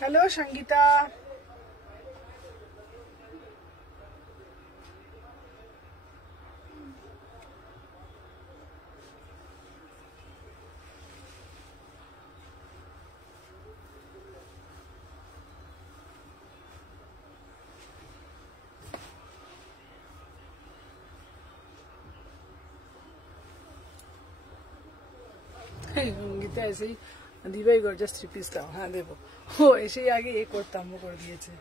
Hello Sangeeta. Sangeeta ऐसे ही दीवाई gorgeous 3 piece दाओ। हाँ देवो, वो ऐसे ही आगे एक और ताम्बो कर दिए थे।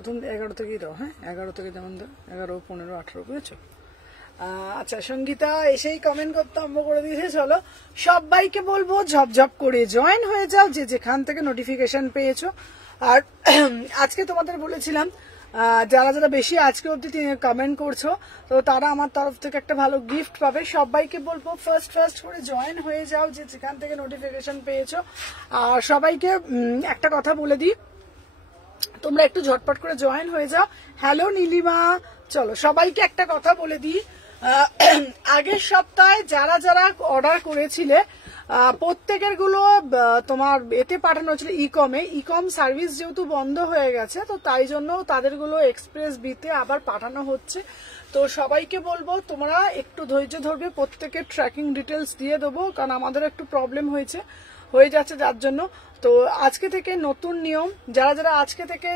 প্রথম 11 থেকেই দাও। হ্যাঁ 11 থেকে যেমন দাও, 11, 15, 18 বুঝেছো? আচ্ছা সঙ্গীতা এসেই কমেন্ট করতে আরম্ভ করে দিয়েছে। চলো সবাইকে বলবো ঝপঝপ করে জয়েন হয়ে যাও যে যেখান থেকে নোটিফিকেশন পেয়েছো। আর আজকে তোমাদের বলেছিলাম যারা যারা বেশি আজকে অবধি কমেন্ট করছো তো তারা আমার তরফ থেকে একটা ভালো গিফট পাবে। সবাইকে বলবো ফার্স্ট করে জয়েন হয়ে যাও যে যেখান থেকে নোটিফিকেশন পেয়েছো। আর সবাইকে একটা কথা বলে দিই, তোমরা একটু ঝটপট করে জয়েন হয়ে যাও। হ্যালো নীলিমা। চলো সবাইকে একটা কথা বলে দিই, আগের সপ্তাহে যারা যারা অর্ডার করেছিলে প্রত্যেকের গুলো তোমার এতে পাঠানো হয়েছিল ইকম সার্ভিস যেহেতু বন্ধ হয়ে গেছে তো তাই জন্য তাদের গুলো এক্সপ্রেস বিতে আবার পাঠানো হচ্ছে। তো সবাইকে বলবো তোমরা একটু ধৈর্য ধরবে, প্রত্যেকের ট্র্যাকিং ডিটেলস দিয়ে দেবো কারণ আমাদের একটু প্রবলেম হয়ে যাচ্ছে যার জন্য। তো আজকে থেকে নতুন নিয়ম, যারা যারা আজকে থেকে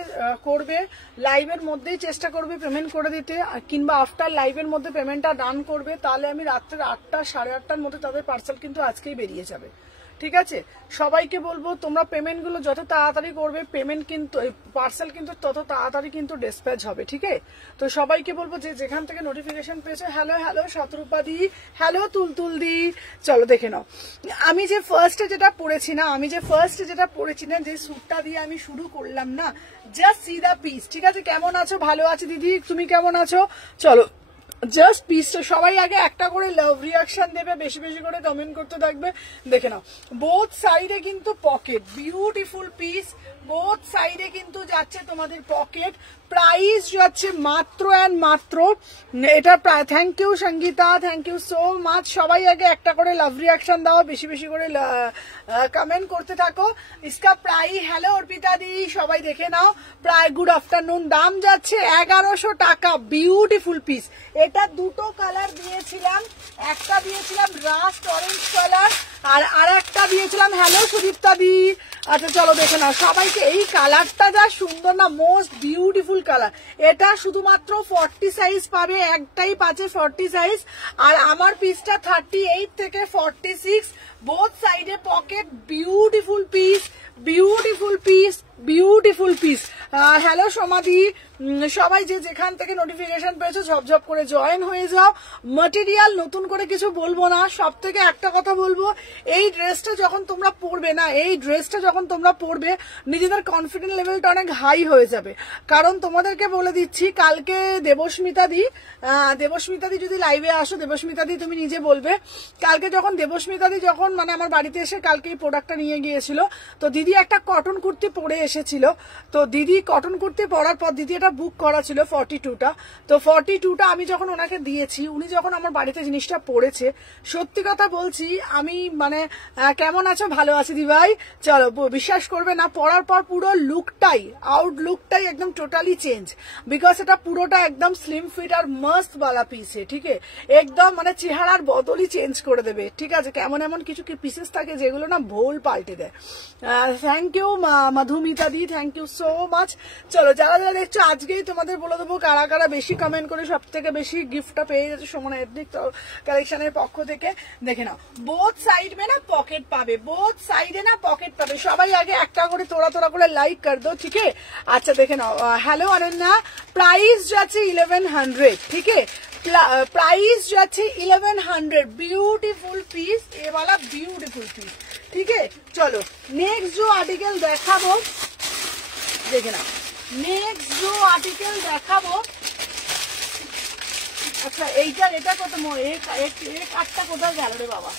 করবে লাইভের মধ্যেই চেষ্টা করবে পেমেন্ট করে দিতে, কিংবা আফটার লাইভের মধ্যে পেমেন্টটা ডান করবে, তাহলে আমি রাত্রের 8টা 8:30টার মধ্যে তাদের পার্সেল কিন্তু আজকেই বেরিয়ে যাবে। ঠিক আছে, সবাইকে বলবো তোমরা পেমেন্ট গুলো যত তাড়াতাড়ি করবে পেমেন্ট কিন্তু পার্সেল কিন্তু তত তাড়াতাড়ি কিন্তু ডিসপ্যাচ হবে। ঠিক আছে, তো সবাইকে বলবো যে যেখান থেকে নোটিফিকেশন পেয়েছে। হ্যালো শতরূপা দি, হ্যালো তুলতুল দি। চলো দেখে নাও আমি যে ফার্স্টে যেটা পড়েছি না, যে স্যুটটা দিয়ে আমি শুরু করলাম না, জাস্ট সি দা পিস। ঠিক আছে, কেমন আছো? ভালো আছি দিদি, তুমি কেমন আছো? চলো জাস্ট পিস। সবাই আগে একটা করে লাভ রিয়াকশন দেবে, বেশি বেশি করে কমেন্ট করতে থাকবে। দেখে নাও বোথ সাইডে কিন্তু পকেট, বিউটিফুল পিস। বোথ সাইডে কিন্তু যাচ্ছে তোমাদের পকেট। প্রাইস যাচ্ছে মাত্র এন্ড মাত্র এটা। Thank you Sangeeta, thank you so much. সবাই আগে একটা করে লাভ রিয়াকশন দাও, বেশি বেশি করে কমেন্ট করতে থাকো। ইসকা প্রাইস, হ্যালো অর্পিতা দি, সবাই দেখে নাও। প্রায় গুড আফটারনুন। দাম যাচ্ছে 1100 টাকা। Beautiful piece. এটা দুটো কালার দিয়েছিলাম, একটা দিয়েছিলাম রাস্ট অরেঞ্জ কালার আর একটা দিয়েছিলাম হ্যালো সুদীপ্তা দি। আচ্ছা চলো দেখে নাও সবাইকে, এই কালারটা যা সুন্দর না, মোস্ট বিউটিফুল কালার। এটা শুধুমাত্র 40 সাইজ পাবে, একটাই পাচ্ছে 40 সাইজ। আর আমার পিসটা 38 থেকে 46। বোথ সাইডে pocket, beautiful piece, beautiful piece, beautiful piece. Hello সমাধি। সবাই যে যেখান থেকে নোটিফিকেশন পেয়েছো ঝপঝপ করে জয়েন হয়ে যাও। ম্যাটেরিয়াল নতুন করে কিছু বলবো না, সব থেকে একটা কথা বলবো, এই ড্রেসটা যখন তোমরা পরবে নিজেদের কনফিডেন্স লেভেলটা অনেক হাই হয়ে যাবে। কারণ তোমাদেরকে বলে দিচ্ছি, কালকে দেবস্মিতা দি যদি লাইভে আসো, দেবস্মিতা দি তুমি নিজে বলবে, কালকে যখন দেবস্মিতা দি যখন মানে আমার বাড়িতে এসে কালকে এই প্রোডাক্টটা নিয়ে গিয়েছিল, তো দিদি একটা কটন কুর্তি পরে এসেছিল। তো দিদি কটন কুর্তি পরার পর দিদি এটা বুক করা ছিল 42টা। তো 42টা আমি যখন ওনাকে দিয়েছি, উনি যখন আমার বাড়িতে জিনিসটা পরেছে, সত্যি কথা বলছি আমি মানে কেমন আছো? ভালো আছি দি ভাই। চলো বিশ্বাস করবে না, পরার পর পুরো আউটলুকটাই একদম টোটালি চেঞ্জ। বিকজ এটা পুরোটা একদম স্লিম ফিট আর মস্ত বালা পিসে। ঠিক আছে, একদম মানে চেহারার বদলই চেঞ্জ করে দেবে। ঠিক আছে, কেমন এমন কিছু কি পিসেস থাকে যেগুলো না ভোল পাল্টে দেয়। Thank you Madhumita di, thank you so much. চলো যারা যারা দেখছো আজকেই তোমাদের বলে দেবো কারা কারা বেশি কমেন্ট করে সব থেকে বেশি গিফটটা পেয়ে যাচ্ছে সুমনা এথনিক কালেকশনের পক্ষ থেকে। দেখে নাও বোথ সাইড মে না পকেট পাবে, বোথ সাইডে না পকেট পাবে। সবাই আগে একটা করে তোরা করে লাইক কর দো। ঠিক আছে, আচ্ছা দেখে নাও। হ্যালো অনন্যা। প্রাইস যাচ্ছে 1100। ঠিক আছে, प्राइस যাচ্ছে 1100। ब्यूटीफुल पीस, ये वाला ब्यूटीफुल पीस। ठीक है, चलो नेक्स्ट जो आर्टिकल देखाबो দেখে নাও নেক্সট जो আর্টিকেল দেখাবো, আচ্ছা এইটার এটা কত এক কাঠটা কোথায় গেল রে বাবা,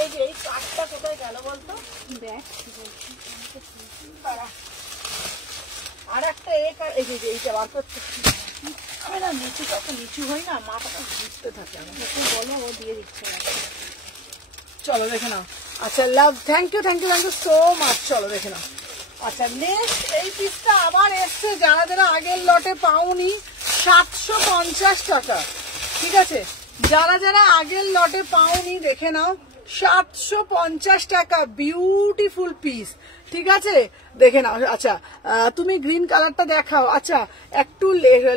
এই যে এই কাঠটা কোথায় গেল বলতো, আর একটা এই যে এইটা বার করতে আমি না নিচু তত নিচু হই না, মাথাটা ঘুরতে থাকে, আমাকে বলো ও দিয়ে দিচ্ছে না। চলো দেখে নাও, আচ্ছা love thank you so much. চলো দেখে নাও, আচ্ছা নেক্সট এই পিসটা আবার এসছে, যারা যারা আগের লটে পাওনি 750 টাকা, ঠিক আছে, যারা যারা আগের লটে পাওনি দেখে নাও 750 টাকা, বিউটিফুল পিস, ঠিক আছে দেখে নাও। আচ্ছা তুমি গ্রিন কালারটা দেখাও, আচ্ছা একটু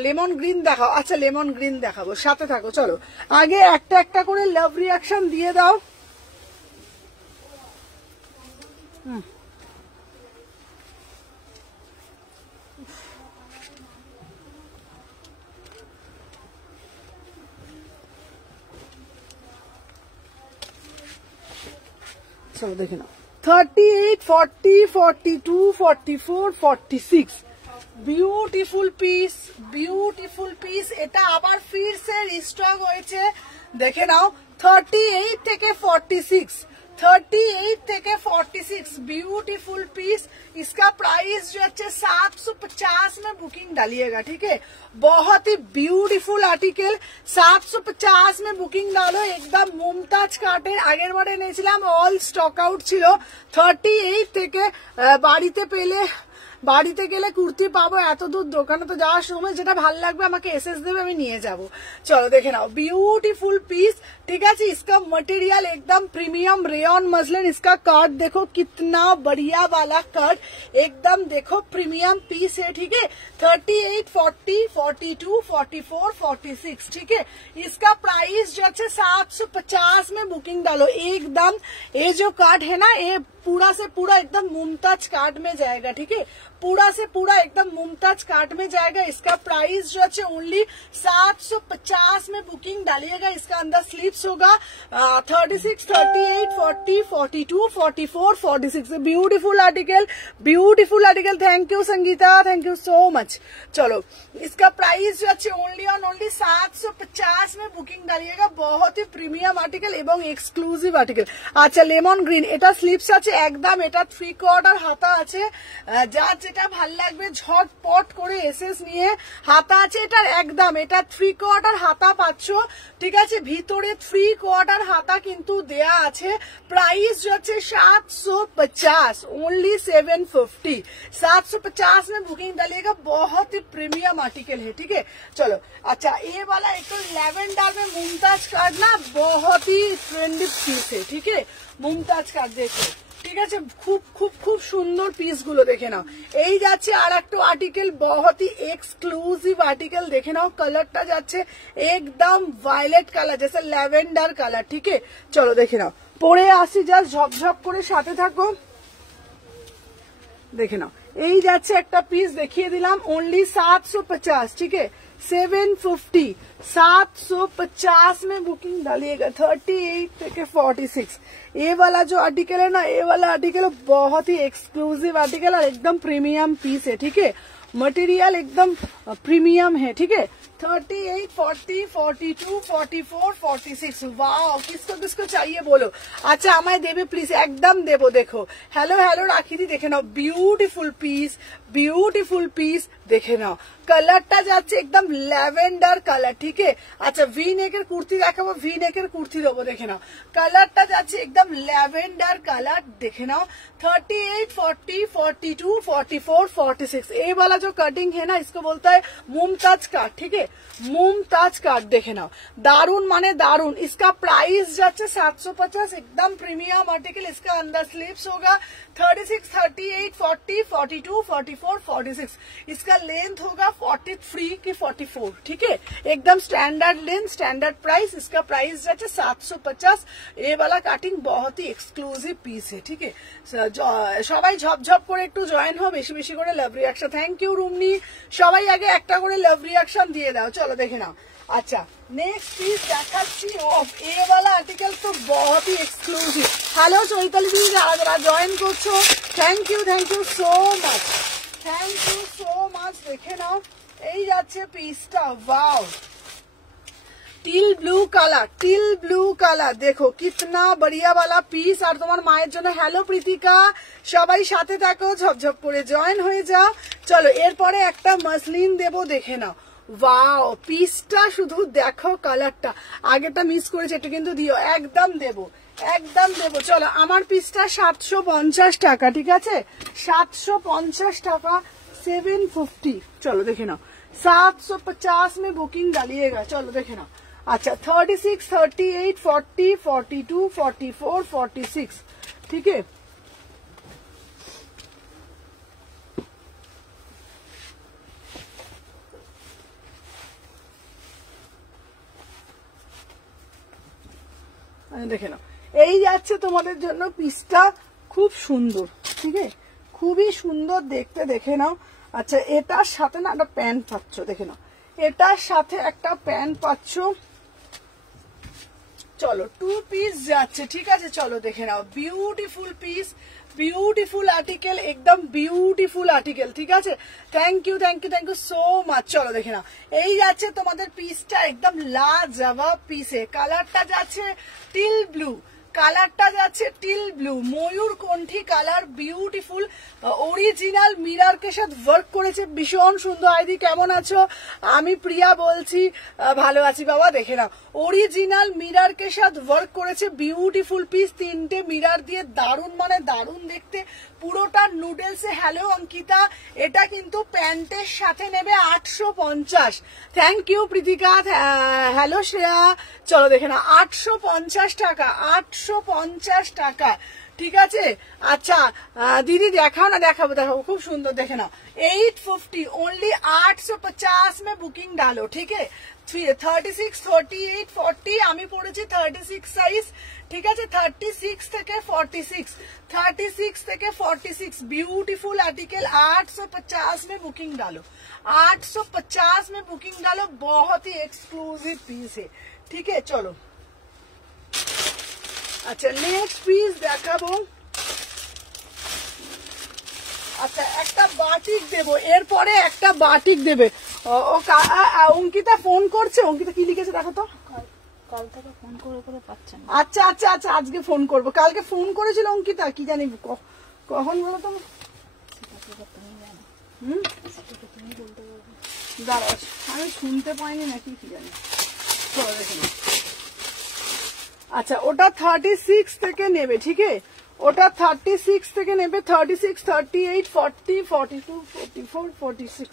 লেমন গ্রিন দেখাও, আচ্ছা লেমন গ্রিন দেখাবো, সাথে থাকো। চলো আগে একটা একটা করে লাভ রিয়াকশন দিয়ে দাও। চলো দেখে নাও 38, 40, 42, 44, 46 বিউটিফুল পিস, এটা আবার ফিরছে রিস্টক হয়েছে, দেখে নাও 38 থেকে 46, 38 থেকে 46 ब्यूटीफुल पीस। इसका प्राइस जो है 750 में बुकिंग डालिएगा, ठीक है, बहुत ही ब्यूटीफुल आर्टिकल, 750 में बुकिंग डालो। एकदम मुमताज काटे আগের বারে নিয়েছিলাম, অল স্টক আউট ছিল। 38 থেকে বাড়িতে গেলে কুর্তি পাবো, এত দূর দোকানে তো যাওয়ার সময় যেটা ভালো লাগবে আমাকে এসএস দেবে, আমি নিয়ে যাব। চলো দেখে নাও ब्यूटीफुल पीस, ठीक है जी। इसका मटेरियल एकदम प्रीमियम रेयन मसलिन, इसका कट देखो कितना बढ़िया वाला कट, एकदम देखो प्रीमियम पीस है, ठीक है। 38, 40, 42, 44, 46, ठीक है। इसका प्राइस जो है 750 में बुकिंग डालो एकदम। ये जो कट है ना, ये पूरा से पूरा एकदम मुमताज काट में जाएगा, ठीक है, पूरा से पूरा एकदम मुमताज काट में जाएगा। इसका प्राइस जो है ओनली 750 में बुकिंग डालिएगा। इसका अंदर स्लीव्स होगा 36, 38, 40, 42, 44, 46। Beautiful article, thank you Sangeeta, thank you so much. चलो इसका प्राइस जो है ओनली और ओनली 750 में बुकिंग डालिएगा। बहुत ही प्रीमियम आर्टिकल एवं एक्सक्लूसिव आर्टिकल। अच्छा लेमन ग्रीन, এটা স্লিপস আছে একদম, এটা 3/4 হাতা আছে, যার যেটা ভাল লাগবে ঝটপট করে এসএস নিয়ে, হাতা আছে এটার একদম, এটা 3/4 হাতা পাচ্ছ, ঠিক আছে, ভিতরে 3/4 হাতা কিন্তু দেয়া আছে। प्राइस जो है 750, ओनली 750, 750 में बुकिंग डालिएगा। बहुत ही प्रीमियम आर्टिकल है, ठीक है। चलो अच्छा ये वाला एक तो लैवेंडर में मुमताज कार्ड ना, बहुत ही ट्रेंडी पीस है, ठीक है, मुमताज कार्ड देखो, ঠিক আছে, খুব খুব খুব সুন্দর পিস গুলো দেখে নাও। এই যাচ্ছে আর একটা আর্টিকেল, बहुत ही एक्सक्लूसिव आर्टिकल, দেখে নাও কালারটা যাচ্ছে একদম ভায়োলেট কালার, जैसे ল্যাভেন্ডার কালার, ঠিক है। চলো দেখে নাও, পরে আসি, জাস্ট ঝপঝপ করে সাথে থাকো, দেখে নাও। এই যাচ্ছে একটা পিস দেখিয়ে দিলাম, ओनली 750, ठीक है, 750, 750 में बुकिंग डालिएगा। 38 থেকে 46 ये वाला जो आर्टिकल है ना, ये वाला आर्टिकल बहुत ही एक्सक्लूसिव आर्टिकल और एकदम प्रीमियम पीस है, ठीक है, मटेरियल एकदम प्रीमियम है, ठीक है। 38, 40, 42, 44, 46, वाओ, किसको किसको चाहिए बोलो। अच्छा আমায় দেবে প্লিজ, একদম দেবো। দেখো হ্যালো রাখি দি, দেখে নাও ब्यूटीफुल पीस, দেখে নাও কালারটা যাচ্ছে একদম ল্যাভেন্ডার কালার, ঠিক है। আচ্ছা ভি নেকের কুর্তি দেখাবো, ভি নেকের কুর্তি দেবো, দেখে নাও কালারটা যাচ্ছে একদম ল্যাভেন্ডার কালার, দেখে নাও। 38, 40, 42, 44, 46 ये वाला जो कटिंग है ना, इसको बोलता है मुमताज काट, ठीक है, मुमताज काट, দেখে নাও দারুন মানে দারুন। इसका प्राइस যাচ্ছে 750, एकदम प्रीमियम आर्टिकल। इसका अंदर स्लीव्स होगा 36, 38, 40, 42, 44, 46, इसका लेंथ होगा 43 की 44, ठीक है, एकदम स्टैंडर्ड लेंथ, स्टैंडर्ड प्राइस। इसका प्राइस যাচ্ছে 750। ये वाला কাটিং बहुत ही এক্সক্লুসিভ পিস है, ঠিক है। সবাই ঝপঝপ করে একটু জয়েন হও, বেশি বেশি করে লাভ রিঅ্যাকশন। থ্যাংক ইউ রুমনি, সবাই আগে একটা করে লাভ রিঅ্যাকশন দিয়ে দাও। চলো দেখে নাও। अच्छा नेक्स्ट पीस দেখাচ্ছি। ये वाला आर्टिकल तो बहुत ही एक्सक्लूसिव। हेलो चैताली दी, যারা জয়েন করছো thank you so much, thank you so much. দেখে নাও এই যাচ্ছে পিসটা, wow teal blue colour, teal blue colour, দেখো কিতনা बढ़िया वाला পিস। আর তোমার মায়ের জন্য হ্যালো প্রীতিকা, সবাই সাথে থাকো, ঝপঝপ করে জয়েন হয়ে যাও। চলো এরপরে একটা মসলিন দেবো, দেখে নাও। ওয়াও পিসটা শুধু দেখো, কালারটা আগেটা মিস করেছে একটু, কিন্তু দিও, একদম দেবো, একদম দেবো। চলো আমার পিসটা 750 টাকা, ঠিক আছে, 750 টাকা, 750। চলো দেখে নাও, 750 में बुकिंग डालिएगा। चलो देखे ना। अच्छा 36, 38, 40, 42, 44, 46, ठीक है। দেখে নাও এই যাচ্ছে তোমাদের জন্য পিসটা, খুব সুন্দর, ঠিক আছে, খুবই সুন্দর দেখতে। দেখে নাও। আচ্ছা এটার সাথে না একটা প্যান্ট পাচ্ছ, দেখে নাও, এটার সাথে একটা প্যান্ট পাচ্ছ। চলো 2 পিস যাচ্ছে, ঠিক আছে। চলো দেখে নাও, বিউটিফুল পিস, বিউটিফুল আর্টিকেল, একদম বিউটিফুল আর্টিকেল, ঠিক আছে। Thank you so much. চলো দেখে নাও এই যাচ্ছে তোমাদের পিসটা, একদম লাজবাব পিসে। কালারটা যাচ্ছে টিল ব্লু, কালারটা যাচ্ছে টিল ব্লু, ময়ূর কণ্ঠী কালার, বিউটিফুল অরিজিনাল মিরারকে সাথে ওয়ার্ক করেছে, ভীষণ সুন্দর। আইদি কেমন আছো? আমি প্রিয়া বলছি, ভালো আছি বাবা। দেখে নাও অরিজিনাল মিরারকে সাথে ওয়ার্ক করেছে, বিউটিফুল পিস, 3টে মিরার দিয়ে দারুণ, মানে দারুণ দেখতে, পুরোটা নুডলসে। হ্যালো অঙ্কিতা, এটা কিন্তু প্যান্টের সাথে নেবে 850। Thank you Pritika, hello Shreya. চলো দেখে না 850 টাকা, 850 টাকা, ঠিক আছে। আচ্ছা দিদি দেখাও না, দেখাবো, খুব সুন্দর। দেখে নাও 850 ओनली, 850 में बुकिंग डालो, ठीक है। 36, 38, 40, আমি পড়েছি 36 সাইজ, ঠিক আছে। 36 থেকে 46, 36 থেকে 46, ब्यूटीफुल आर्टिकल। 850 में बुकिंग डालो, 850 में बुकिंग डालो, बहुत ही एक्सक्लूसिव पीस है, ठीक है। चलो আচ্ছা নেক্সট পিস দেখাবো। আচ্ছা একটা বাটিক দেবো, এরপরে একটা বাটিক দেবে। অঙ্কিতা ফোন করছে, অঙ্কিতা কি লিখেছে দেখো তো। কাল থেকে ফোন করে করে পাচ্ছেন। আচ্ছা আচ্ছা আচ্ছা আজকে ফোন করবো, কালকে ফোন করেছিল অঙ্কিতা, কি জানি কখন বলো তো। দাঁড়াও আমি শুনতে পাইনি নাকি, কি জানি। চলো দেখে নাও। আচ্ছা ওটা 36 থেকে নেবে, ঠিক আছে, ওটা 36 থেকে নেবে। 36, 38, 40, 42, 44, 46,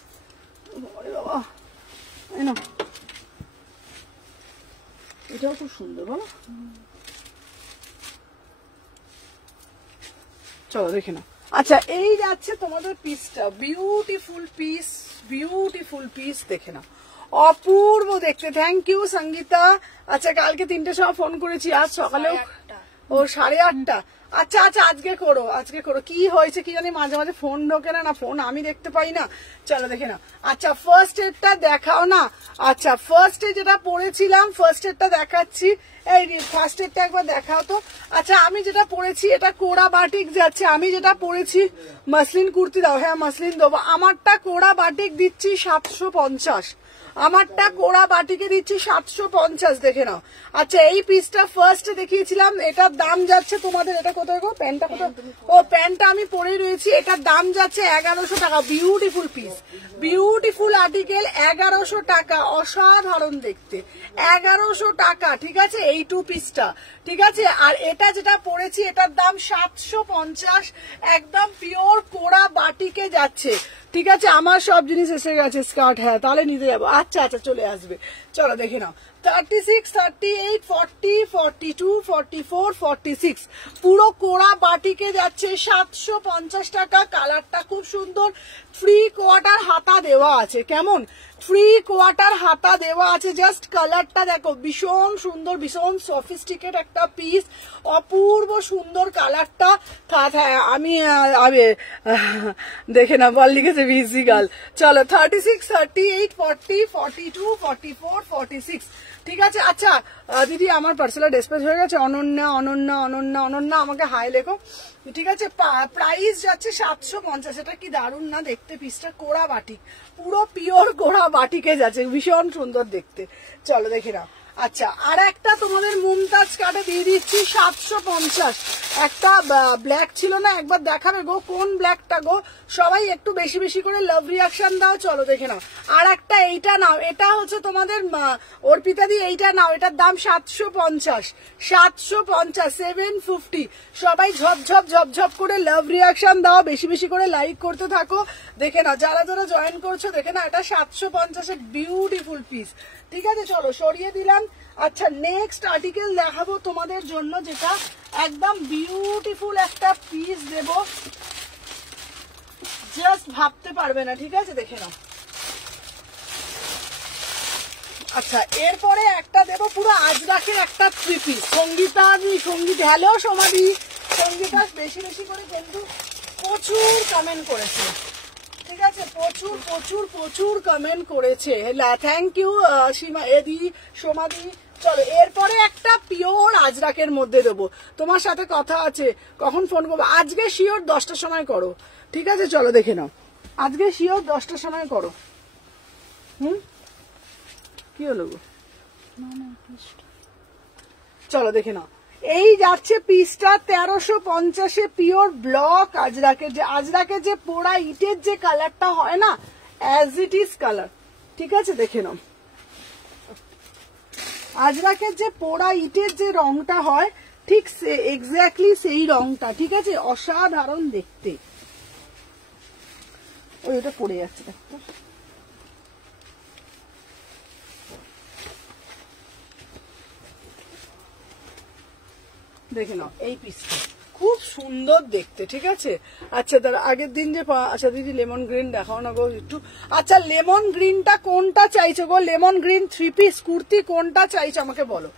এটাও খুব সুন্দর বলো। চলো দেখে নাও। আচ্ছা এই যাচ্ছে তোমাদের পিসটা, বিউটিফুল পিস, বিউটিফুল পিস, দেখে নাও, অপূর্ব দেখতে। Thank you Sangeeta. আচ্ছা কালকে 3টের সময় ফোন করেছি, আজ সকালেও, ও 8:30। আচ্ছা আচ্ছা আজকে করো, আজকে করো। কি হয়েছে কি জানি, মাঝে মাঝে ফোন ঢোকে না, ফোন আমি দেখতে পাই না। চলো দেখে না। আচ্ছা ফার্স্ট এডটা দেখাও না। আচ্ছা ফার্স্ট এড যেটা পরেছিলাম, ফার্স্ট এডটা দেখাচ্ছি। এই ফার্স্ট এডটা একবার দেখাও তো। আচ্ছা আমি যেটা পরেছি এটা কোড়া বাটিক যাচ্ছে, আমি যেটা পরেছি মসলিন কুর্তি দাও। হ্যাঁ মসলিন দেবো। আমারটা কোড়া বাটিক দিচ্ছি 750, আমারটা কোড়া বাটিকে দিচ্ছি 750, দেখে নাও। আচ্ছা এই পিসটা ফার্স্ট দেখিয়েছিলাম, এটার দাম যাচ্ছে তোমাদের, এটা কোথায় গো প্যান্টটা কোথায়? ও প্যান্টটা আমি পরে রয়েছি, এটার দাম যাচ্ছে 1100 টাকা। বিউটিফুল পিস, বিউটিফুল আর্টিকেল, 1100 টাকা, অসাধারণ দেখতে, 1100 টাকা, ঠিক আছে। এই 2 পিসটা, ঠিক আছে। আর এটা যেটা পরেছি এটার দাম 750, একদম পিওর কোড়া বাটিকে যাচ্ছে, ঠিক আছে। আমার সব জিনিস এসে গেছে, স্কার্ট, হ্যাঁ তাহলে নিতে যাবো। আচ্ছা আচ্ছা চলে আসবে, চলো দেখে নাও। 36, 38, 40, 42, 44, 46 পুরো কোড়া বাটিকে যাচ্ছে 750 টাকা। কালারটা খুব সুন্দর, 3 কোয়ার্টার হাতা দেওয়া আছে। কেমন 3 কোয়ার্টার হাতা দেওয়া আছে, জাস্ট কালারটা দেখো, ভীষণ সুন্দর, ভীষণ সফিস্টিকেট একটা পিস, অপূর্ব সুন্দর কালারটা। আমি দেখে না বল লিখেছে ভিসি গার্ল। চলো 36, 38, 40, 42, 44, 46 ঠিক আছে। আচ্ছা দিদি আমার পার্সেলার ডিসপ্যাচ হয়ে গেছে, অনন্যা অনন্যা অনন্যা অনন্যা আমাকে হাই লেখো, ঠিক আছে। প্রাইস যাচ্ছে 750। এটা কি দারুণ না দেখতে, পিসটা কোড়া বাটিক, পুরো পিওর কোড়া বাটিকে যাচ্ছে, ভীষণ সুন্দর দেখতে। চলো দেখে নাও। আচ্ছা আর একটা তোমাদের মুমতাজ কাটে দিয়ে দিচ্ছি 750। একটা ব্ল্যাক ছিল না, একবার দেখাবে গো কোন ব্ল্যাকটা গো, সবাই একটু বেশি বেশি করে লাভ রিয়াকশন দাও। চলো দেখে নাও। আর একটা এইটা নাও, এটা হচ্ছে তোমাদের অর্পিতা দি, এইটা নাও, এটার দাম 750, 750, 750। সবাই ঝপঝপ ঝপঝপ করে লাভ রিয়াকশন দাও, বেশি বেশি করে লাইক করতে থাকো। দেখে নাও যারা যারা জয়েন করছো, দেখে না এটা 750 এর বিউটিফুল পিস, ঠিক আছে। চলো সরিয়ে দিলাম। আচ্ছা নেক্সট আর্টিকেল দেখাবো তোমাদের জন্য, যেটা একদম বিউটিফুল একটা পিস দেব, জাস্ট ভাবতে পারবে না, ঠিক আছে। দেখে নাও। আচ্ছা এরপরে একটা দেব পুরো আজরাকের একটা থ্রি পিস। সঙ্গীত হ্যালো সমাধি, সঙ্গীতা বেশি বেশি করে কিন্তু প্রচুর কমেন্ট করেছে, ঠিক আছে, প্রচুর প্রচুর প্রচুর কমেন্ট করেছে। থ্যাংক ইউ সীমা এদি সমাধি। চলো এরপরে একটা পিওর আজরাকের মধ্যে দেবো, তোমার সাথে কথা আছে, কখন ফোন করবো, আজকে শিওর 10টার সময় করো, ঠিক আছে। চলো দেখে নাও, আজকে শিওর 10টার সময় করো। কি হলো গো, চলো দেখে নাও। এই যাচ্ছে পিসটা 1350 পিওর ব্লক আজরাকের, যে আজরাকের যে পোড়া ইটের যে কালারটা হয় না, অ্যাজ ইট ইজ কালার, ঠিক আছে। দেখে নাও আজরাকের যে পোড়া ইটের যে রংটা হয়, ঠিক এক্স্যাক্টলি সেই রংটা, ঠিক আছে, অসাধারণ দেখতে। ওটা পড়ে যাচ্ছে দেখতে, দেখে নাও এই পিসটা খুব সুন্দর দেখতে, ঠিক আছে। আচ্ছা তার আগের দিন যে, আচ্ছা দিদি লেমন গ্রিন দেখাও না গো একটু। আচ্ছা লেমন গ্রিনটা কোনটা চাইছো গো, লেমন গ্রিন 3 পিস কুর্তি কোনটা চাইছো আমাকে বলো,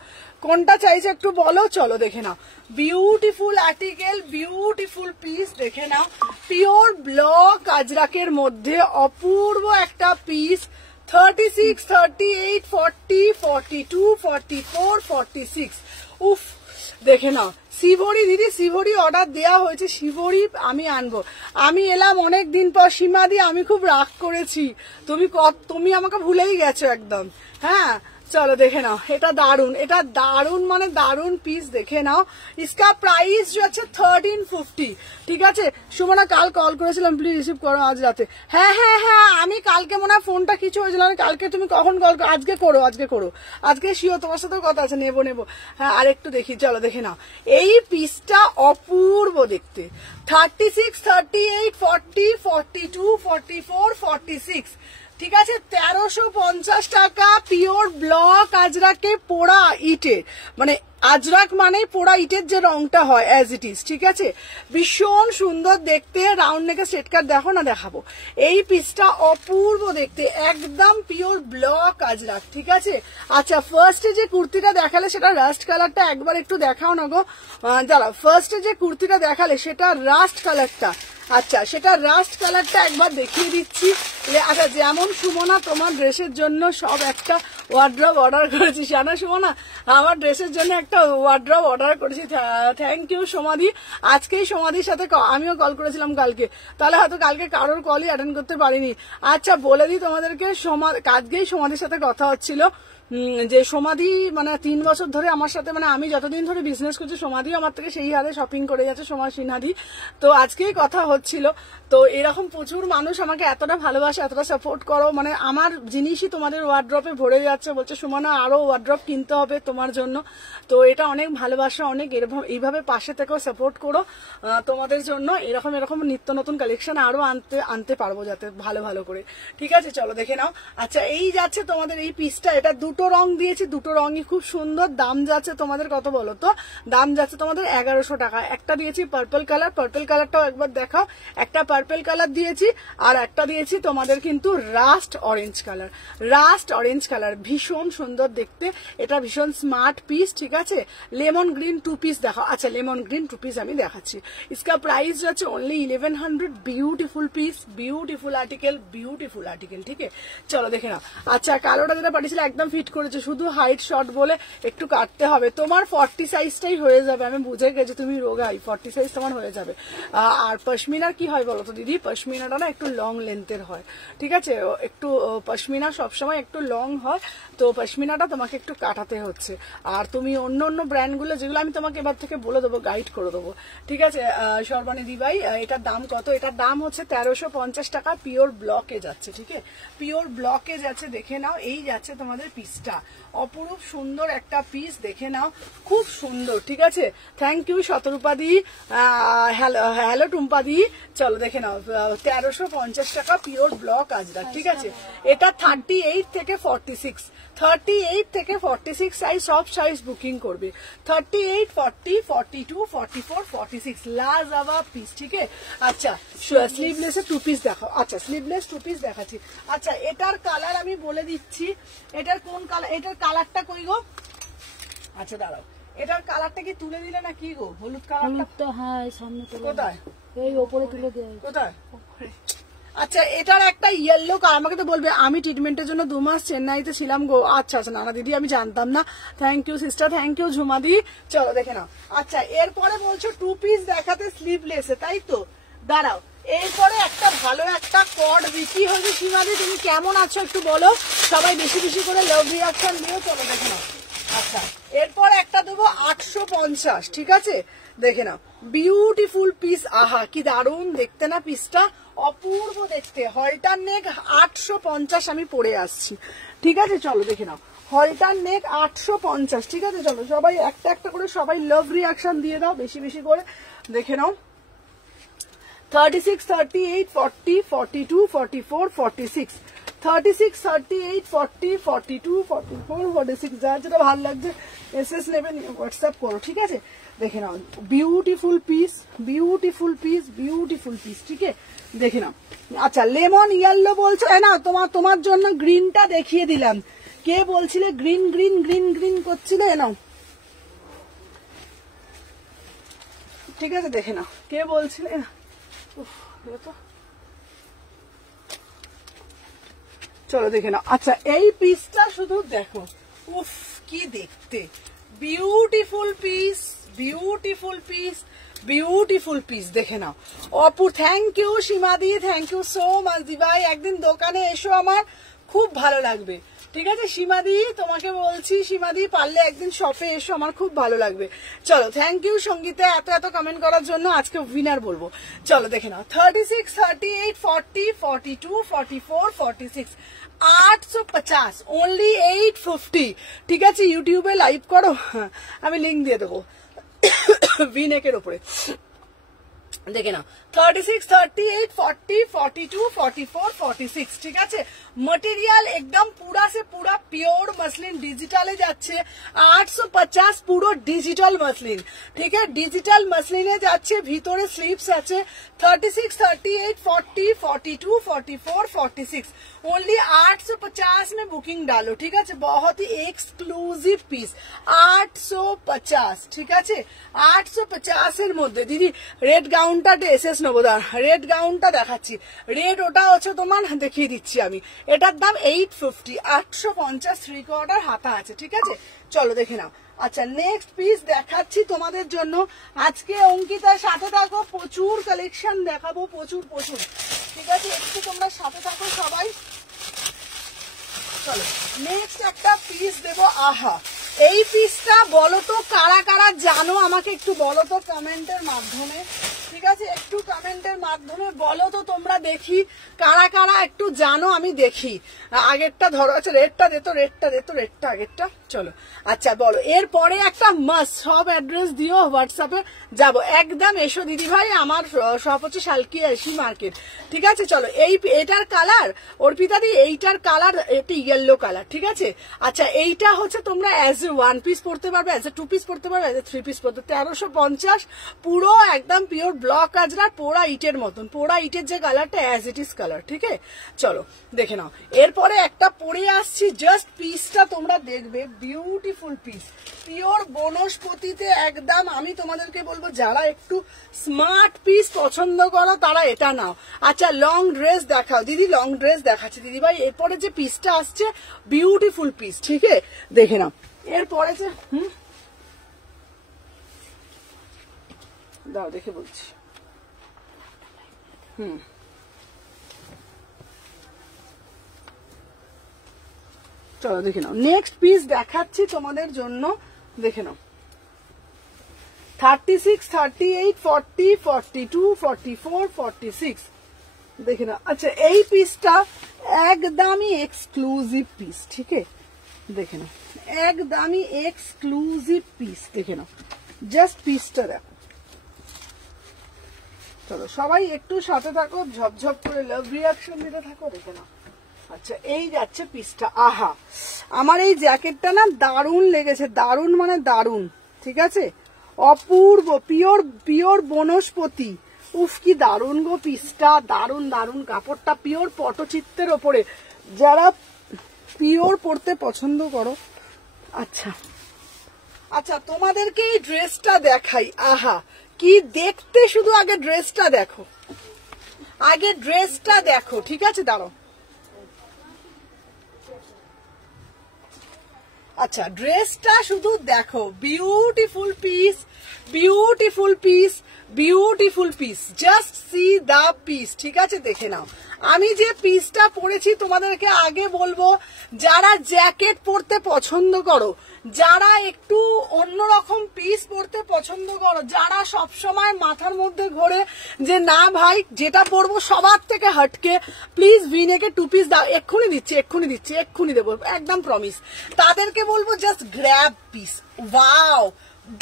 কোনটা চাইছো একটু বলো। চলো দেখে নাও, বিউটিফুল আর্টিকেল, বিউটিফুল পিস, দেখে নাও, পিওর ব্লক আজরাকের মধ্যে অপূর্ব একটা পিস। 36, 38, 40, 42, 44, 46 উফ দেখে নাও। শিবরি দিদি, শিবরি অর্ডার দেওয়া হয়েছে, শিবরি আমি আনবো। আমি এলাম অনেক দিন পর, সীমাদি আমি খুব রাগ করেছি, তুমি আমাকে ভুলেই গেছো একদম। হ্যাঁ চলো দেখে নাও, এটা দারুন, এটা দারুন মানে দারুন পিস, দেখে নাও। ইসকা প্রাইস হচ্ছে 1350, ঠিক আছে। সুমনা কাল কল করেছিলাম, প্লিজ রিসিভ করো আজ রাতে। হ্যাঁ হ্যাঁ হ্যাঁ আমি কালকে মনে হয় ফোনটা কিছু হয়েছিল, কালকে তুমি কখন কল করো, আজকে করো, আজকে করো, আজকে শিও তোমার সাথে কথা আছে, নেবো নেবো। হ্যাঁ আর একটু দেখি, চলো দেখে নাও। এই পিসটা অপূর্ব দেখতে, 36, 38, 40, 42, 44, 46, ঠিক আছে। 1350 টাকা পিওর ব্লক আজরাকে পোড়া ইটের, মানে আজরাক মানে পোড়া ইটের যে রংটা হয় অ্যাজ ইট ইজ, ঠিক আছে। ভীষণ সুন্দর দেখতে, রাউন্ড নেকে সেট কাট দেখো না, দেখাবো। এই পিসটা অপূর্ব দেখতে, একদম পিওর ব্লক আজরাক, ঠিক আছে। আচ্ছা ফার্স্টে যে কুর্তিটা দেখালে সেটা রাস্ট কালারটা একবার একটু দেখাও না গো, দাঁড়া, ফার্স্টে যে কুর্তিটা দেখালে সেটা রাস্ট কালারটা, আচ্ছা সেটা রাস্ট কালারটা একবার দেখিয়ে দিচ্ছি। আচ্ছা যেমন সুমনা তোমার ড্রেসের জন্য সব একটা ওয়ার্ড্রব অর্ডার করেছি, জানা সুমনা আমার ড্রেসের জন্য একটা ওয়ার্ড্রব অর্ডার করেছি, থ্যাংক ইউ সমাধি। আজকেই সমাধির সাথে আমিও কল করেছিলাম কালকে, তাহলে হয়তো কালকে কারোর কলই অ্যাটেন্ড করতে পারিনি। আচ্ছা বলে দিই তোমাদেরকে, আজকেই সমাধির সাথে কথা হচ্ছিল, যে সমাধি মানে 3 বছর ধরে আমার সাথে, মানে আমি যতদিন ধরে বিজনেস করছি সমাধি আমার থেকে সেই হারে শপিং করে যাচ্ছে, সমাজ সিনহাদি। তো আজকেই কথা হচ্ছিল, তো এরকম প্রচুর মানুষ আমাকে এতটা ভালোবাসে, এতটা সাপোর্ট করো, মানে আমার জিনিসই তোমাদের ওয়ার্ড্রপে ভরে যাচ্ছে, বলছে সুমনা আরো ওয়ার্ড্রপ কিনতে হবে তোমার জন্য। তো এটা অনেক ভালোবাসা, অনেক এরকম এইভাবে পাশে থেকেও সাপোর্ট করো, তোমাদের জন্য এরকম এরকম নিত্য নতুন কালেকশন আরো আনতে পারবো যাতে ভালো ভালো করে, ঠিক আছে। চলো দেখে নাও। আচ্ছা এই যাচ্ছে তোমাদের এই পিসটা, এটা 2 দুটো রং দিয়েছি, দুটো রঙই খুব সুন্দর। দাম যাচ্ছে তোমাদের কত বলো তো? দাম যাচ্ছে তোমাদের 1100 টাকা। একটা দিয়েছি পার্পল কালার, পার্পল কালারটাও একবার দেখাও। একটা পার্পল কালার দিয়েছি আর একটা দিয়েছি তোমাদের কিন্তু rushed orange colour. Rushed orange colour ভীষণ সুন্দর দেখতে, এটা ভীষণ স্মার্ট পিস, ঠিক আছে। লেমন গ্রিন 2 পিস দেখাও। আচ্ছা লেমন গ্রিন 2 পিস আমি দেখাচ্ছি। इसका प्राइस যাচ্ছে only 1100। Beautiful piece, beautiful article, beautiful article, ঠিক আছে। চলো দেখে নাও। আচ্ছা কালোটা যেটা পাঠিয়েছিল একদম ফিট করেছে, শুধু হাইট শর্ট বলে একটু কাটতে হবে। তোমার 40 সাইজটাই হয়ে যাবে, আমি বুঝে গেছি তুমি রোগাই, 40 সাইজ তোমার হয়ে যাবে। আর পশমিনার কি হয় বলো তো দিদি, পশমিনাটা না একটু লং লেন্থের হয়, ঠিক আছে। একটু পশমিনা সবসময় একটু লং হয়, তো পশমিনাটা তোমাকে একটু কাটাতে হচ্ছে। আর তুমি অন্য অন্য ব্র্যান্ডগুলো যেগুলো আমি তোমাকে এবার থেকে বলে দেবো, গাইড করে দেবো, ঠিক আছে। সর্বানিধি ভাই এটার দাম কত? এটার দাম হচ্ছে 1350 টাকা। পিওর ব্লকে যাচ্ছে, ঠিক আছে, পিওর ব্লকে যাচ্ছে। দেখে নাও, এই যাচ্ছে তোমাদের পিসটা, অপরূপ সুন্দর একটা পিস, দেখে নাও, খুব সুন্দর, ঠিক আছে। থ্যাংক ইউ শতরূপাদি, হ্যালো টুম্পাদি। চলো দেখে নাও, 1350 টাকা পিওর ব্লক আজরা, ঠিক আছে। এটা 38 থেকে 46, 38 থেকে 46 সাইজ, সব সাইজ বুকিং করবে। 38, 40, 42, 44, 46 লাজাওয়াব পিস, ঠিক আছে। আচ্ছা স্লিভলেসের 2 পিস দেখাও। আচ্ছা স্লিভলেস 2 পিস দেখাচ্ছি। আচ্ছা এটার কালার আমি বলে দিচ্ছি, এটার কোন কালার, এটার কালারটা কই গো? আচ্ছা দাঁড়াও, এটার কালারটা কি তুলে দিলে না কি গো? হলুদ কালারটা, হ্যাঁ সামনে কোথায়? এই উপরে তুলে দেয়, কোথায়? আচ্ছা এটার একটা ইয়েলো কালার, আমাকে তো বলবে আমি ট্রিটমেন্টের জন্য 2 মাস চেন্নাইতে ছিলাম গো। আচ্ছা আচ্ছা না দিদি আমি জানতাম না। Thank you sister, thank you ঝুমাদি। চলো দেখে নাও। আচ্ছা এরপরে বলছো 2 পিস দেখাতে স্লিভলেসে, তাই তো? দাঁড়াও, এরপরে একটা ভালো একটা কর্ড বিক্রি হয়েছে। সীমাদি তুমি কেমন আছো একটু বলো, সবাই বেশি বেশি করে লাভ রিয়াকশন দিও। চলো দেখে নাও। আচ্ছা এরপর একটা দেবো 850, ঠিক আছে। দেখে নাও, বিউটিফুল পিস, আহা কি দারুণ দেখতে না পিসটা, অপূর্ব দেখতে। হলটার নেক 850 আমি পরে আসছি, ঠিক আছে। চলো দেখে নাও, হলটার নেক 850, ঠিক আছে। চলো সবাই একটা একটা করে সবাই লাভ রিয়াকশন দিয়ে দাও বেশি বেশি করে। দেখে নাও 36, 38, 40, 42, 44, 46, 36, 38, 40, 42, 44, 46 যার যেটা ভালো লাগছে এসএস নেবেন, হোয়াটসঅ্যাপ করো, ঠিক আছে। দেখে নাও, beautiful piece, beautiful piece, beautiful piece, ঠিক আছে। দেখে নাও। আচ্ছা লেমন ইয়েলো বলছো, না তোমার জন্য গ্রিনটা দেখিয়ে দিলাম। কে বলছিলে গ্রিন গ্রিন গ্রিন গ্রিন করছিলে, নাও, ঠিক আছে। দেখে নাও কে বলছিলে, চলো দেখে নাও। আচ্ছা এই পিসটা শুধু দেখো, উফ কি দেখতে, beautiful piece, beautiful piece, beautiful piece, দেখে নাও। অপুর থ্যাংক ইউ সীমাদি, থ্যাংক ইউ সো মাচ দিভাই। একদিন দোকানে এসো, আমার খুব ভালো লাগবে, ঠিক আছে। সীমাদি তোমাকে বলছি, সীমাদি পারলে একদিন শপে এসো, আমার খুব ভালো লাগবে। চলো থ্যাংক ইউ সঙ্গীতে এত এত কমেন্ট করার জন্য। আজকে উইনার বলবো, চলো দেখে নাও। 36, 38, 40, 42, 44, 46 850, অনলি 850, ঠিক আছে। ইউটিউবে লাইভ করো, আমি লিঙ্ক দিয়ে দেবো ভিনেকের উপরে। দেখে নাও 36, 38, 40, 42, 44, 46, ঠিক আছে। मटेरियल एकदम पूरा से पूरा प्योर मसलिन डिजिटल যাচ্ছে। 850 পুরো ডিজিটাল মসলিন, ঠিক আছে। ডিজিটাল মসলিনে যাচ্ছে, ভিতরে স্লিপস আছে। 36, 38, 40, 42, 44, 46 ओनली 850 में बुकिंग डालो, ठीक है। बहुत ही एक्सक्लूसिव पीस 850, ঠিক আছে। 850 এর মধ্যে দিদি রেড গাউনটা এসএস নেবো, রেড গাউনটা দেখাচ্ছি। রেড ওটা হচ্ছে তোমার, দেখিয়ে দিচ্ছি আমি। এটার দাম 850, 850 3/4 হাতা আছে, ঠিক আছে। চলো দেখে নাও। আচ্ছা নেক্সট পিস দেখাচ্ছি তোমাদের জন্য। আজকে অঙ্কিতার সাথে থাকো, প্রচুর কালেকশন দেখাবো, প্রচুর প্রচুর, ঠিক আছে। একটু তোমরা সাথে থাকো সবাই। চলো নেক্সট একটা পিস দেবো। আহা এই পিসটা বলো তো কারা কারা জানো, আমাকে একটু বলো তো কমেন্টের মাধ্যমে। ঠিক আছে, একটু কমেন্টের মাধ্যমে বলো তো তোমরা, দেখি কারা কারা একটু জানো, আমি দেখি। আগেরটা ধরো, আচ্ছা রেটটা দে তো, রেটটা আগেরটা, চলো। আচ্ছা বলো, এরপরে একটা মাস্ট, সব অ্যাড্রেস দিও, হোয়াটসঅ্যাপে যাব, একদম এসো দিদি ভাই, আমার সব হচ্ছে শালকি এসি মার্কেট। ঠিক আছে, চলো। এটার কালার অর্পিতাদি, এইটার কালার এটা ইয়েলো কালার, ঠিক আছে। আচ্ছা এইটা হচ্ছে তোমরা অ্যাজ এ 1 পিস পড়তে পারবে, অ্যাজ এ 2 পিস পড়তে পারবে, অ্যাজ এ 3 পিস পড়তে। 1350, পুরো একদম পিওর ব্লক আজরার, পোড়া ইটের মতন, পোড়া ইটের যে কালারটা অ্যাজ ইট ইজ কালার, ঠিক আছে। চলো দেখে নাও। এরপরে একটা পরে আসছি, জাস্ট পিসটা তোমরা দেখবে, বিউটিফুল পিস, পিওর বনস্পতিতে একদম। আমি তোমাদেরকে বলবো যারা একটু স্মার্ট পিস পছন্দ করো তারা এটা নাও। আচ্ছা লং ড্রেস দেখাও দিদি, লং ড্রেস দেখাচ্ছে দিদি ভাই। এরপরে যে পিসটা আসছে বিউটিফুল পিস, ঠিক আছে, দেখে নাও। এরপরে যে দাও দেখে বলছি, চলো দেখে নাও। নেক্সট পিস দেখাচ্ছি তোমাদের জন্য, দেখে নাও। 36, 38, 40, 42, 44, 46, দেখে নাও। আচ্ছা এই পিসটা একদমই এক্সক্লুসিভ পিস, ঠিক আছে, দেখে নাও, একদমই এক্সক্লুসিভ পিস, দেখে নাও, জাস্ট পিসটা দেখো। চলো সবাই একটু সাথে থাকো, ঝপঝপ করে লাভ রিয়াকশন দিতে থাকো, দেখে নাও। আচ্ছা এই যাচ্ছে পিসটা, আহা আমার এই জ্যাকেটটা না দারুণ লেগেছে, দারুণ মানে দারুণ, ঠিক আছে, অপূর্ব, পিওর পিওর বনস্পতি, উফ কি দারুণ গো পিসটা, দারুণ দারুণ কাপড়টা, পিওর পটচিত্রের ওপরে, যারা পিওর পরতে পছন্দ করো। আচ্ছা আচ্ছা তোমাদেরকে এই ড্রেসটা দেখাই, আহা কি দেখতে, শুধু আগে ড্রেসটা দেখো, আগে ড্রেসটা দেখো, ঠিক আছে, দাঁড়াও। আচ্ছা ড্রেসটা শুধু দেখো, beautiful piece, beautiful piece, beautiful piece, just see the piece, ঠিক আছে, দেখে নাও। আমি যে পিসটা পরেছি তোমাদেরকে আগে বলবো, যারা জ্যাকেট পরতে পছন্দ করো, যারা একটু অন্যরকম পিস পরতে পছন্দ করো, যারা সব সময় মাথার মধ্যে ঘোরে যে না ভাই যেটা পরবো সবার থেকে হটকে, প্লিজ ভিনেকে 2 পিস দাও, এক্ষুনি দিচ্ছি, এক্ষুনি দিচ্ছি, এক্ষুনি দেবো, একদম প্রমিস। তাদেরকে বলবো just grab piece, wow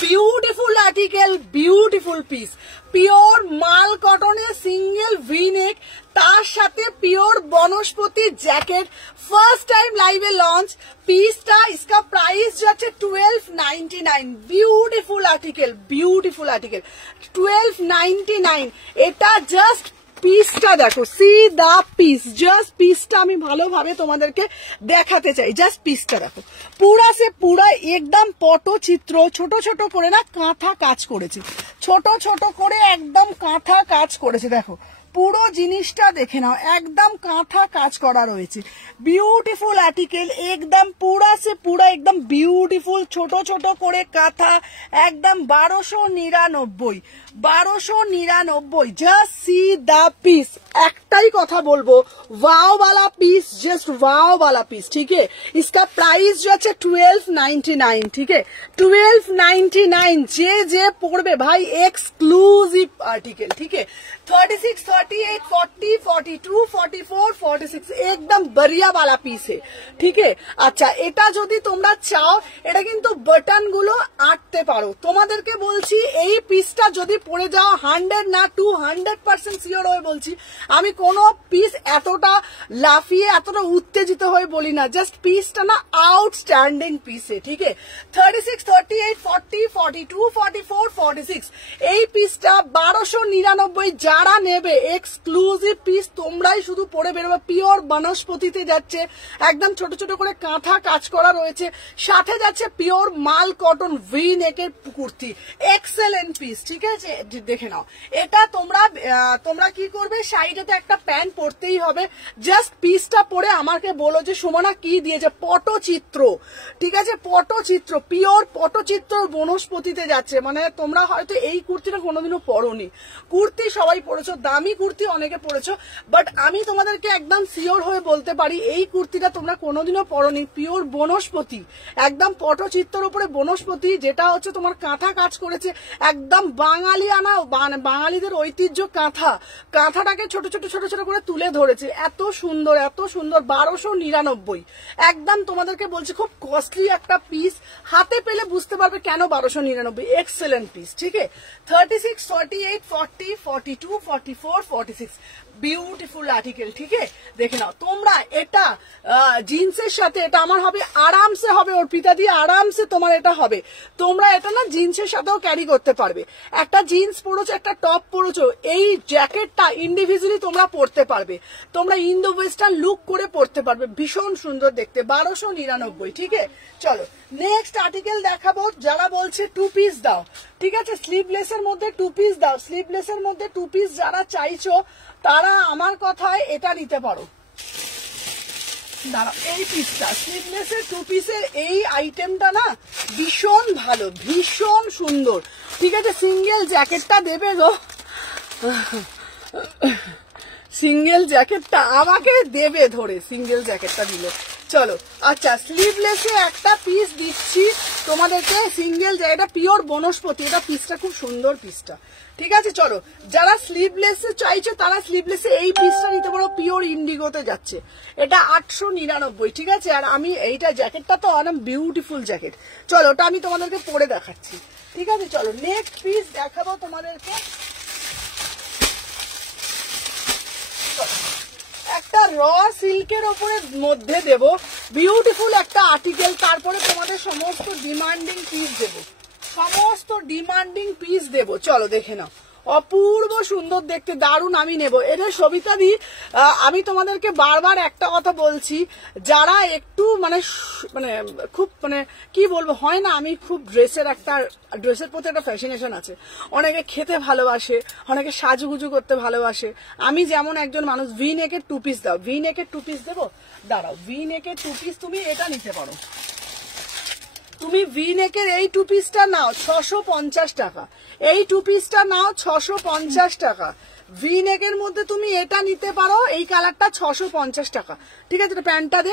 beautiful article, beautiful piece, pure মাল কটনের সিঙ্গেল ভিনেক, তার সাথে পিওর বনস্পতি জ্যাকেট, ফার্স্ট টাইম লাইভে লঞ্চ পিসটা, इसका प्राइस যাচ্ছে 1299, বিউটিফুল আর্টিকেল, বিউটিফুল আর্টিকেল, 1299। এটা জাস্ট পিসটা দেখো, সি দা পিস, জাস্ট পিসটা আমি ভালোভাবে তোমাদেরকে দেখাতে চাই, জাস্ট পিসটা দেখো, পুরা সে পুরা একদম পটচিত্র, ছোট ছোট করে না কাঁথা কাজ করেছে, ছোট ছোট করে একদম কাঁথা কাজ করেছে, দেখো পুরো জিনিসটা দেখে নাও, একদম কাঁথা কাজ করা রয়েছে, বিউটিফুল আর্টিকেল, একদম পুরা সে পুরা একদম বিউটিফুল, ছোট ছোট করে কাঁথা, একদম 1299, 1299, জাস্ট সি দা পিস। একটাই কথা বলবো, वाव वाला पीस, जस्ट वाव वाला पीस, ठीक है। इसका प्राइस जो है 1299, ठीक है, 1299। जे पड़बे भाई एक्सक्लूसिव आर्टिकल, ठीक है। 36, 38, 40, 42, 44, 46 एकदम बढ़िया वाला पीस है, ठीक है। আচ্ছা এটা যদি তোমরা চাও, এটা কিন্তু বাটন গুলো আটতে পারো, তোমাদেরকে বলছি এই পিসটা যদি পরে যাও 100 না 200% শিওর হয়ে বলছি, আমি কোনো পিস এতটা লাফিয়ে এতটা উত্তেজিত হয়ে বলি না, জাস্ট পিসটা না আউটস্ট্যান্ডিং পিস है, ठीक है। 36, 38, 40, 42, 44, 46 এই পিসটা 1299, যারা নেবে এক্সক্লুসিভ পিস, তোমরাই শুধু পরে বেরোবে, পিওর বনস্পতিতে যাচ্ছে, একদম ছোট ছোট করে কাঁথা কাজ করা রয়েছে, সাথে যাচ্ছে পিওর মাল কটন ভি নেকের কুর্তি, এক্সেলেন্ট পিস, ঠিক আছে, দেখে নাও। এটা তোমরা কি করবে, সাইডেতে একটা প্যান্ট পরতেই হবে, জাস্ট পিসটা পরে আমাকে বলো যে সুমনা কি দিয়েছে, পটচিত্র, ঠিক আছে, পটচিত্র, পিওর পটচিত্র বনস্পতিতে যাচ্ছে, মানে তোমরা হয়তো এই কুর্তিটা কোনোদিনও পরোনি, কুর্তি সবাই পরেছো, দামি কুর্তি অনেকে পরেছো, বাট আমি তোমাদেরকে একদম শিওর হয়ে বলতে পারি এই কুর্তিটা তোমরা কোনোদিনও পরনি। পিওর বনস্পতি, একদম পটচিত্রের উপরে বনস্পতি, যেটা হচ্ছে তোমার কাঁথা কাজ করেছে, একদম বাঙালিয়ানা, বাঙালিদের ঐতিহ্য কাঁথা, কাঁথাটাকে ছোট ছোট ছোট ছোট করে তুলে ধরেছে, এত সুন্দর এত সুন্দর। 1299 একদম তোমাদেরকে বলছি, খুব কস্টলি একটা পিস, হাতে পেলে বুঝতে পারবে কেন 1299। এক্সেলেন্ট পিস, ঠিক আছে। 36, 48, 40, 42, 44, 46 বিউটিফুল আর্টিকেল, ঠিক আছে। দেখে নাও তোমরা, এটা জিন্সের সাথে এটা আমার হবে, আরামসে হবে অর্পিতা দিয়ে, আরামসে তোমার এটা হবে। তোমরা এটা না জিন্সের সাথেও ক্যারি করতে পারবে। একটা জিন্স পরেছো, একটা টপ পরেছো, এই জ্যাকেটটা ইন্ডিভিজুয়ালি তোমরা পরতে পারবে, তোমরা ইন্দো ওয়েস্টার্ন লুক করে পরতে পারবে, ভীষণ সুন্দর দেখতে। 1299, ঠিক আছে। চলো নেক্সট আর্টিকেল দেখাবো। যারা বলছে 2 পিস দাও, ঠিক আছে, স্লিভলেসের মধ্যে 2 পিস দাও, স্লিভলেসের মধ্যে 2 পিস যারা চাইছো তারা আমার কথায় এটা নিতে পারো। দাঁড়াও, এই পিসটা স্লিভলেসের 2 পিসের এই আইটেমটা না ভীষণ ভালো, ভীষণ সুন্দর, ঠিক আছে। সিঙ্গেল জ্যাকেটটা দেবে গো, সিঙ্গেল জ্যাকেটটা আমাকে দেবে ধরে, সিঙ্গেল জ্যাকেটটা দিলে। চলো আচ্ছা, স্লিভলেসে একটা পিস দিচ্ছি তোমাদেরকে, সিঙ্গেল জ্যাকেটটা পিওর বনস্পতি, এটা পিসটা খুব সুন্দর পিসটা, ঠিক আছে। চলো যারা স্লিভলেসে চাইছো তারা স্লিভলেসে এই পিসটা নিতে পারো, পিওর ইন্ডিগোতে যাচ্ছে, এটা 899, ঠিক আছে। আর আমি এইটা জ্যাকেটটা তো অনেক বিউটিফুল জ্যাকেট, চলো ওটা আমি তোমাদেরকে পরে দেখাচ্ছি, ঠিক আছে। চলো নেক্সট পিস দেখাবো তোমাদেরকে, একটা র সিল্কের ওপরে মধ্যে দেব, বিউটিফুল একটা আর্টিকেল। তারপরে তোমাদের সমস্ত ডিমান্ডিং পিস দেব, সমস্ত ডিমান্ডিং পিস দেব। চলো দেখে নাও, অপূর্ব সুন্দর দেখতে, দারুণ। আমি নেব এটা সবিতা দি। আমি তোমাদেরকে বারবার একটা কথা বলছি, যারা একটু মানে খুব মানে কি বলবো, হয় না, আমি খুব ড্রেসের প্রতি একটা ফ্যাশনেশন আছে। অনেকে খেতে ভালোবাসে, অনেকে সাজুগুজু করতে ভালোবাসে। আমি যেমন একজন মানুষ, ভি নেকের 2 পিস দাও, ভি নেকের 2 পিস দেবো। দাঁড়াও, ভি নেকের 2 পিস তুমি এটা নিতে পারো, তুমি ভি নেকের এই 2 পিসটা নাও 650 টাকা, এই 2 পিসটা নাও 650 টাকা। ভি নেকের মধ্যে তুমি এটা নিতে পারো, এই কালারটা 650 টাকা, ঠিক আছে। প্যান্টটা দে,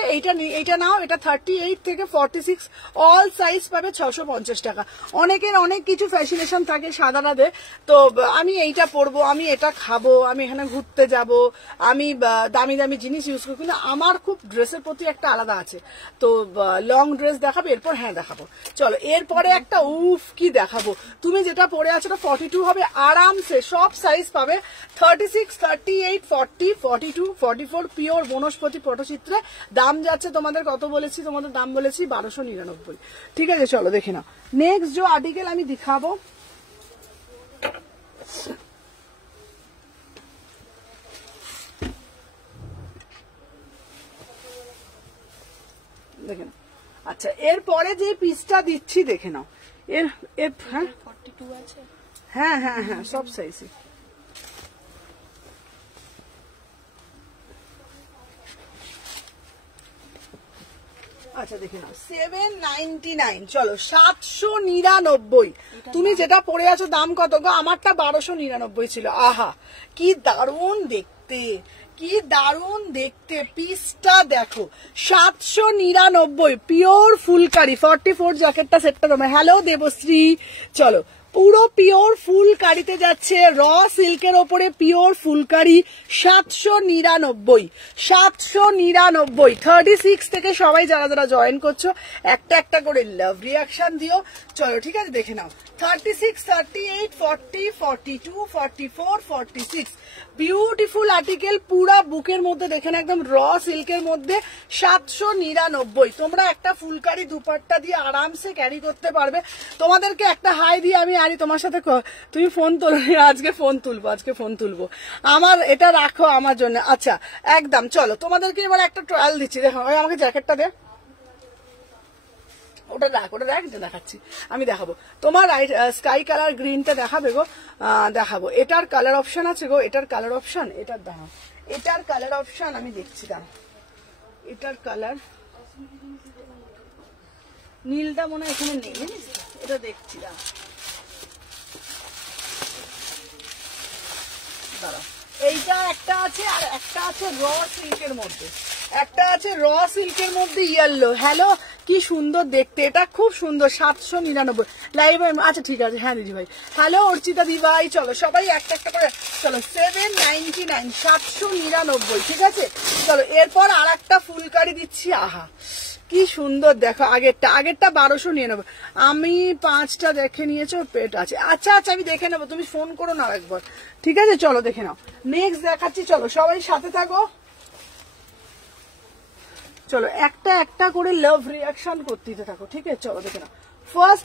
এইটা নাও, এটা 38 থেকে 46 অল সাইজ পাবে 650 টাকা। অনেকের অনেক কিছু ফ্যাশনেশন থাকে সাদারা দে, তো আমি এইটা পরবো, আমি এটা খাবো, আমি এখানে ঘুরতে যাব, আমি দামি দামি জিনিস ইউজ করি, কিন্তু আমার খুব ড্রেসের প্রতি একটা আলাদা আছে। তো লং ড্রেস দেখাবে, এরপর হ্যাঁ দেখাবো। চলো এরপরে একটা উফ কি দেখাবো, তুমি যেটা পরে আছো 42 হবে, আরামসে সব সাইজ পাবে। 36, 38, 40, 42, 44 পিওর বনস্পতি পটচিত্রে। দাম যাচ্ছে তোমাদের কত বলেছি, তোমাদের দাম বলেছি 1299, ঠিক আছে। চলো দেখে নাও নেক্সট যে আর্টিকেল আমি দেখাবো, দেখে নাও। আচ্ছা এরপরে যে পিসটা দিচ্ছি দেখে নাও, এর হ্যাঁ 42 আছে, হ্যাঁ হ্যাঁ হ্যাঁ সব সাইজে। আচ্ছা দেখে নাও 799, চলো 799। তুমি যেটা পরে আছো দাম কত গো? আমারটা 1299 ছিল। আহা কি দারুণ দেখতে, কি দারুণ দেখতে, পিসটা দেখো 799 পিওর ফুলকারি। 44 জ্যাকেটটা সেটটা তোমার। হ্যালো দেবশ্রী, চলো পুরো পিওর ফুলকারিতে যাচ্ছে, র সিল্কের ওপরে পিওর ফুলকারি 799, 799। 36 থেকে সবাই যারা যারা জয়েন করছো একটা একটা করে লাভ রিয়াকশন দিও। চলো ঠিক আছে দেখে নাও 36, 38, 40, 42, 44, 46 বিউটিফুল আর্টিকেল, পুরা বুকের মধ্যে দেখেন একদম র সিল্কের মধ্যে 799। তোমরা একটা ফুলকারি দুপাট্টা দিয়ে আরামসে ক্যারি করতে পারবে। তোমাদেরকে একটা হাই দিয়ে আমি আরি তোমার সাথে, তুমি ফোন তোলো, আজকে ফোন তুলবো, আজকে ফোন তুলবো, আমার এটা রাখো আমার জন্য। আচ্ছা একদম চলো তোমাদেরকে এবার একটা ট্রায়াল দিচ্ছি, দেখো আমাকে জ্যাকেটটা দে, ওটা দেখ, ওটা দেখ, দেখাচ্ছি আমি, দেখাবো তোমার স্কাই কালার গ্রিনটা দেখাবে গো, দেখাবো। এটার কালার অপশন আছে গো, এটার কালার অপশন, এটার দাঁড়াও, এটার কালার অপশন আমি দেখছি, দাঁড়াও এটার কালার নীলটা মনে হয় এখানে নেই, জানিস এটা দেখছি, দাঁড়াও, এইটা একটা আছে আর একটা আছে র সিল্কের মধ্যে, একটা আছে র সিল্কের মধ্যে ইয়েলো। হ্যালো, কি সুন্দর দেখতে, এটা খুব সুন্দর, 799 লাইভ। আচ্ছা ঠিক আছে, হ্যাঁ দিদি ভাই। হ্যালো অর্চিতা দি ভাই, চলো সবাই একটা একটা করে, চলো 799, 799, ঠিক আছে। চলো এরপর আর একটা ফুলকারি দিচ্ছি, আহা কি সুন্দর দেখো, আগেরটা 1299, আমি 5টা দেখে নিয়েছো, পেট আছে। আচ্ছা আচ্ছা আমি দেখে নেবো, তুমি ফোন করো না একবার, ঠিক আছে। চলো দেখে নাও, নেক্সট দেখাচ্ছি, চলো সবাই সাথে থাকো। চলো একটা একটা করে লাভ রিয়াকশন করতে থাকো, ঠিক আছে। চলো দেখে নাও,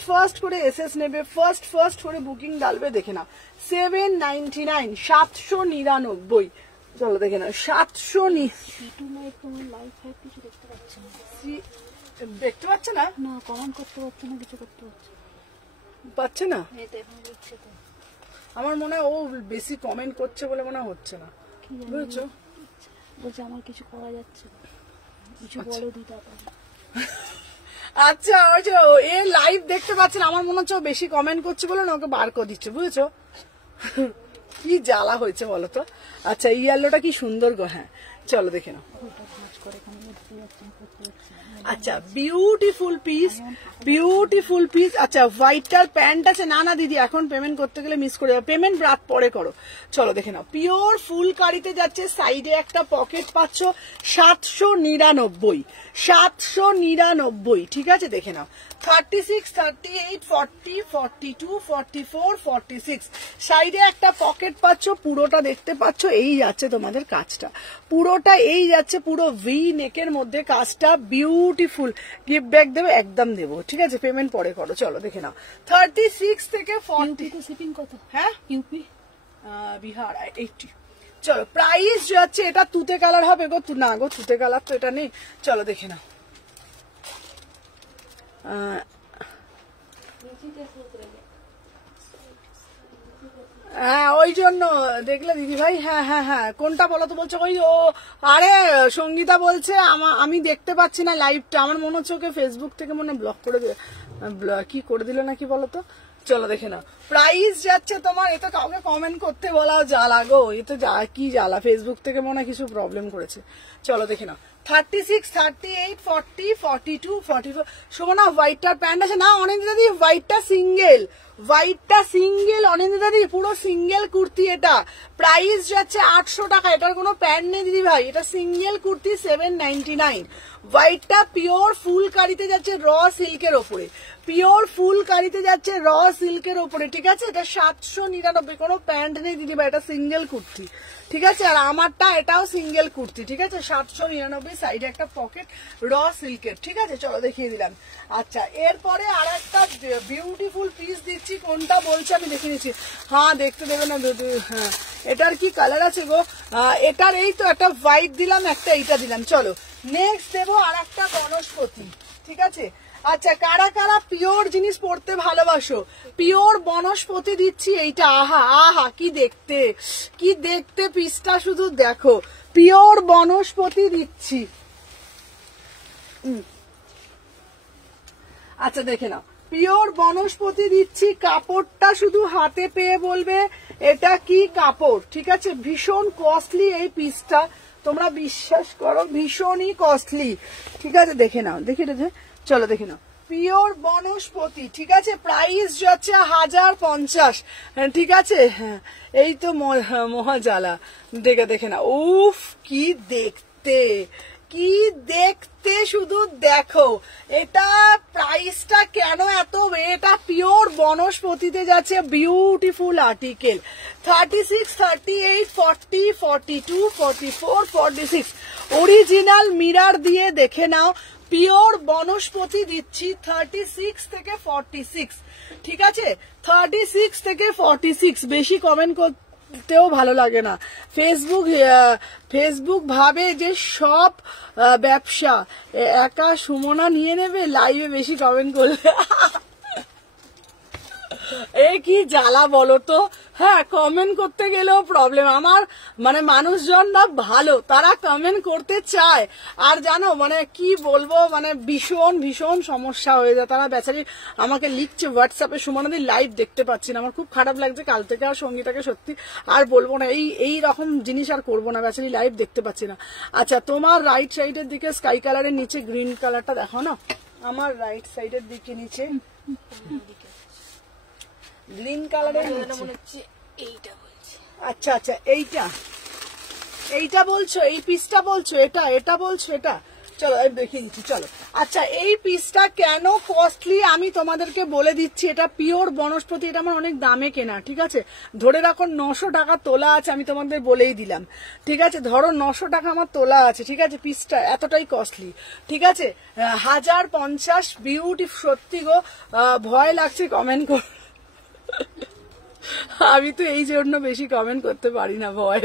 ফার্স্ট করে এসএস নেবে, ফার্স্ট করে বুকিং ডালবে, দেখে নাও 799, 799। চলো দেখে নাও 700 দেখতে পাচ্ছে না, না কমেন্ট করতে পারছে না, কিছু করতে পাচ্ছে না। এই তো এখন দিচ্ছে তো, আমার মনে হয় ও বেশি কমেন্ট করছে বলে মনে হচ্ছে না, কি জানি বুঝেছো। বলছে আমার কিছু করা যাচ্ছে না, কিছু বলে দিতে পারে। আচ্ছা ওই যে এ লাইভ দেখতে পাচ্ছেন, আমার মনে হচ্ছে ও বেশি কমেন্ট করছে বলে না ওকে বার করে দিচ্ছে, বুঝেছো। কি জ্বালা হয়েছে বলো তো। আচ্ছা ইয়েলোটা কি সুন্দর গো, হ্যাঁ চলো দেখে নাও। আচ্ছা বিউটিফুল পিস। আচ্ছা হোয়াইটটার প্যান্ট আছে, না না দিদি এখন পেমেন্ট করতে গেলে মিস করে যাবে, পেমেন্ট রাত পরে করো। চলো দেখে নাও, পিওর ফুল কারিতে যাচ্ছে, সাইডে একটা পকেট পাচ্ছ, 799, ঠিক আছে। দেখে নাও 36, 38, 40, 42, 44, 46, সাইডে একটা পকেট পাচ্ছ, পুরোটা দেখতে পাচ্ছ, এই যাচ্ছে তোমাদের কাজটা, পুরোটা এই যাচ্ছে, পুরো ভি নেকের মধ্যে কাজটা, বিউটিফুল। গিফট ব্যাগ দেবে, একদম দেবো, ঠিক আছে, পেমেন্ট পরে করো। চলো দেখে নাও 36 থেকে 40, শিপিং কত? হ্যাঁ ইউপি বিহার 80। চলো প্রাইস যাচ্ছে, এটা তুতে কালার হবে গো, না গো তুতে কালার তো এটা নেই। চলো দেখে নাও, হ্যাঁ ওই জন্য দেখলে দিদি ভাই, হ্যাঁ হ্যাঁ হ্যাঁ কোনটা বলো তো, বলছো ওই ও, আরে সঙ্গীতা বলছে আমি দেখতে পাচ্ছি না লাইভটা, আমার মনে হচ্ছে ওকে ফেসবুক থেকে মনে ব্লক করে কি করে দিল নাকি বলো তো। চলো দেখে নাও, প্রাইস যাচ্ছে তোমার, এ তো কাউকে কমেন্ট করতে বলা জ্বালা গো, এ তো কি জ্বালা, ফেসবুক থেকে মনে হয় কিছু প্রবলেম করেছে। চলো দেখে নাও 36, 38, 40, 42, 44। শোনো না, হোয়াইটটার প্যান্ট আছে না অনিন্দিতা দি, হোয়াইটটা সিঙ্গেল অনিন্দিতা দি, পুরো সিঙ্গেল কুর্তি, এটা প্রাইস যাচ্ছে 800 টাকা, এটার কোনো প্যান্ট নেই দিদি ভাই, এটা সিঙ্গেল কুর্তি 799। হোয়াইটটা পিওর ফুল কারিতে যাচ্ছে, র সিল্কের ওপরে, ঠিক আছে। এটা 799, কোনো প্যান্ট নেই দিদি ভাই, এটা সিঙ্গেল কুর্তি, ঠিক আছে। আর আমারটা এটাও সিঙ্গেল কুর্তি, ঠিক আছে, 799, সাইডে একটা পকেট, র সিল্কের, ঠিক আছে। চলো দেখিয়ে দিলাম। আচ্ছা এরপরে আর একটা বিউটিফুল পিস দিচ্ছি, কোনটা বলছে আমি দেখে নিচ্ছি, হ্যাঁ দেখতে দেবে না দিদি, হ্যাঁ এটার কি কালার আছে গো, এটার এই তো একটা হোয়াইট দিলাম, একটা এইটা দিলাম। চলো নেক্সট দেবো আর একটা বনস্পতি, ঠিক আছে। আচ্ছা কারা কারা পিওর জিনিস পড়তে ভালোবাসো, পিওর বনস্পতি দিচ্ছি এইটা, আহা কি দেখতে পিসটা শুধু দেখো, পিওর বনস্পতি দিচ্ছি। আচ্ছা দেখে নাও, পিওর বনস্পতি দিচ্ছি, কাপড়টা শুধু হাতে পেয়ে বলবে এটা কি কাপড়, ঠিক আছে। ভীষণ কস্টলি এই পিসটা, তোমরা বিশ্বাস করো ভীষণই কস্টলি, ঠিক আছে। দেখে নাও, চলো দেখে নাও, পিওর বনস্পতি, ঠিক আছে। প্রাইস যাচ্ছে 1050, ঠিক আছে। হ্যাঁ এই তো মহাজালা, দেখে না, উফ কি দেখতে শুধু দেখো, এটা প্রাইসটা কেন এত, এটা পিওর বনস্পতিতে যাচ্ছে, বিউটিফুল আর্টিকেল। 36, 38, 40, 42, 44, 46, অরিজিনাল মিরার দিয়ে দেখে নাও, পিওর বনস্পতি দিচ্ছি 36 থেকে 46, ঠিক আছে। 36 থেকে 46, বেশি কমেন্ট করতেও ভালো লাগে না, ফেসবুক ভাবে যে সব ব্যবসা একা সুমনা নিয়ে নেবে, লাইভে বেশি কমেন্ট করলে। এ কি জ্বালা বলো তো। হ্যাঁ, কমেন্ট করতে গেলেও প্রবলেম। আমার মানে মানুষজন না ভালো, তারা কমেন্ট করতে চায়, আর জানো মানে কি বলবো, মানে ভীষণ ভীষণ সমস্যা হয়ে যায়। তারা বেচারি আমাকে লিখছে হোয়াটসঅ্যাপে, সুমনাদি লাইভ দেখতে পাচ্ছি না। আমার খুব খারাপ লাগছে কাল থেকে, আর সঙ্গীতাকে সত্যি আর বলবো না, এই রকম জিনিস আর করবো না, বেচারি লাইভ দেখতে পাচ্ছি না। আচ্ছা, তোমার রাইট সাইডের দিকে স্কাই কালারের নিচে গ্রিন কালারটা দেখো না, আমার রাইট সাইডের দিকে নিচে গ্রিন কালারের নিচে এইটা বলছি। আচ্ছা আচ্ছা, এইটা বলছো, এই পিসটা বলছো, এটা বলছো, এটা চলো আমি দেখিয়ে দিচ্ছি, চলো। আচ্ছা, এই পিসটা কেন কস্টলি আমি তোমাদেরকে বলে দিচ্ছি। এটা পিওর বনস্পতি, এটা আমার অনেক দামে কেনা, ঠিক আছে। ধরে রাখো 900 টাকা তোলা আছে, আমি তোমাদের বলেই দিলাম, ঠিক আছে। ধরো 900 টাকা আমার তোলা আছে, ঠিক আছে। পিসটা এতটাই কস্টলি, ঠিক আছে। 1050 বিউটি, সত্যি গো ভয় লাগছে কমেন্ট কর। আমি তো এই জন্য বেশি কমেন্ট করতে পারি না, ভয়।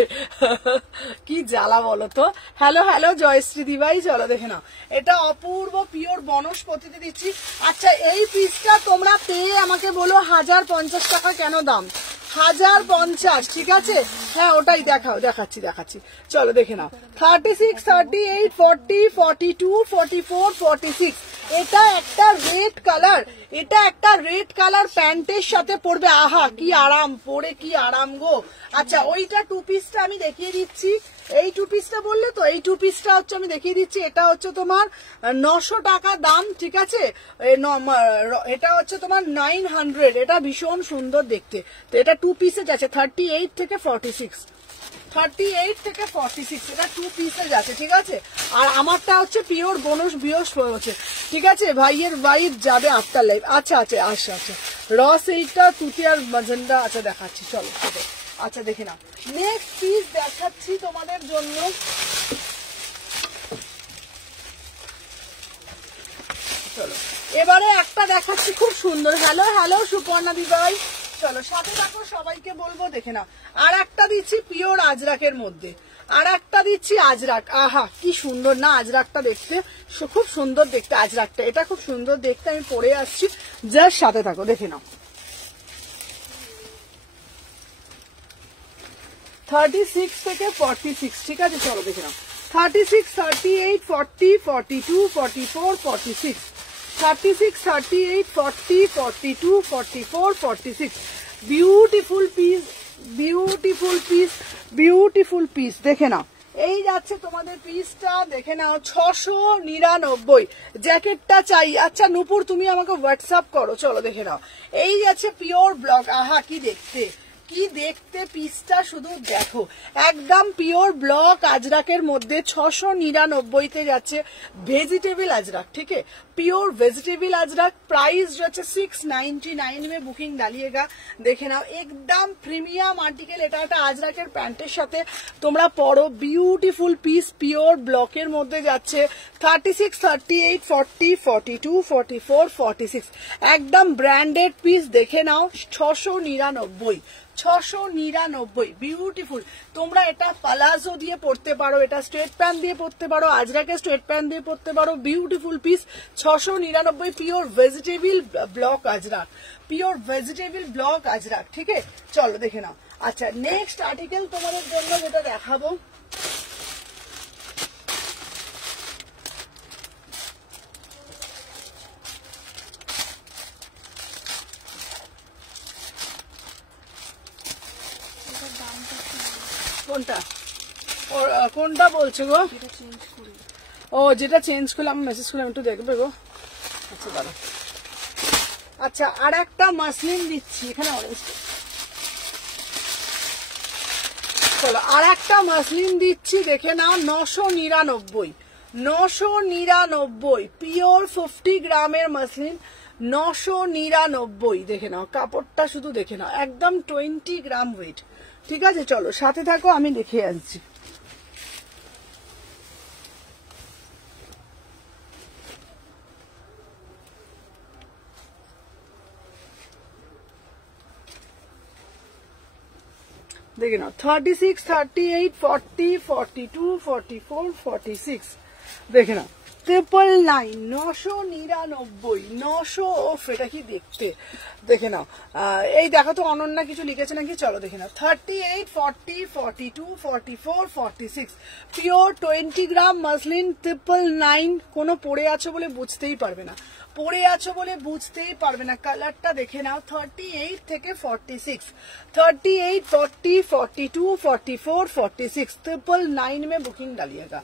কি জ্বালা বলো তো। হ্যালো হ্যালো জয়শ্রী দিভাই, চলো দেখে নাও। এটা অপূর্ব পিওর বনস্পতিতে দিচ্ছি। আচ্ছা, এই পিসটা তোমরা পেয়ে আমাকে বলো 1050 টাকা কেন দাম। 1050, ঠিক আছে। হ্যাঁ, ওটাই দেখাচ্ছি, চলো দেখে নাও। 36, 38, 40, 42, 44, 46। এটা একটা রেড কালার প্যান্টের সাথে পরবে। আহা কি আরাম, পরে কি আরাম গো। আচ্ছা, ওইটা টু পিসটা আমি দেখিয়ে দিচ্ছি। এই টু পিসটা বললে তো, এই টু পিসটা হচ্ছে আমি দেখিয়ে দিচ্ছি। এটা হচ্ছে তোমার 900 টাকা দাম, ঠিক আছে। এটা হচ্ছে তোমার 900। এটা ভীষণ সুন্দর দেখতে। তো এটা টু পিসে যাচ্ছে 38 থেকে 46, 38 থেকে 46। এটা টু পিসে যাচ্ছে, ঠিক আছে। আর আমারটা হচ্ছে পিওর বোনাস বিয়স হচ্ছে, ঠিক আছে। ভাইয়ের ওয়াইফ যাবে আফটার লাইফ। আচ্ছা, রস এইটা তুতি আর মাজেন্ডা। আচ্ছা, দেখাচ্ছি, চলো। আচ্ছা, দেখে নাও। নেক্সট পিস দেখাচ্ছি তোমাদের জন্য। চলো, এবারে একটা দেখাচ্ছি খুব সুন্দর। হ্যালো সুপর্ণা দিভাই, চলো সাথে থাকো, সবাইকে বলবো দেখে নাও। আর একটা দিচ্ছি পিওর আজরাকের মধ্যে, আর একটা দিচ্ছি আজরাক। আহা কি সুন্দর না আজরাকটা দেখতে, খুব সুন্দর দেখতে আজরাকটা। এটা খুব সুন্দর দেখতে, আমি পরে আসছি, জাস্ট সাথে থাকো, দেখে নাও। 36 থেকে 46, ঠিক আছে। চলো দেখে নাও। 36, 38, 40, 42, 44, 46, 36, 38, 40, 42, 44, 46। বিউটিফুল পিস, দেখে নাও। এই যাচ্ছে তোমাদের পিসটা, দেখে নাও। 699। জ্যাকেটটা চাই। আচ্ছা নূপুর, তুমি আমাকে হোয়াটসঅ্যাপ করো, চলো দেখে নাও। এই যাচ্ছে পিওর ব্লক। আহা কি দেখতে পিসটা শুধু দেখো, একদম পিওর ব্লক আজরাকের মধ্যে 699 যাচ্ছে। ভেজিটেবল আজরাক, ঠিক है, পিওর ভেজিটেবল আজরাক। প্রাইস যাচ্ছে 699 में বুকিং डालिएगा। দেখে নাও, একদম প্রিমিয়াম আর্টিকেল। এটা একটা আজরাকের প্যান্টের সাথে তোমরা পরো। বিউটিফুল পিস, পিওর ব্লকের মধ্যে যাচ্ছে। 36, 38, 40, 42, 44, 46, একদম ব্র্যান্ডেড পিস। দেখে নাও, 699, 699। বিউটিফুল। তোমরা এটা পালাজো দিয়ে পড়তে পারো, এটা স্ট্রেট প্যান্ট দিয়ে পড়তে পারো, আজরাকে স্ট্রেট প্যান্ট দিয়ে পড়তে পারো। Beautiful piece, 699। Pure vegetable block Ajrak, pure vegetable block Ajrak, ঠিক আছে। চলো দেখে নাও। আচ্ছা, নেক্সট আর্টিকেল তোমাদের জন্য যেটা দেখাবো, কোনটা বলছো গো? ও যেটা চেঞ্জ করলাম, মেসেজ করলাম, একটু দেখবে গো। আচ্ছা দাঁড়া। আচ্ছা, আর একটা মাসলিন দিচ্ছি এখানে অরেঞ্জ। চলো, আর একটা মাসলিন দিচ্ছি, দেখে নাও। 999, 999। পিওর 50 গ্রামের মাসলিন, 999। দেখে নাও কাপড়টা, শুধু দেখে নাও, একদম 20 গ্রাম ওয়েট, ঠিক আছে। চলো সাথে থাকো, আমি দেখে আসছি। দেখে নাও, 36, 38, 40, 42, 44, 46, দেখে নাও 999, 999, 900, ওফ এটা কি দেখতে, দেখে নাও। এই দেখো তো অনন্যা কিছু লিখেছে নাকি, চলো দেখে নাও। 38, 40, 42, 44, 46 পিওর 20 গ্রাম মাসলিন 999। কোনো পরে আছো বলে বুঝতেই পারবে না, পরে আছো বলে বুঝতেই পারবে না। কালারটা দেখে নাও। 38 থেকে 46, 38, 40, 42, 44, 46 999 में बुकिंग डालिएगा,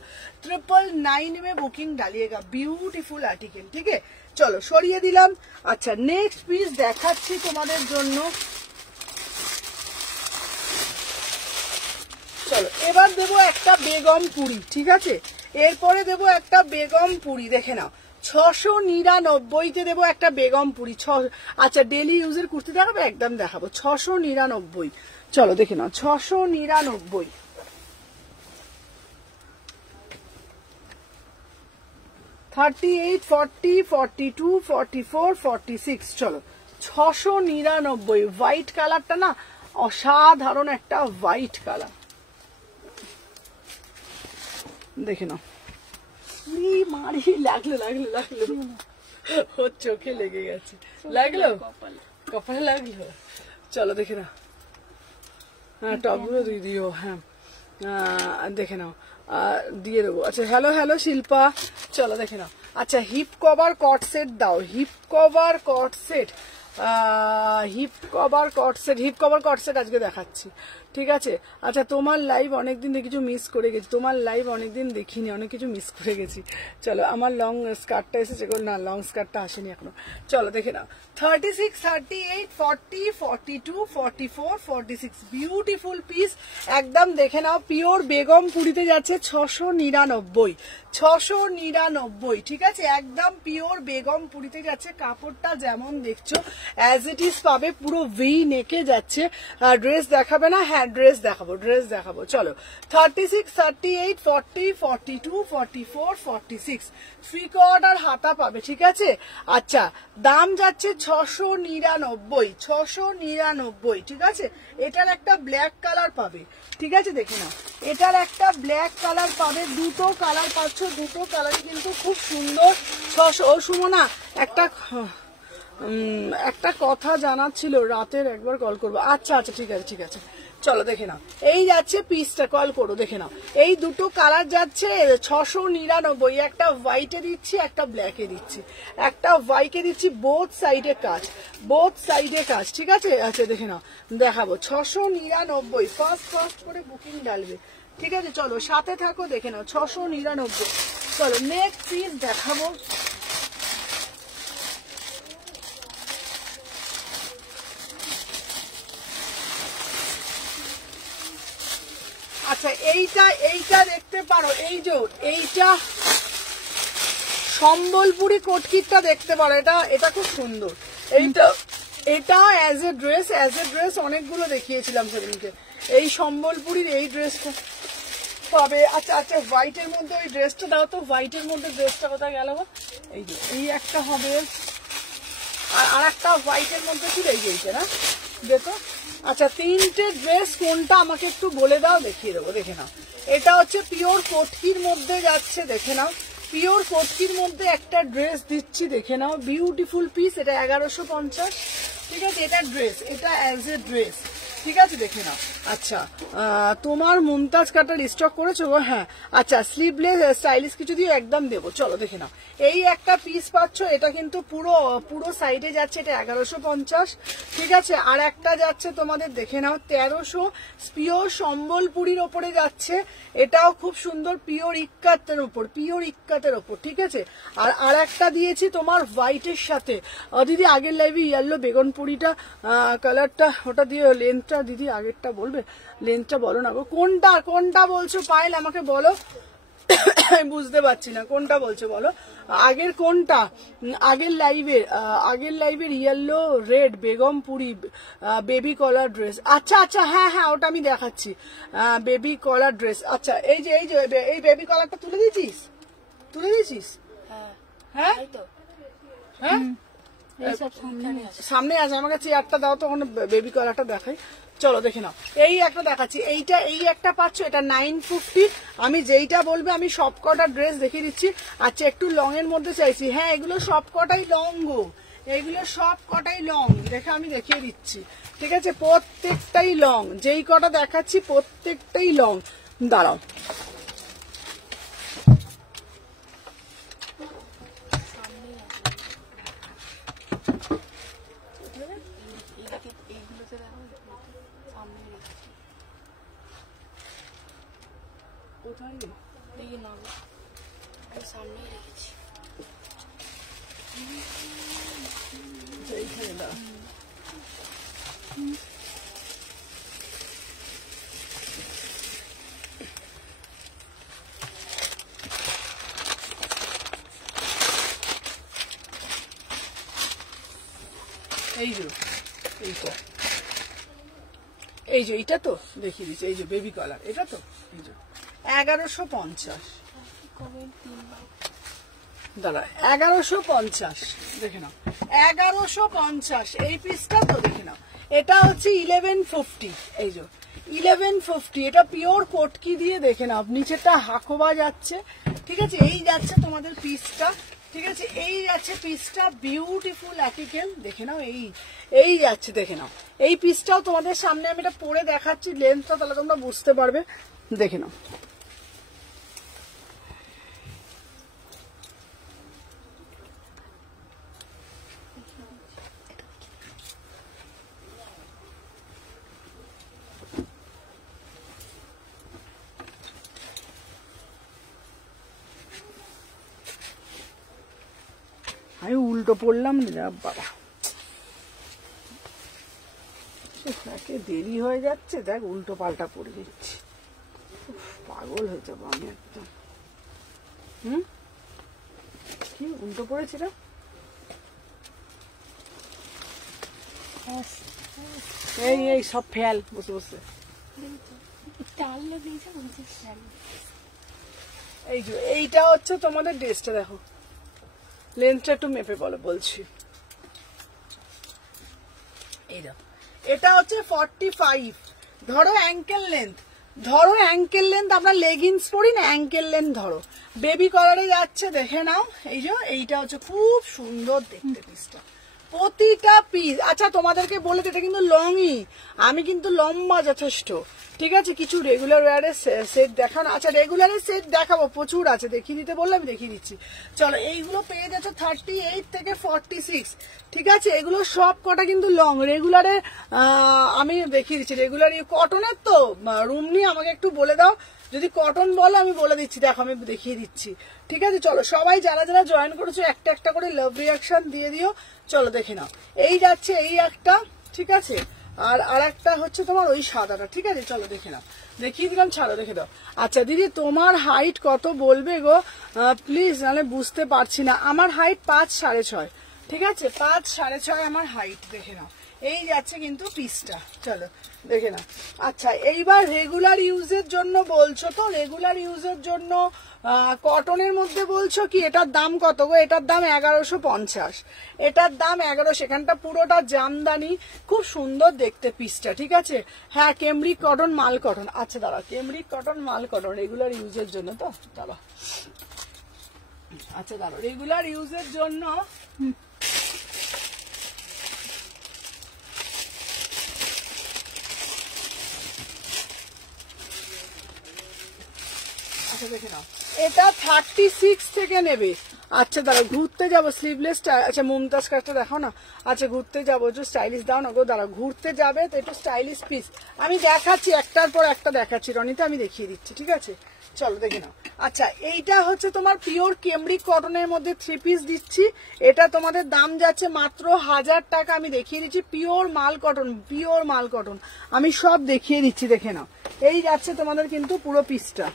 999 में बुकिंग डालिएगा। ब्यूटीफुल आर्टिकल, ठीक है। চলো সরিয়ে দিলাম। আচ্ছা নেক্সট পিস দেখাচ্ছি তোমাদের জন্য। চলো এবার দেবো একটা বেগম পুরি, ঠিক আছে। এরপরে দেবো একটা বেগম পুরি, দেখে নাও 699-তে দেবো একটা বেগম পুরি। আচ্ছা ডেলি ইউজের কুর্তি দেখাবো, একদম দেখাবো 699। চলো দেখে নাও 699। 38, 40, 42, 44, 46 চলো 699। হোয়াইট কালারটা না অসাধারণ একটা হোয়াইট কালার, দেখে নাও। মারি লাগলো লাগলো লাগলো, ওর চোখে লেগে গেছে, লাগলো কপালে লাগলো। চলো দেখে নাও। হ্যাঁ টপগুলো দিয়ে দিও, হ্যাঁ দেখে নাও দিয়ে দেবো। আচ্ছা হ্যালো হ্যালো শিল্পা, চলো দেখে নাও। আচ্ছা হিপ কভার কট সেট দাও, হিপ কভার কট সেট, হিপ কভার কট সেট, হিপ কভার কট সেট আজকে দেখাচ্ছি, ঠিক আছে। আচ্ছা তোমার লাইভ অনেকদিন কিছু মিস করে গেছি, তোমার লাইভ অনেকদিন দেখিনি, অনেক কিছু মিস করে গেছি। চলো আমার লং স্কার্টটা এসেছে, না লং স্কার্টটা আসেনি এখনো। চলো দেখে নাও 36, 38, 40, 42, 44, 46 বিউটিফুল পিস একদম, দেখে নাও। পিওর বেগম পুরিতে যাচ্ছে 699, 699, ঠিক আছে। একদম পিওর বেগম পুরিতে যাচ্ছে। কাপড়টা যেমন দেখছো অ্যাজ ইট ইজ পাবে, পুরো ভি নেকে যাচ্ছে। ড্রেস দেখাবে না? হ্যাঁ ড্রেস দেখাবো, ড্রেস দেখাবো। চলো 36, 38, 40, 42, 44, 46 থ্রি কোয়ার্টার হাতা পাবে, ঠিক আছে। আচ্ছা দাম যাচ্ছে 699, 699, ঠিক আছে। এটার একটা ব্ল্যাক কালার পাবে, ঠিক আছে, দেখে নাও। এটার একটা ব্ল্যাক কালার পাবে, দুটো কালার পাচ্ছ, দুটো কালারই কিন্তু খুব সুন্দর। 600। ও সুমনা একটা কথা জানার ছিল, রাতের একবার কল করবো। আচ্ছা আচ্ছা ঠিক আছে ঠিক আছে, চলো দেখে নাও। এই যাচ্ছে পিসটা, কল করো, দেখে নাও। এই দুটো কালার যাচ্ছে 699, একটা হোয়াইটে দিচ্ছি, একটা ব্ল্যাকে দিচ্ছি, একটা হোয়াইটে দিচ্ছি। বোথ সাইডে কাজ, বোথ সাইডে কাজ, ঠিক আছে। আচ্ছা দেখে নাও, দেখাবো 699। ফার্স্ট ফার্স্ট করে বুকিং ডালবে, ঠিক আছে। চলো সাথে থাকো, দেখে নাও 699। চলো নেক্সট পিস দেখাবো। আচ্ছা এইটা দেখতে পারো, এই যে এইটা সম্বলপুরি কোটকিটটা দেখতে পারো, এটা খুব সুন্দর। এটা অ্যাজ এ ড্রেস অনেকগুলো দেখিয়েছিলাম সেদিনকে। এই সম্বলপুরির এই ড্রেসটা পাবে। আচ্ছা আচ্ছা হোয়াইটের মধ্যে ওই ড্রেসটা দাও তো, হোয়াইটের মধ্যে ড্রেসটা কোথায় গেল? এই যে এই একটা হবে, আর একটা হোয়াইটের মধ্যে ছিল, এই যে এইটা না, দেখো। আচ্ছা তিনটে ড্রেস কোনটা আমাকে একটু বলে দাও, দেখিয়ে দেবো, দেখে নাও। এটা হচ্ছে পিওর কোটকির মধ্যে যাচ্ছে, দেখে নাও। পিওর কোটকির মধ্যে একটা ড্রেস দিচ্ছি, দেখে নাও। বিউটিফুল পিস, এটা 1150, ঠিক আছে। এটা ড্রেস, এটা অ্যাজ এ ড্রেস, ঠিক আছে, দেখে নাও। আচ্ছা তোমার মুমতাজ কাটার স্টক করেছো? হ্যাঁ। আচ্ছা স্লিভলেস স্টাইলিশ কিছু দিয়ে একদম দেবো, চলো দেখে নাও। এই একটা পিস পাচ্ছ, এটা কিন্তু পুরো সাইডে যাচ্ছে, এটা 1150, ঠিক আছে। আর একটা যাচ্ছে তোমাদের, দেখে নাও 1300, পিওর সম্বলপুরীর ওপরে যাচ্ছে। এটাও খুব সুন্দর, পিওর ইক্কাতের ওপর, পিওর ইক্কাতের ওপর, ঠিক আছে। আর একটা দিয়েছি তোমার হোয়াইটের সাথে। দিদি আগের লাইভে ইয়েলো বেগুনপুরিটা কালারটা, ওটা দিয়ে লেন্থটা দিদি আগেরটা বলবে, লেন্থটা বলো না গো। কোনটা বলছো পায়েল, আমাকে বলো, আমি বুঝতে পারছি না কোনটা বলছো, বলো আগের কোনটা। আগের লাইভের ইয়েলো রেড বেগমপুরি বেবি কলার ড্রেস। আচ্ছা আচ্ছা হ্যাঁ হ্যাঁ ওটা আমি দেখাচ্ছি, বেবি কলার ড্রেস। আচ্ছা এই যে এই বেবি কলারটা তুলে দিয়েছিস? হ্যাঁ হ্যাঁ সামনে আছে, আমাকে চেয়ারটা দাও তো, বেবি কলারটা দেখাই। চলো দেখে নাও, এই একটা দেখাচ্ছি, এইটা এই একটা পাচ্ছ, এটা 950। আমি যেইটা বলবে আমি সব কটা ড্রেস দেখিয়ে দিচ্ছি। আচ্ছা একটু লং এর মধ্যে চাইছি, হ্যাঁ এগুলো সব কটাই লং গো, এগুলো সব কটাই লং, দেখে আমি দেখিয়ে দিচ্ছি, ঠিক আছে, প্রত্যেকটাই লং, যেই কটা দেখাচ্ছি প্রত্যেকটাই লং। দাঁড়াও, কোথায় সামনেই রেখেছি। এইখানে দাও, এই যে এইটা, এই যে এইটা তো দেখিয়ে দিচ্ছি, এই যে বেবি কালার, এটা তো এই যে 1150। দাঁড়া, 1150 দেখে নাও, 1150 এই পিসটা তো দেখে নাও। এটা হচ্ছে 1150, এই যে 1150, এটা পিওর কোটকি দিয়ে দেখে নাও, নিচেটা হাকোবা যাচ্ছে, ঠিক আছে, এই যাচ্ছে তোমাদের পিসটা, ঠিক আছে, এই যাচ্ছে পিসটা, বিউটিফুল আর্টিকেল, দেখে নাও, এই যাচ্ছে দেখে নাও। এই পিসটাও তোমাদের সামনে আমি এটা পরে দেখাচ্ছি লেন্থটা, তাহলে তোমরা বুঝতে পারবে, দেখে নাও। আমি উল্টো পড়লাম না বাবা, দেরি হয়ে যাচ্ছে, দেখ উল্টো পাল্টা পড়ে দিচ্ছি, পাগল হয়ে যাবো আমি একদম। কি উল্টো পড়েছিল, এই সব ফেল বসে বসে, এই যে এইটা হচ্ছে তোমাদের ড্রেসটা, দেখো লেন্থটা একটু মেপে বলছি, এই দেখো এটা হচ্ছে 45, ধরো অ্যাঙ্কেল লেন্থ, ধরো অ্যাঙ্কেল লেন্থ, আমরা লেগিংস পরি না, অ্যাঙ্কেল লেন্থ ধরো, বেবি কালারে যাচ্ছে, দেখে নাও, এই যে এইটা হচ্ছে খুব সুন্দর দেখতে পিসটা, প্রতিটা পিস। আচ্ছা তোমাদেরকে বলে এটা কিন্তু লংই, আমি কিন্তু লম্বা যথেষ্ট, ঠিক আছে, কিছু রেগুলার ওয়ারের সেট দেখানো, আচ্ছা রেগুলারের সেট দেখাবো, প্রচুর আছে, দেখিয়ে দিতে বললে আমি দেখিয়ে দিচ্ছি। চলো এইগুলো পেয়ে যাচ্ছে 38 থেকে 46, ঠিক আছে, এগুলো সব কটা কিন্তু লং, রেগুলারে আমি দেখিয়ে দিচ্ছি, রেগুলার কটনের তো রুম নিয়ে আমাকে একটু বলে দাও, যদি কটন বলো আমি বলে দিচ্ছি, দেখো আমি দেখিয়ে দিচ্ছি, ঠিক আছে। চলো সবাই যারা যারা জয়েন করেছো একটা একটা করে লাভ রিয়াকশন দিয়ে দিও, চলো দেখে নাও, এই যাচ্ছে এই একটা, ঠিক আছে, আর একটা হচ্ছে তোমার ওই সাদাটা, ঠিক আছে, চলো দেখে নাও, দেখিয়ে দিলাম, ছাড়ো দেখে দাও। আচ্ছা দিদি তোমার হাইট কত বলবে গো প্লিজ, নাহলে বুঝতে পারছি না। আমার হাইট 5 6.5, ঠিক আছে, 5 6.5 আমার হাইট, দেখে নাও, এই যাচ্ছে কিন্তু পিসটা, চলো দেখে নাও। আচ্ছা এইবার রেগুলার ইউজের জন্য বলছো তো, রেগুলার ইউজের জন্য কটনের মধ্যে বলছো কি, এটার দাম কত গো? এটার দাম 1150, এটার দাম 1100, সেখানটা পুরোটা জামদানি, খুব সুন্দর দেখতে পিসটা, ঠিক আছে, হ্যাঁ কেমব্রিক কটন মাল কটন। আচ্ছা দাঁড়া, কেমব্রিক কটন মাল কটন রেগুলার ইউজের জন্য তো, দাঁড়া, আচ্ছা দাঁড়া, রেগুলার ইউজের জন্য দেখে নাও, এটা 36 থেকে নেবে। আচ্ছা দাঁড়া, ঘুরতে যাবো, স্লিভলেস, আচ্ছা মুমতাজ কাজটা দেখো না, আচ্ছা ঘুরতে যাবো, একটু স্টাইলিশ দাও না গো, দাঁড়া ঘুরতে যাবে তো একটু স্টাইলিশ পিস আমি দেখাচ্ছি, একটার পর একটা দেখাচ্ছি রনিতা, আমি দেখিয়ে দিচ্ছি, ঠিক আছে, চলো দেখে নাও। আচ্ছা এইটা হচ্ছে তোমার পিওর কেমব্রিক কটনের মধ্যে 3 পিস দিচ্ছি, এটা তোমাদের দাম যাচ্ছে মাত্র 1000 টাকা, আমি দেখিয়ে দিচ্ছি, পিওর মাল কটন, পিওর মাল কটন, আমি সব দেখিয়ে দিচ্ছি, দেখে নাও, এই যাচ্ছে তোমাদের কিন্তু পুরো পিসটা।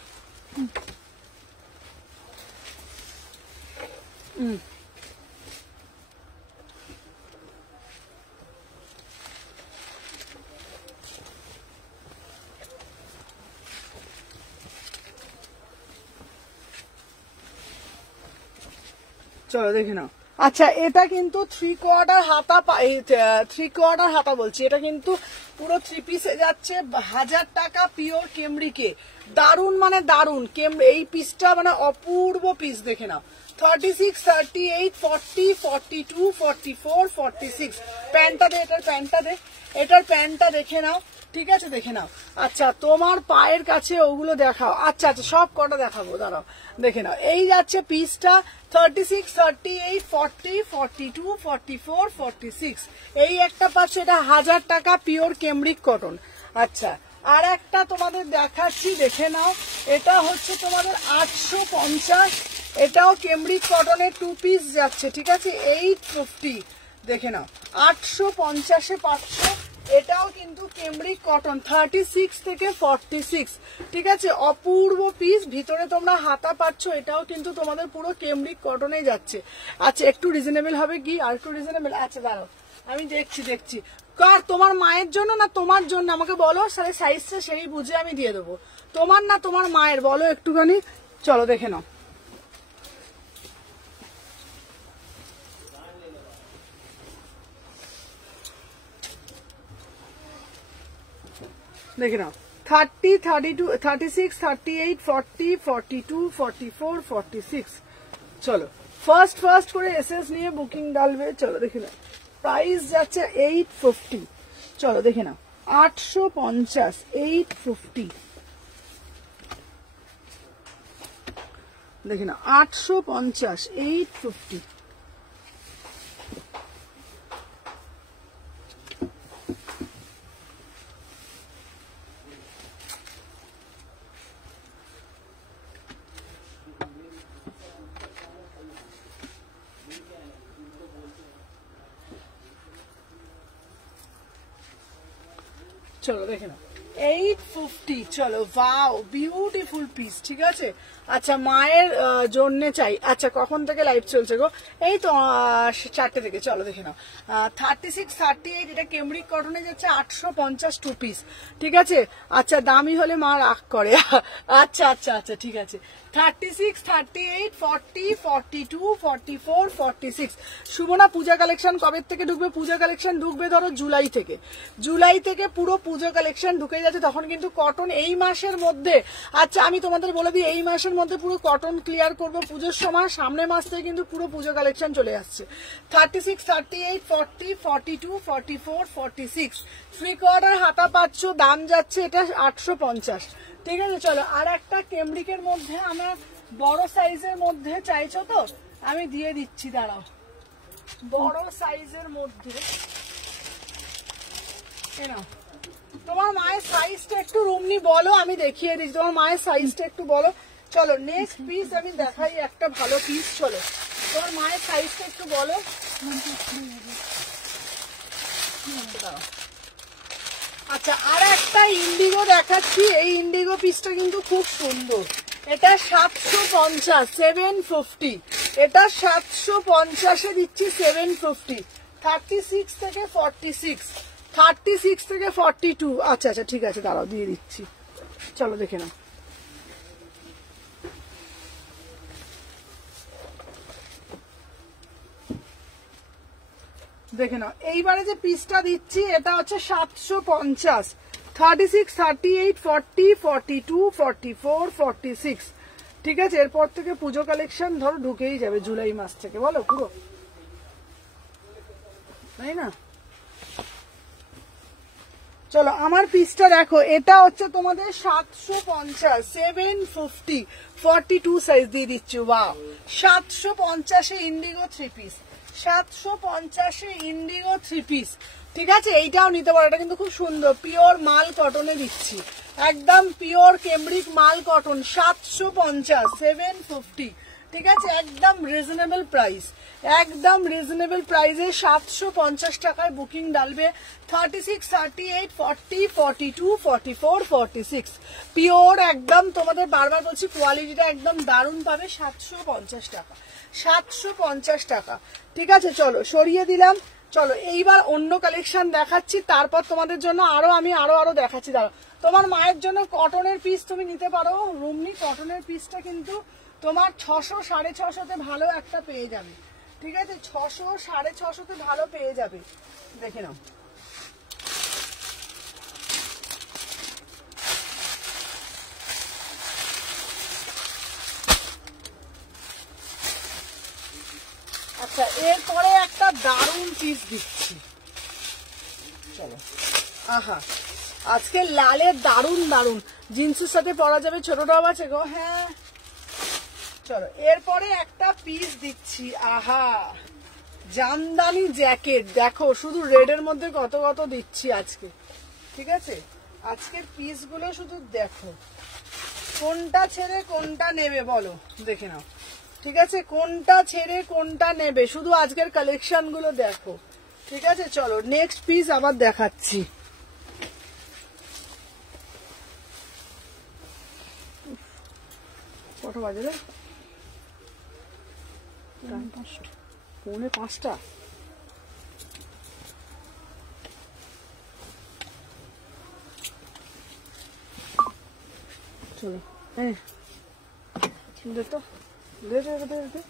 চলো দেখে নাও। আচ্ছা এটা কিন্তু 3/4 হাতা, 3/4 হাতা বলছি, এটা কিন্তু পুরো 3 পিসে যাচ্ছে 1000 টাকা পিওর কেমব্রিকে। দারুন মানে দারুন এই পিসটা মানে অপূর্ব পিস, দেখে নাও। 36, 38, 40, 42, 44, 46 প্যান্টটা দে, এটার প্যান্টটা দেখে নাও, ঠিক আছে দেখে নাও। আচ্ছা তোমার পায়ের কাছে ওগুলো দেখাও। আচ্ছা সব কটা দেখাবো, দাঁড়াও দেখে নাও। এই যাচ্ছে পিসটা 36, 38, 40, 42, 44, 46 এই একটা পাচ্ছে, এটা 1000 টাকা পিওর কেমব্রিক কটন। আচ্ছা আর একটা তোমাদের দেখাচ্ছি, দেখে নাও। এটা হচ্ছে তোমাদের 850, এটাও কেমব্রিক কটনের 2 পিস যাচ্ছে, ঠিক আছে 850, দেখে নাও 850-এ পাচ্ছ। এটাও কিন্তু কেমব্রিক কটন 36 থেকে 46, ঠিক আছে অপূর্ব পিস। ভিতরে তোমরা হাতা পাচ্ছ, এটাও কিন্তু তোমাদের পুরো কেমব্রিক কটনে যাচ্ছে। আচ্ছা একটু রিজনেবল হবে কি, আর একটু রিজনেবল? আচ্ছা দাঁড়াও আমি দেখছি কার, তোমার মায়ের জন্য না তোমার জন্য আমাকে বলো, সাইজটা সেই বুঝে আমি দিয়ে দেবো। তোমার না তোমার মায়ের, বলো একটুখানি, চলো দেখে নাও। দেখে নাও 30, 32, 36, 38, 40, 42, 44, 46 চলো ফার্স্ট করে এসএস নিয়ে বুকিং ডালবে। চলো দেখে নাও, প্রাইস যাচ্ছে 850। চলো দেখে নাও 850, 850 দেখে নাও 850, 850। চলো দেখে নাও 850। চলো ওয়াও বিউটিফুল পিস, ঠিক আছে। আচ্ছা মায়ের জন্য চাই। আচ্ছা কখন থেকে লাইভ চলছে গো? এই তো 4টে থেকে। চলো দেখে নাও 36, 38 এটা কেমব্রিক কটনে যাচ্ছে 850 2 পিস, ঠিক আছে। আচ্ছা দামি হলে মা রাগ করে। আচ্ছা ঠিক আছে 36, 38, 40, 42, 44, 46 সুমনা পূজা কালেকশন কবে থেকে ঢুকবে? পূজা কালেকশন ঢুকবে ধরো জুলাই থেকে পুরো পূজা কালেকশন ঢুকে যাচ্ছে, তখন কিন্তু কটন এই মাসের মধ্যে। আচ্ছা আমি তোমাদের বলে দিই, এই মাসের মধ্যে পুরো কটন ক্লিয়ার করবো পুজোর সময়, সামনের মাস থেকে কিন্তু পুরো পুজো কালেকশন চলে আসছে। 36, 38, 40, 42, 44, 46 3 কোয়ার্টার হাতা পাচ্ছ, দাম যাচ্ছে এটা 850, ঠিক আছে। চলো আর একটা কেমব্রিকের মধ্যে আমরা বড় সাইজের মধ্যে চাইছো তো, আমি দিয়ে দিচ্ছি, দাঁড়াও। বড় সাইজের মধ্যে তোমার মায়ের সাইজটা একটু রুমনি বলো, আমি দেখিয়ে দিচ্ছি। তোমার মায়ের সাইজটা একটু বলো। চলো নেক্সট পিস আমি দেখাই, একটা ভালো পিস। চলো তোমার মায়ের সাইজটা একটু বলো। আচ্ছা আর একটা ইন্ডিগো দেখাচ্ছি, এই ইন্ডিগো পিসটা কিন্তু খুব সুন্দর। এটা 750, 750, এটা 750-এ দিচ্ছি 750। 36 থেকে 46, 36 থেকে 42। আচ্ছা ঠিক আছে দাঁড়াও দিয়ে দিচ্ছি, চলো দেখে নাও। দেখে নাও এইবারে যে পিসটা দিচ্ছি এটা হচ্ছে 750, 36, 38, 40, 42, 44, 46, ঠিক আছে। এরপর থেকে পুজো কালেকশন ধরো ঢুকেই যাবে জুলাই মাস থেকে, বলো পুরো, তাই না? চলো আমার পিসটা দেখো, এটা হচ্ছে তোমাদের 750, 750, 42 সাইজ দিয়ে দিচ্ছি। ওয়াও 750-এ ইন্ডিগো 3 পিস, 750-এ ইন্ডিগো 3 পিস, ঠিক আছে। এইটাও নিতে পারো, এটা কিন্তু খুব সুন্দর পিওর মাল কটনে দিচ্ছি, একদম পিওর কেমব্রিক মাল কটন। 750, 750, ঠিক আছে, একদম রিজনেবল প্রাইস, একদম রিজনেবল প্রাইসে 750 টাকায় বুকিং ডালবে। 36, 38, 40, 42, 44, 46 পিওর একদম, তোমাদের বারবার বলছি কোয়ালিটিটা একদম দারুণ পাবে। 750 টাকা, 750 টাকা, ঠিক আছে। চলো সরিয়ে দিলাম। চলো এইবার অন্য কালেকশন দেখাচ্ছি, তারপর তোমাদের জন্য আমি আরো দেখাচ্ছি। দাঁড়াও, তোমার মায়ের জন্য কটনের পিস তুমি নিতে পারো, রুমনি কটনের পিসটা কিন্তু তোমার 600, 650-তে ভালো একটা পেয়ে যাবে, ঠিক আছে। 600, 650-তে ভালো পেয়ে যাবে, দেখে নাও। আচ্ছা এরপরে একটা দারুণ পিস দিচ্ছি, চলো। আহা, আজকে লালের দারুণ দারুণ জিন্সের সাথে পরা যাবে, ছোটটাও আছে গো। হ্যাঁ চলো, এরপরে একটা পিস দিচ্ছি। আহা, জামদানি জ্যাকেট, দেখো শুধু রেডের মধ্যে কত কত দিচ্ছি আজকে, ঠিক আছে? আজকের পিস গুলো শুধু দেখো, কোনটা ছেড়ে কোনটা নেবে বলো, দেখে নাও, ঠিক আছে? কোনটা ছেড়ে কোনটা নেবে, শুধু আজকের কালেকশন গুলো দেখো, ঠিক আছে? চলো নেক্সট পিস আবার দেখাচ্ছি। কত বাজে রে? 4:45। চলো দে তো, দে দে দে দে।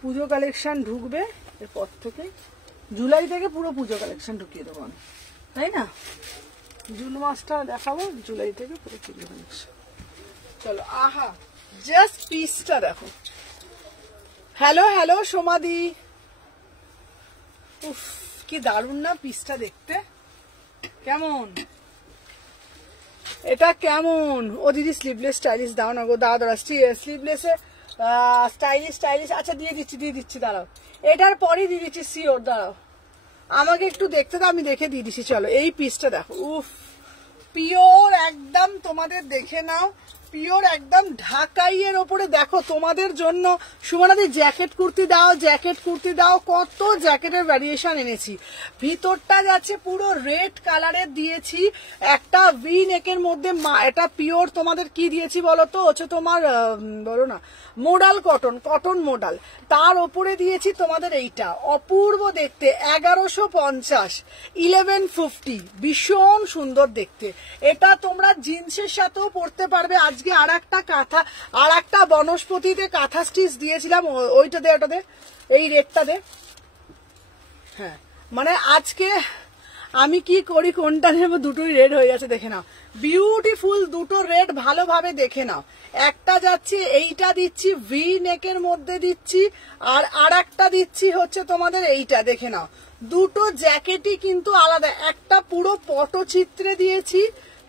পুজো কালেকশন ঢুকবে এরপর থেকে, জুলাই থেকে পুরো পুজো কালেকশন ঢুকিয়ে দেবো আমি, তাই না? জুন মাসটা দেখাবো, জুলাই থেকে পুরো পুজো কালেকশন। চলো, আহা জাস্ট পিসটা দেখো। হ্যালো হ্যালো সোমাদি, উফ কি দারুণ না পিসটা দেখতে, কেমন এটা কেমন? ও দিদি স্লিভলেস স্টাইলিশ দাও না গো, দাও দাঁড়া, স্লিভলেসে স্টাইলিশ স্টাইলিশ, আচ্ছা দিয়ে দিচ্ছি দাঁড়াও, এটার পরেই দিয়ে দিচ্ছি সিওর, দাঁড়াও আমাকে একটু দেখতে দাও, আমি দেখে দিয়ে দিচ্ছি। চলো এই পিসটা দেখো, উফ পিওর একদম, তোমাদের দেখে নাও, পিওর একদম ঢাকাইয়ের ওপরে। দেখো তোমাদের জন্য সুমনাদি জ্যাকেট কুর্তি দাও, জ্যাকেট কুর্তি দাও, কত জ্যাকেটের ভ্যারিয়েশন এনেছি। ভিতরটা যাচ্ছে পুরো রেড কালারের দিয়েছি, একটা ভি নেকের মধ্যে, এটা পিওর তোমাদের কি দিয়েছি বলো তো, হচ্ছে তোমার বলো না, মোডাল কটন, কটন মোডাল, তার ওপরে দিয়েছি তোমাদের এইটা, অপূর্ব দেখতে, 1150, 1150, ভীষণ সুন্দর দেখতে। এটা তোমরা জিন্সের সাথেও পরতে পারবে। আজকে আর একটা কাঁথা, আর একটা বনস্পতিতে কাঁথা স্টিচ দিয়েছিলাম, ওইটা দে, ওটা দে, এই রেডটা দে। হ্যাঁ মানে আজকে আমি কি করি, কোনটা নেবো, দুটোই রেড হয়ে গেছে, দেখে নাও, বিউটিফুল দুটো রেড, ভালোভাবে দেখে নাও। একটা যাচ্ছে এইটা দিচ্ছি ভি নেকের মধ্যে দিচ্ছি, আর একটা দিচ্ছি হচ্ছে তোমাদের এইটা, দেখে নাও। দুটো জ্যাকেটই কিন্তু আলাদা, একটা পুরো পটচিত্রে দিয়েছি,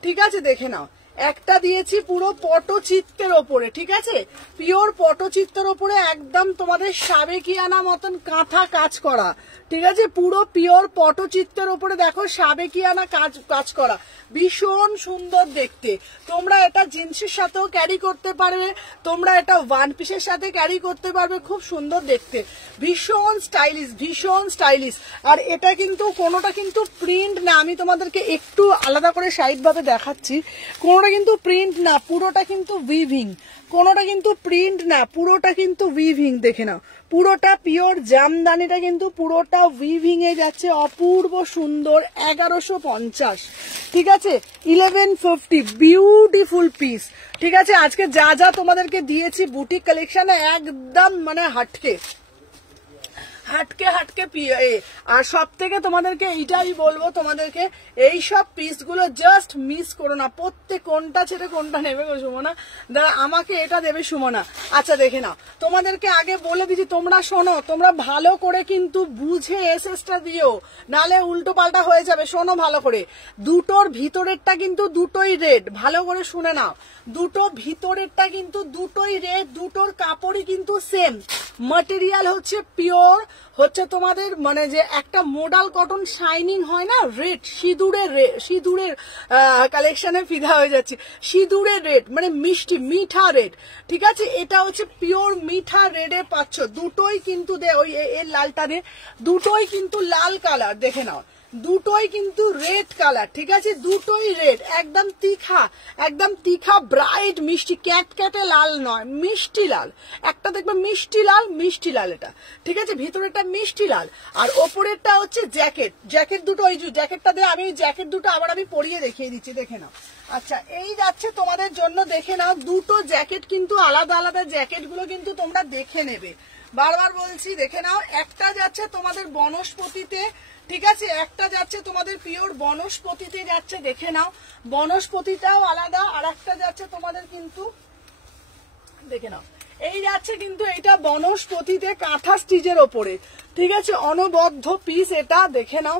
ঠিক আছে? দেখে নাও, একটা দিয়েছি পুরো পটচিত্রের ওপরে, ঠিক আছে? পিওর পটচিত্রের ওপরে একদম তোমাদের সাবেকিয়ানা মতন কাঁথা কাজ করা, ঠিক আছে? পুরো পিওর পটচিত্রের ওপরে দেখো সাবেকিয়ানা কাজ করা, ভীষণ সুন্দর দেখতে। তোমরা এটা জিন্সের সাথেও ক্যারি করতে পারবে, তোমরা এটা ওয়ান পিসের সাথে ক্যারি করতে পারবে, খুব সুন্দর দেখতে, ভীষণ স্টাইলিশ, ভীষণ স্টাইলিশ। আর এটা কিন্তু কোনোটা কিন্তু প্রিন্ট না, আমি তোমাদেরকে একটু আলাদা করে সাইড ভাবে দেখাচ্ছি, কোনোটা কিন্তু প্রিন্ট না, পুরোটা কিন্তু উইভিং, কোনোটা কিন্তু প্রিন্ট না, পুরোটা কিন্তু উইভিং, দেখে নাও, পুরোটা পিওর জামদানিটা কিন্তু পুরোটা উইভিং এ যাচ্ছে, অপূর্ব সুন্দর, 1150, ঠিক আছে? 1150, বিউটিফুল পিস, ঠিক আছে? আজকে যা যা তোমাদেরকে দিয়েছি বুটিক কালেকশনে একদম মানে হাটকে হাটকে হাটকে আর সব থেকে তোমাদেরকে এইটাই বলবো, তোমাদেরকে এই সব পিস গুলো জাস্ট মিস করো না, প্রত্যেক কোনটা ছেড়ে কোনটা নেবে গো সুমনা, দাঁড়া আমাকে এটা দেবে সুমনা। আচ্ছা দেখে নাও, তোমাদেরকে আগে বলে দিচ্ছি, তোমরা শোনো, তোমরা ভালো করে কিন্তু বুঝে এসএসটা দিও, নালে উল্টো পাল্টা হয়ে যাবে। শোনো ভালো করে, দুটোর ভিতরেরটা কিন্তু দুটোই রেড, ভালো করে শুনে নাও, দুটো ভিতরেরটা কিন্তু দুটোই রেড, দুটোর কাপড়ই কিন্তু সেম, ম্যাটেরিয়াল হচ্ছে পিওর, হচ্ছে তোমাদের মানে যে একটা মোডাল কটন শাইনিং হয় না, রেড, সিঁদুরের কালেকশনে ফিদা হয়ে যাচ্ছে, সিঁদুরের রেড মানে মিষ্টি মিঠা রেড, ঠিক আছে? এটা হচ্ছে পিওর মিঠা রেডে পাচ্ছ, দুটোই কিন্তু ওই এর লালটা দে, দুটোই কিন্তু লাল কালার, দেখে নাও, দুটোই কিন্তু রেড কালার, ঠিক আছে? দুটোই রেড, একদম তীখা, একদম তীখা ব্রাইট মিষ্টি, ক্যাটক্যাটে লাল নয়, মিষ্টি লাল, একটা দেখবে মিষ্টি লাল এটা, ঠিক আছে? ভিতরেটা মিষ্টি লাল, আর ওপরেরটা হচ্ছে জ্যাকেট দুটো, ওই জ্যাকেটটা দিয়ে আমি জ্যাকেট দুটো আবার আমি পরিয়ে দেখিয়ে দিচ্ছি, দেখে নাও। আচ্ছা এই যাচ্ছে তোমাদের জন্য, দেখে নাও, দুটো জ্যাকেট কিন্তু আলাদা আলাদা, জ্যাকেট গুলো কিন্তু তোমরা দেখে নেবে, বারবার বলছি দেখে নাও। একটা যাচ্ছে তোমাদের বনস্পতিতে, ঠিক আছে? একটা যাচ্ছে তোমাদের পিওর বনস্পতিতে যাচ্ছে, দেখে নাও, বনস্পতিটাও আলাদা, আর একটা যাচ্ছে তোমাদের কিন্তু দেখে নাও, এই যাচ্ছে কিন্তু এইটা বনস্পতিতে কাঁথা স্টিচের ওপরে, ঠিক আছে, অনবদ্য পিস এটা, দেখে নাও।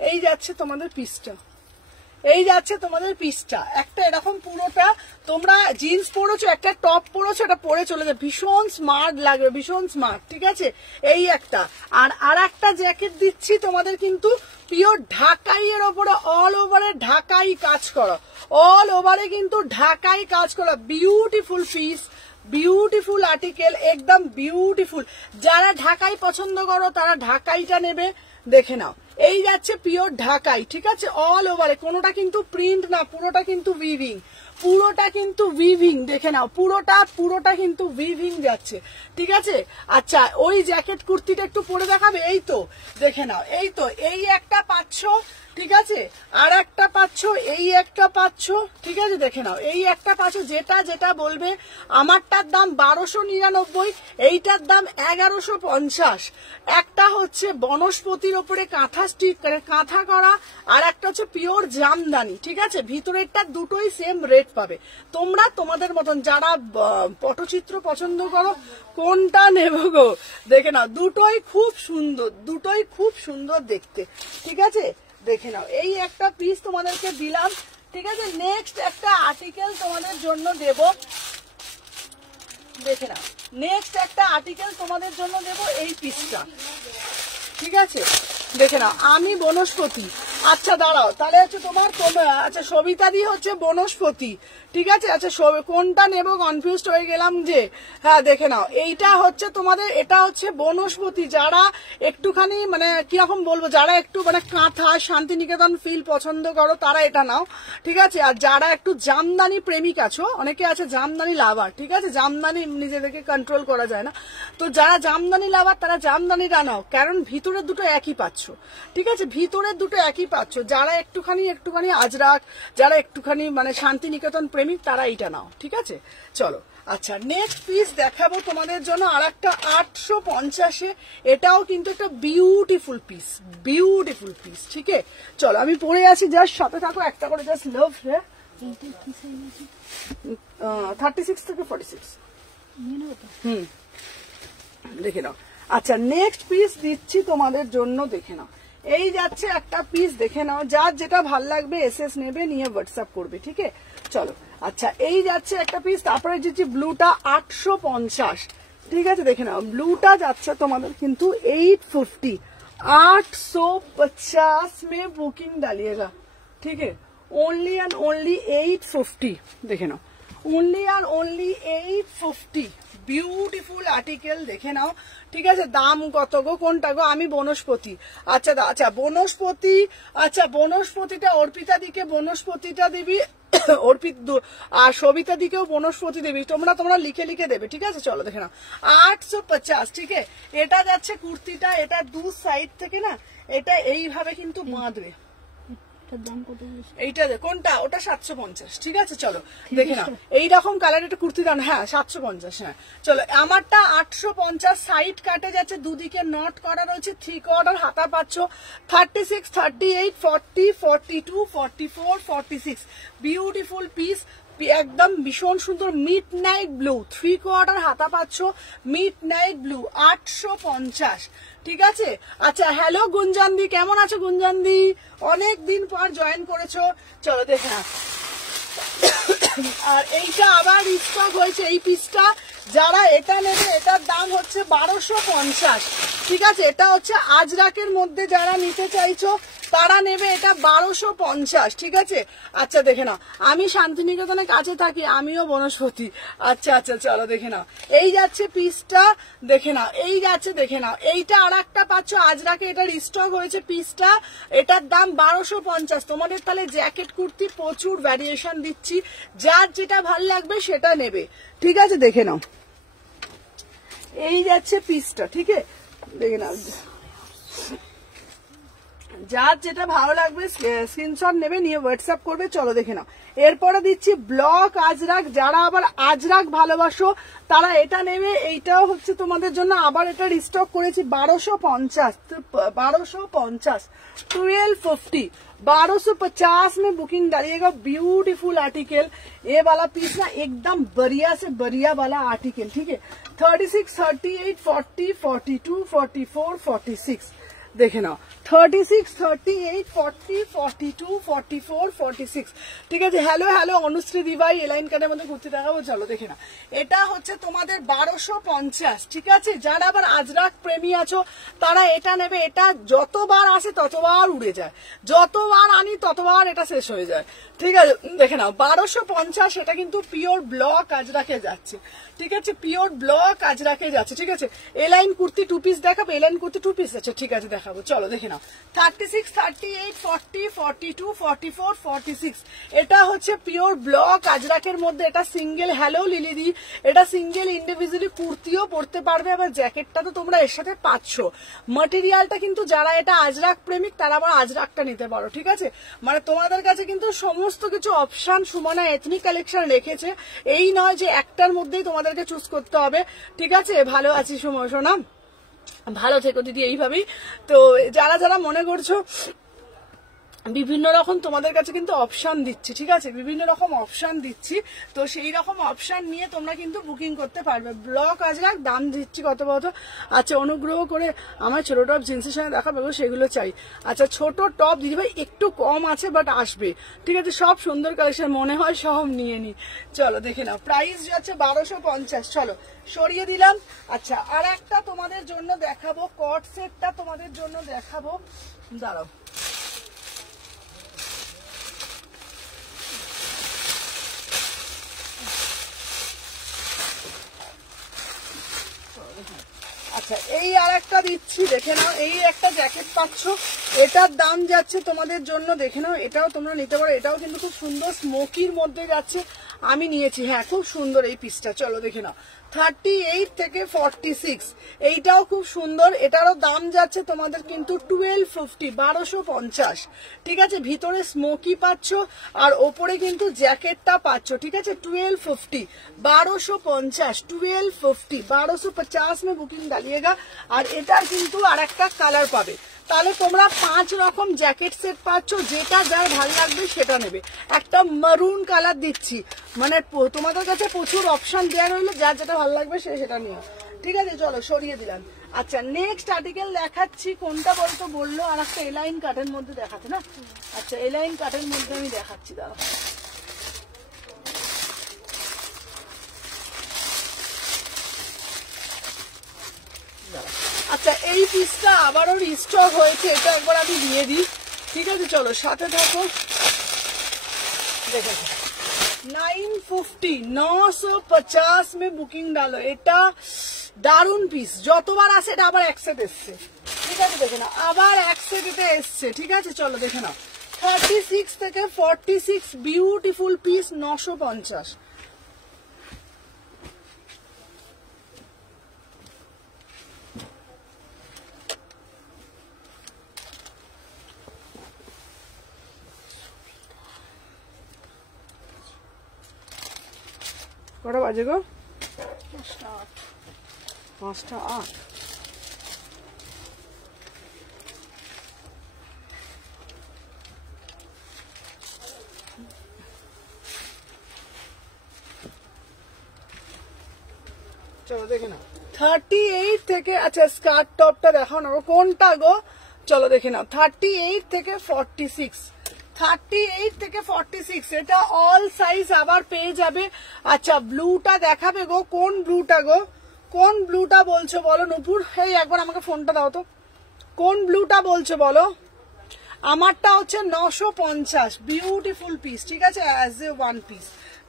এই যাচ্ছে তোমাদের পিসটা, এই যাচ্ছে তোমাদের পিসটা, একটা এরকম পুরোটা। তোমরা জিন্স পরেছো, একটা টপ পরেছো, এটা পরে চলে যায়, ভীষণ স্মার্ট লাগবে, ভীষণ স্মার্ট, ঠিক আছে। এই একটা আর একটা জ্যাকেট দিচ্ছি তোমাদের কিন্তু পিওর ঢাকাই এর ওপরে, অল ওভারে ঢাকাই কাজ করা, অল ওভারে কিন্তু ঢাকাই কাজ করা, বিউটিফুল পিস, বিউটিফুল আর্টিকেল, একদম বিউটিফুল। যারা ঢাকাই পছন্দ করো তারা ঢাকাইটা নেবে, দেখে নাও। এই যাচ্ছে পিওর ঢাকাই, ঠিক আছে, অল ওভারে, কোনোটা কিন্তু প্রিন্ট না, পুরোটা কিন্তু উইভিং, পুরোটা কিন্তু উইভিং, দেখে নাও, পুরোটা কিন্তু উইভিং যাচ্ছে, ঠিক আছে। আচ্ছা, ওই জ্যাকেট কুর্তিটা একটু পরে দেখাবে, এই তো দেখে নাও, এই তো, এই একটা পাচ্ছ, ঠিক আছে, আর একটা পাচ্ছ, এই একটা পাচ্ছ, ঠিক আছে, দেখে নাও, এই একটা পাচ্ছ, যেটা যেটা বলবে। আমারটার দাম 1299, এইটার দাম 1150। একটা হচ্ছে বনস্পতির ওপরে কাঁথা স্টিচ, কাঁথা করা, আর একটা হচ্ছে পিওর জামদানি, ঠিক আছে, ভিতরেরটা দুটোই সেম রেট পাবে। তোমরা তোমাদের মতন যারা পটচিত্র পছন্দ করো কোনটা নেবো গো, দেখে নাও, দুটোই খুব সুন্দর, দুটোই খুব সুন্দর দেখতে, ঠিক আছে, দেখে নাও। এই একটা পিস তোমাদেরকে দিলাম, ঠিক আছে। নেক্সট একটা আর্টিকেল তোমাদের জন্য দেব, দেখে নাও, নেক্সট একটা আর্টিকেল তোমাদের জন্য দেব, এই পিসটা, ঠিক আছে, দেখে নাও। আমি বনস্পতি, আচ্ছা দাঁড়াও, তাহলে হচ্ছে তোমার, আচ্ছা সবিতা দি হচ্ছে বনস্পতি, ঠিক আছে। আচ্ছা কোনটা নেব কনফিউজড হয়ে গেলাম যে, হ্যাঁ দেখে নাও, এইটা হচ্ছে তোমাদের, এটা হচ্ছে বনস্পতি। যারা একটুখানি মানে কিরকম বলবো, যারা একটু মানে কাঁথা শান্তিনিকেতন ফিল পছন্দ করো তারা এটা নাও, ঠিক আছে। আর যারা একটু জামদানি প্রেমিক আছো, অনেকে আছে জামদানি লাভার, ঠিক আছে, জামদানি নিজেদেরকে কন্ট্রোল করা যায় না, তো যারা জামদানি লাভার তারা জামদানিটা নাও, কারণ ভিতরের দুটো একই পাচ্ছ, ঠিক আছে, ভিতরের দুটো একই পাচ্ছ। যারা একটুখানি আজরাক, যারা একটুখানি মানে শান্তিনিকেতন প্রেমিক তারা এইটা নাও, ঠিক আছে। চলো, আচ্ছা নেক্সট পিস দেখাবো তোমাদের জন্য আর একটা 850-এ, এটাও কিন্তু একটা বিউটিফুল পিস, বিউটিফুল পিস, ঠিক আছে। চলো আমি পরে আছি, জাস্ট সাথে থাকো, একটা করে জাস্ট লাভ, হ্যাঁ 36 থেকে 46, দেখে নাও। আচ্ছা নেক্সট পিস দিচ্ছি তোমাদের জন্য, দেখে নাও, এই যাচ্ছে একটা পিস, দেখে নাও, যার যেটা ভাল লাগবে এসএস নেবে, নিয়ে হোয়াটসঅ্যাপ করবে, ঠিক আছে। চলো, আচ্ছা এই যাচ্ছে একটা পিস, তারপরে দিচ্ছি ব্লুটা 850, ঠিক আছে, দেখে নাও, ব্লুটা যাচ্ছে তোমাদের কিন্তু 850, 850 में बुकिंग डालिएगा, ठीक है, ओनली एंड ओनली 850, দেখে নাও, only and only 850, beautiful article, দেখে নাও, ঠিক আছে। দাম কত গো, কোনটা গো, আমি বনস্পতি, আচ্ছা আচ্ছা বনস্পতি, আচ্ছা বনস্পতিটা অর্পিতা দিকে বনস্পতিটা দিবি, আর সবিতা দিকেও বনস্পতি দেবী, তোমরা লিখে লিখে দেবে, ঠিক আছে। চলো দেখে নাও, 850, ঠিক আছে। এটা যাচ্ছে কুর্তিটা, এটা দু সাইড থেকে না এটা এইভাবে কিন্তু বাঁধবে, এইটা কোনটা, ওটা 750, ঠিক আছে। চলো দেখে নাও, এইরকম কালার একটা কুর্তি দাম, হ্যাঁ 750, হ্যাঁ। চলো আমারটা 850, সাইড কাটে যাচ্ছে, দুদিকে নট করা রয়েছে, 3/4 হাতা পাচ্ছ, 36, 38, 40, 42, 44, 46, বিউটিফুল পিস, একদম ভীষণ সুন্দর, মিড নাইট ব্লু, 3/4 হাতা পাচ্ছ, মিড নাইট ব্লু, 850, ঠিক আছে। আচ্ছা হ্যালো গুঞ্জানদি, কেমন আছো গুঞ্জানদি, অনেক দিন পর জয়েন করেছো, চলো দেখে না। আর এইটা আবার স্টক হয়েছে, এই পিসটা যারা এটা নেবে এটার দাম হচ্ছে 1250, ঠিক আছে। এটা হচ্ছে আজরাকের মধ্যে যারা নিতে চাইছো তারা নেবে এটা 1250, ঠিক আছে। আচ্ছা দেখে নাও, আমি শান্তিনিকেতনের কাছে থাকি, আমিও বনস্পতি, আচ্ছা আচ্ছা চলো দেখে নাও, এই যাচ্ছে পিসটা, দেখে নাও, এই যাচ্ছে, দেখে নাও, এইটা আর একটা পাচ্ছ আজরাকে, এটা রিস্টক হয়েছে পিসটা, এটার দাম 1250। তোমাদের তাহলে জ্যাকেট কুর্তি প্রচুর ভ্যারিয়েশন দিচ্ছি, যার যেটা ভাল লাগবে সেটা নেবে, ঠিক আছে, দেখে নাও, এই যাচ্ছে পিসটা, ঠিক আছে, দেখে নাও, যার যেটা ভালো লাগবে স্ক্রিনশট নেবে, নিয়ে হোয়াটসঅ্যাপ করবে। চলো দেখে নাও। এরপরে দিচ্ছি ব্লক আজরাক। যারা আবার আজরাক ভালোবাসো তারা এটা নেবে। এইটাও হচ্ছে তোমাদের জন্য, আবার এটা রিস্টক করেছি 1250 1250 1250 में बुकिंग डालिएगा। ब्यूटीफुल आर्टिकल, ये वाला पीस ना एकदम बढ़िया से बढ़िया वाला आर्टिकल, ठीक है। 36, 38, 40, 42, 44, 46 देखे ना, 36, 38, 40, 42, 44, 46 ঠিক আছে। হ্যালো হ্যালো অনুশ্রী দিভাই, এলাইন কার্ডের মধ্যে কুর্তি দেখাবো, চলো দেখে না। এটা হচ্ছে তোমাদের 1250, ঠিক আছে। যারা আবার আজরাক প্রেমী আছো তারা এটা নেবে। এটা যতবার আসে ততবার উড়ে যায়, যতবার আনি ততবার এটা শেষ হয়ে যায়, ঠিক আছে। দেখে নাও 1250, এটা কিন্তু পিওর ব্লক আজরাকে যাচ্ছে, ঠিক আছে। পিওর ব্লক আজরাকে যাচ্ছে, ঠিক আছে। এলাইন কুর্তি 2 পিস দেখাবো, এলাইন কুর্তি 2 পিস আছে, ঠিক আছে দেখাবো, চলো দেখে নাও। 36, 38, 40, 42, 44, 46 এটা হচ্ছে পিওর ব্লক আজরাকের মধ্যে। এটা সিঙ্গেল, হ্যালো লিলিদি, এটা সিঙ্গেল ইন্ডিভিজুয়ালি কুর্তিও পরতে পারবে, আবার জ্যাকেটটা তো তোমরা এর সাথে পাচ্ছ। ম্যাটেরিয়ালটা কিন্তু যারা এটা আজরাক প্রেমিক তারা আবার আজরাকটা নিতে পারো, ঠিক আছে। মানে তোমাদের কাছে কিন্তু সমস্ত কিছু অপশন সুমনা এথনিক কালেকশন রেখেছে, এই নয় যে একটার মধ্যেই তোমাদেরকে চুজ করতে হবে, ঠিক আছে। ভালো আছি সোনা, ভালো থেকো দিদি এইভাবেই। তো যারা যারা মনে করছো বিভিন্ন রকম তোমাদের কাছে কিন্তু অপশন দিচ্ছি, ঠিক আছে, বিভিন্ন রকম অপশন দিচ্ছি, তো সেই রকম অপশন নিয়ে তোমরা কিন্তু বুকিং করতে পারবে। ব্লক আজরাক দাম দিচ্ছি কত বলতো। আচ্ছা অনুগ্রহ করে আমার ছোট টপ জিন্সের সঙ্গে দেখাবে, সেগুলো চাই। আচ্ছা ছোট টপ দিদি ভাই একটু কম আছে বাট আসবে, ঠিক আছে। সব সুন্দর কালেকশন, মনে হয় সব নিয়ে নি। চলো দেখে নাও, প্রাইস যাচ্ছে 1250, চলো সরিয়ে দিলাম। আচ্ছা আর একটা তোমাদের জন্য দেখাবো, কট সেটটা তোমাদের জন্য দেখাবো, দাঁড়াও। আচ্ছা এই আর একটা দিচ্ছি, দেখে নাও। এই একটা জ্যাকেট পাচ্ছ, এটার দাম যাচ্ছে তোমাদের জন্য, দেখে নাও। এটাও তোমরা নিতে পারো, এটাও কিন্তু খুব সুন্দর স্মোকির মধ্যে যাচ্ছে, আমি নিয়েছি, হ্যাঁ খুব সুন্দর এই পিসটা, চলো দেখে নাও। 38 থেকে 46 এইটাও খুব সুন্দর, এটারও দাম যাচ্ছে তোমাদের কিন্তু 1250 1250, ঠিক আছে। ভিতরে স্মোকি পাচ্ছ আর ওপরে কিন্তু জ্যাকেটটা পাচ্ছ, ঠিক আছে। 1250 1250 1250 1250 में बुकिंग डालिएगा। আর এটার কিন্তু আর একটা কালার পাবে, তাহলে তোমরা 5 রকম জ্যাকেট সেট পাচ্ছ, যেটা যার ভালো লাগবে সেটা নেবে। একটা মারুন কালার দিচ্ছি, মানে তোমাদের কাছে প্রচুর অপশন দেওয়া রইলো, যার যেটা ভালো লাগবে সে সেটা নিও, ঠিক আছে। চলো সরিয়ে দিলাম। আচ্ছা নেক্সট আর্টিকেল দেখাচ্ছি, কোনটা বলতো বললো, আর একটা এলাইন কাটের মধ্যে দেখাতে না। আচ্ছা এলাইন কাটের মধ্যে আমি দেখাচ্ছি, দাঁড়াও। আচ্ছা এই পিসটা আবারও রিস্টক হয়েছে, এটা একবার আমি দিয়ে দিই, ঠিক আছে। চলো সাথে থাকো, দেখো 950 950 में বুকিং ডালো। এটা দারুন পিস, যতবার আসে এটা আবার একসেট এসছে, ঠিক আছে। দেখে না আবার একসেট এটা এসছে, ঠিক আছে। চলো দেখে নাও 36 থেকে 46 বিউটিফুল পিস 950। কটা বাজে গো? 5টা 8। চলো দেখে নাও 38 থেকে, আচ্ছা স্কার্ট টপটা দেখাও না কোনটা গো, চলো দেখে নাও 38 থেকে 46 38 থেকে 46 এটা অল সাইজ আবার পেয়ে যাবে। আচ্ছা ব্লুটা দেখাবে গো, কোন ব্লুটা গো, কোন ব্লুটা বলছো বলো নূপুর, এই একবার আমাকে ফোনটা দাও তো, কোন ব্লুটা বলছো বলো। আমারটা হচ্ছে 950 বিউটিফুল পিস, ঠিক আছে, অ্যাজ এ ওয়ান পিস।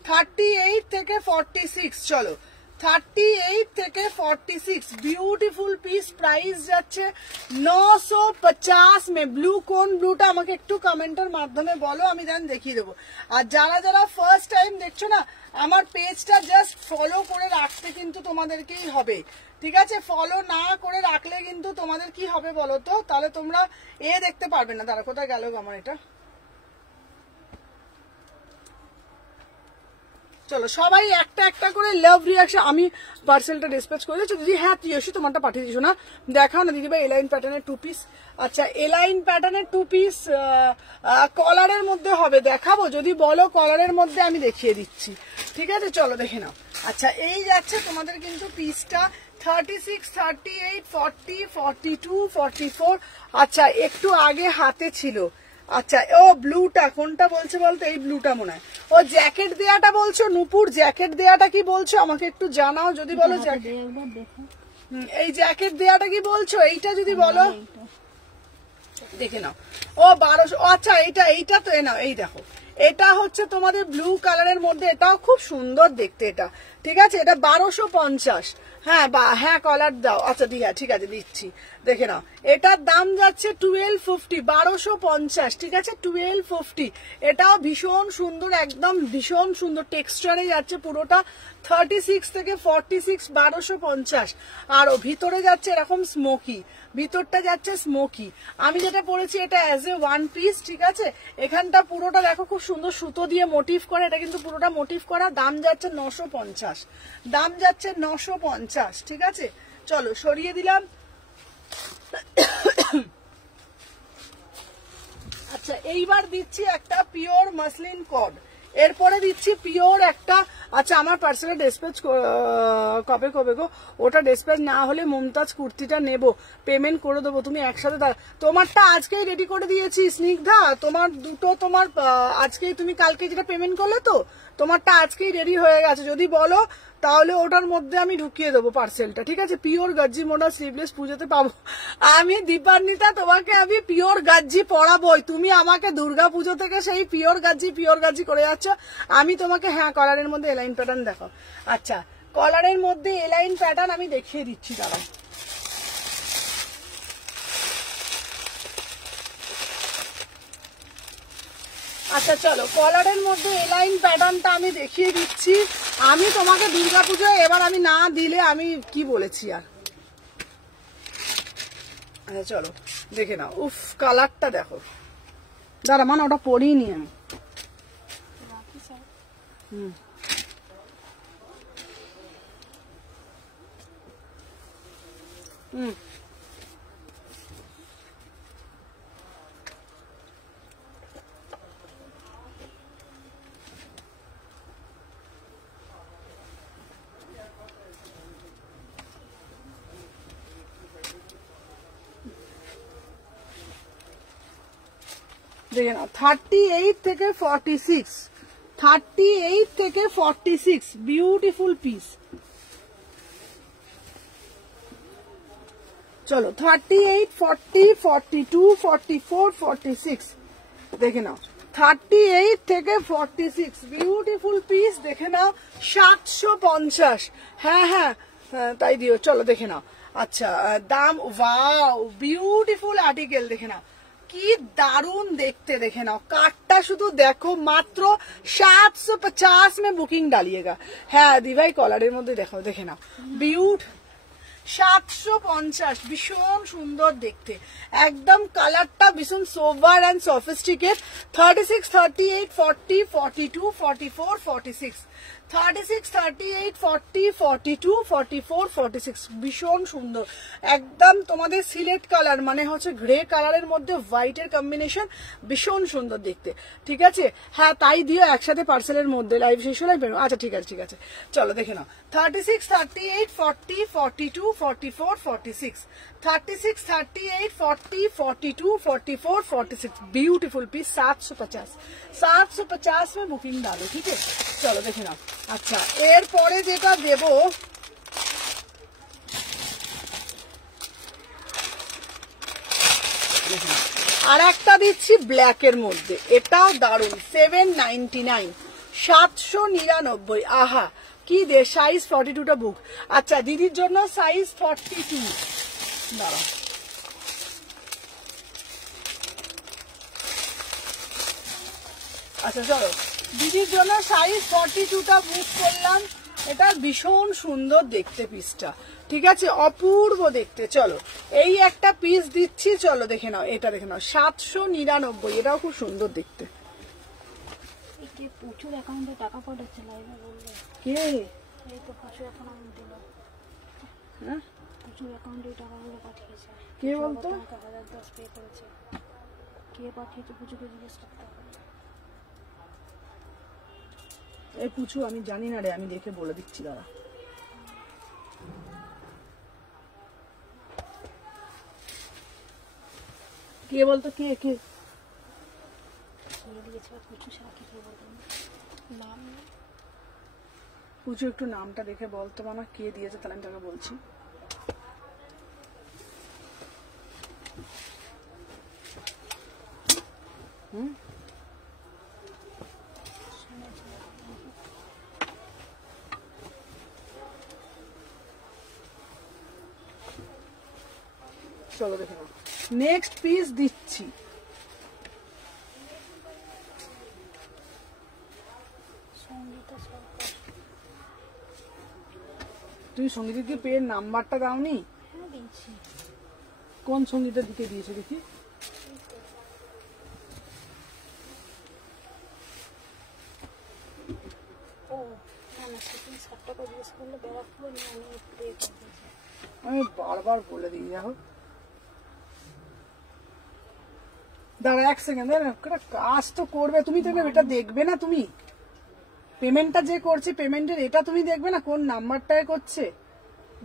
38 থেকে 46, চলো 38 থেকে 46 বিউটিফুল পিস, প্রাইস যাচ্ছে 950 में। ব্লু কোন ব্লুটা আমাকে একটু কমেন্টের মাধ্যমে বলো, আমি দেন দেখিয়ে দেবো। আর যারা যারা ফার্স্ট টাইম দেখছো না, আমার পেজটা জাস্ট ফলো করে রাখতে কিন্তু তোমাদেরকেই হবে, ঠিক আছে? ফলো না করে রাখলে কিন্তু তোমাদের কি হবে বলো তো, তাহলে তোমরা দেখতে পারবে না। দাঁড়া, কোথায় গেল আমার এটা? চলো সবাই একটা একটা করে লাভ রিয়াকশন। আমি পার্সেলটা ডিসপ্যাচ করে দিচ্ছি দিদি। হ্যাঁ তুই এসে তোমারটা পাঠিয়ে দিছো না, দেখাও না দিদি ভাই। এলাইন প্যাটার্নের 2 পিস। আচ্ছা এলাইন প্যাটার্নের 2 পিস কলারের মধ্যে হবে, দেখাবো? যদি বলো কলারের মধ্যে আমি দেখিয়ে দিচ্ছি, ঠিক আছে? চলো দেখে নাও। আচ্ছা এই যাচ্ছে তোমাদের কিন্তু পিসটা 36, 38, 40, 42, 44। আচ্ছা একটু আগে হাতে ছিল। আচ্ছা ও ব্লুটা কোনটা বলছে বলতো? এই ব্লুটা মনে হয়। ও জ্যাকেট দেয়াটা বলছো নূপুর? জ্যাকেট দেয়াটা কি বলছো আমাকে একটু জানাও যদি বলো। জ্যাকেট, এই জ্যাকেট দেয়াটা কি বলছো? এইটা যদি বলো দেখে নাও। ও 1200। আচ্ছা এইটা তো নাও, এই দেখো এটা হচ্ছে তোমাদের ব্লু কালারের মধ্যে, এটাও খুব সুন্দর দেখতে এটা, ঠিক আছে? এটা 1250। হ্যাঁ হ্যাঁ কলার দাও। আচ্ছা ঠিক আছে দিচ্ছি, দেখে নাও। এটার দাম যাচ্ছে 1250, 1250, ঠিক আছে? 1250। এটাও ভীষণ সুন্দর, একদম ভীষণ সুন্দর টেক্সচারে যাচ্ছে পুরোটা। 36 থেকে 46, 1250। আরো ভিতরে যাচ্ছে এরকম স্মোকি, ভিতরটা যাচ্ছে স্মোকি। আমি যেটা পরেছি এটা অ্যাজ এ 1 পিস, ঠিক আছে? এখানটা পুরোটা দেখো খুব সুন্দর সুতো দিয়ে মোটিভ করা, এটা কিন্তু পুরোটা মোটিভ করা। দাম যাচ্ছে 950, দাম যাচ্ছে 950, ঠিক আছে? চলো সরিয়ে দিলাম। আচ্ছা এইবার দিচ্ছি একটা পিওর মাসলিন কড, এরপরে দিচ্ছি পিওর একটা। আচ্ছা আমার পার্সেলে ডিসপ্যাচ কবে গো? ওটা ডিসপ্যাচ না হলে মুমতাজ কুর্তিটা নেব, পেমেন্ট করে দেবো, তুমি একসাথে। তোমারটা আজকেই রেডি করে দিয়েছি স্নিগ্ধা, তোমার দুটো তোমার আজকেই, তুমি কালকে যেটা পেমেন্ট করলে তো তোমারটা আজকেই রেডি হয়ে গেছে। যদি বলো তাহলে ওটার মধ্যে আমি ঢুকিয়ে দেবো পার্সেলটা, ঠিক আছে? পিওর গাজ্জি মডেল স্লিভলেস পুজোতে পাবো আমি। দীপান্বিতা তোমাকে আমি পিওর গাজ্জি পরাবোই, তুমি আমাকে দুর্গা পুজো থেকে সেই পিওর গাজ্জি করে যাচ্ছ। আমি তোমাকে হ্যাঁ কলারের মধ্যে এলাইন প্যাটার্ন দেখো। আচ্ছা কলারের মধ্যে এলাইন প্যাটার্ন আমি দেখিয়ে দিচ্ছি, দাঁড়াও। আচ্ছা চলো কলারের মধ্যে এলাইন প্যাটার্নটা আমি দেখিয়ে দিচ্ছি। আমি তোমাকে দুর্গাপুজোয় এবার আমি না দিলে আমি কি বলেছি আর। আচ্ছা চলো দেখে নাও। উফ কালারটা দেখো, দাঁড়া মানে ওটা পরিনি আমি। দেখে নাও 38 থেকে 46, 38 থেকে 46, বিউটিফুল পিস। চলো 38, 40, 42, 44, 46 দেখে নাও। 38 থেকে 46 বিউটিফুল পিস, দেখে নাও। 750। হ্যাঁ হ্যাঁ তাই দিও। চলো দেখে নাও। আচ্ছা দাম, ওয়াও বিউটিফুল আর্টিকেল, দেখে নাও কি দারুন দেখতে, দেখে নাও। কাঠটা শুধু দেখো, মাত্র 750 में बुकिंग डालिएगा। হ্যাঁ দিভাই কলারের মধ্যে দেখো, দেখে নাও বিউট 750, ভীষণ সুন্দর দেখতে, একদম কালারটা ভীষণ সোভার অ্যান্ড সফিস্টিকেট। 36, 38, 40, 42, 44, 46, 36, 38, 40, 42, 44, 46 ভীষণ সুন্দর, একদম তোমাদের সিলেট কালার, মানে হচ্ছে গ্রে কালারের মধ্যে হোয়াইটের কম্বিনেশন, ভীষণ সুন্দর দেখতে, ঠিক আছে? হ্যাঁ তাই দিও একসাথে পার্সেলের মধ্যে, লাইভ শেষ হলে বেরো। আচ্ছা ঠিক আছে, ঠিক আছে, চলো দেখে নাও। 36, 38, 40, 42, 44, 46, 36, 38, 40, 42, 44, 46 ब्यूटीफुल पीस। 750 में बुकिंग डालो, ठीक है? चलो দেখে নাও। আচ্ছা এরপরে যেটা দেব, আর একটা দিচ্ছি ব্ল্যাকের মধ্যে, এটাও দারুন। 799, 799। আহা কি দে, সাইজ 42টা বুক। আচ্ছা দিদির জন্য সাইজ 42, দাঁড়াও। আচ্ছা চলো দিদির জন্য সাইজ 42টা বুক করলাম। এটা ভীষণ সুন্দর দেখতে পিসটা, ঠিক আছে, অপূর্ব দেখতে। চলো এই একটা পিস দিচ্ছি, চলো দেখে নাও, এটা দেখে নাও 799, এটাও খুব সুন্দর দেখতে। প্রচুর অ্যাকাউন্টে টাকা পাঠাচ্ছে লাইভে বললে কে? এই তো প্রচুর অ্যাকাউন্ট দিল, হ্যাঁ প্রচুর অ্যাকাউন্টে টাকাগুলো পাঠিয়েছে। কে বলতো? 1010 পে করেছে। কে পাঠিয়েছে পুজোকে জিজ্ঞেস করতে হবে। এই পুচু আমি জানি না রে, আমি দেখে বলে দিচ্ছি দাঁড়া। কে বলতো? কে কে দিয়েছে পুজো ছাড়া কি বলতো নাম? পুচু একটু নামটা দেখে বলতো মানা, কে দিয়েছে, তাহলে আমি তাকে বলছি। চলো দেখে নাও, নেক্সট পিস দিচ্ছি। তুমি সঙ্গীতাকে পেয়ের নাম্বারটা দাওনি? হ্যাঁ দিয়েছি। কোন সঙ্গীতের দিকে দিয়েছে দেখি? ও না না, সেদিন 60 টাকা জিজ্ঞেস করলে ব্যারাকপুরে নিয়ে আমি পে করে দিয়েছি। আমি বারবার বলে দিই, যাই দাঁড়া 1 সেকেন্ড, কাজ তো করবে তুমি, তো এটা দেখবে না তুমি? পেমেন্টটা যে করছে পেমেন্টের এটা তুমি দেখবে না কোন নাম্বারটায় করছে?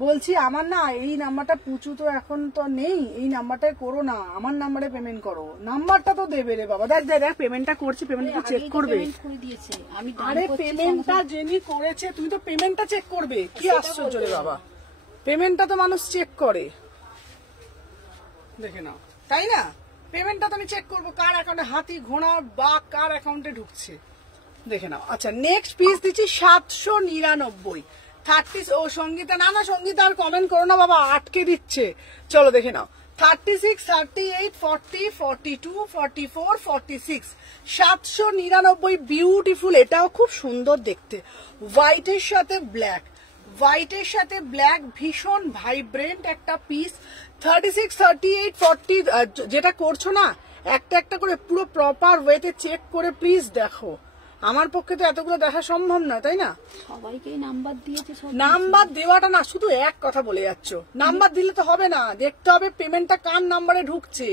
বলছি আমার না এই নাম্বারটা পুচু তো এখন তো নেই, এই নাম্বারটায় করো না, আমার নাম্বারে পেমেন্ট করো। নাম্বারটা তো দেবে রে বাবা। দেখ দেখ পেমেন্টটা করছি, পেমেন্টটা চেক করবে। আরে পেমেন্টটা যিনি করেছে তুমি তো পেমেন্টটা চেক করবে, কি আশ্চর্য রে বাবা, পেমেন্টটা তো মানুষ চেক করে, দেখে নাও, তাই না? পেমেন্টটা তো আমি চেক করবো কার অ্যাকাউন্টে, হাতি ঘোড়া বা কার অ্যাকাউন্টে ঢুকছে, দেখে নাও। আচ্ছা নেক্সট পিস দিচ্ছি 799, 30। ও সঙ্গীতা, না না সঙ্গীতা আর কমেন্ট করো না বাবা, আটকে দিচ্ছে। চলো দেখে নাও 36, 38, 40, 42, 44, 46, 799, বিউটিফুল। এটাও খুব সুন্দর দেখতে, হোয়াইটের সাথে ব্ল্যাক, হোয়াইটের সাথে ব্ল্যাক, ভীষণ ভাইব্রেন্ট একটা পিস। 36, 38, 40 যেটা করছো না, একটা একটা করে পুরো প্রপার ওয়েতে চেক করে প্লিজ দেখো। আমার পক্ষে তো এতগুলো দেখা সম্ভব না, তাই না? সবাইকেই নাম্বার দিয়েছে। নাম্বার দেওয়াটা না, শুধু এক কথা বলে যাচ্ছ, নাম্বার দিলে তো হবে না, দেখতে হবে পেমেন্টটা কার নাম্বারে ঢুকছে।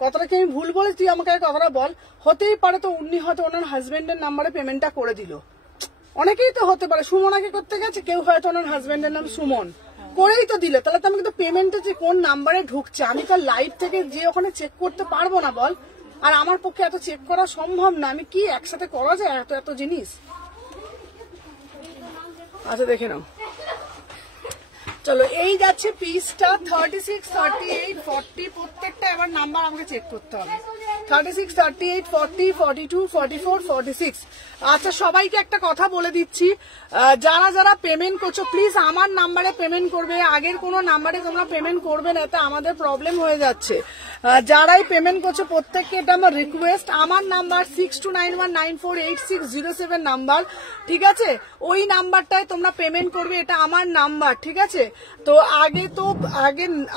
কথাটা কি আমি ভুল বলেছি? তুই আমাকে কথাটা বল। হতেই পারে তো উনি হয়তো ওনার হাজবেন্ডের নাম্বারে পেমেন্টটা করে দিল, অনেকেই তো হতে পারে। সুমন আগে করতে গেছে, কেউ হয়তো ওনার হাজবেন্ডের নাম সুমন, করেই তো দিলে, তাহলে তো আমি তো পেমেন্টে যে কোন নাম্বারে ঢুকছে আমি তো লাইভ থেকে যে ওখানে চেক করতে পারবো না বল? আর আমার পক্ষে এত চেক করা সম্ভব না, আমি কি একসাথে করা যায় এত এত জিনিস? আচ্ছা দেখে নাও, চলো এই যাচ্ছে পিসটা 36, 38, 40, প্রত্যেকটা এবার নাম্বার আমাকে চেক করতে হবে। 36, 38, 40, 42, 44, 46। আচ্ছা সবাইকে একটা কথা বলে দিচ্ছি, যারা যারা পেমেন্ট করছো প্লিজ আমার নাম্বারে পেমেন্ট করবে, আগের কোনো নাম্বারে তোমরা পেমেন্ট করবে না, এতে আমাদের প্রবলেম হয়ে যাচ্ছে। যারাই পেমেন্ট করছো প্রত্যেককে এটা আমার রিকোয়েস্ট, আমার নাম্বার 6291948607 নাম্বার, ঠিক আছে? ওই নাম্বারটায় তোমরা পেমেন্ট করবে, এটা আমার নাম্বার, ঠিক আছে? তো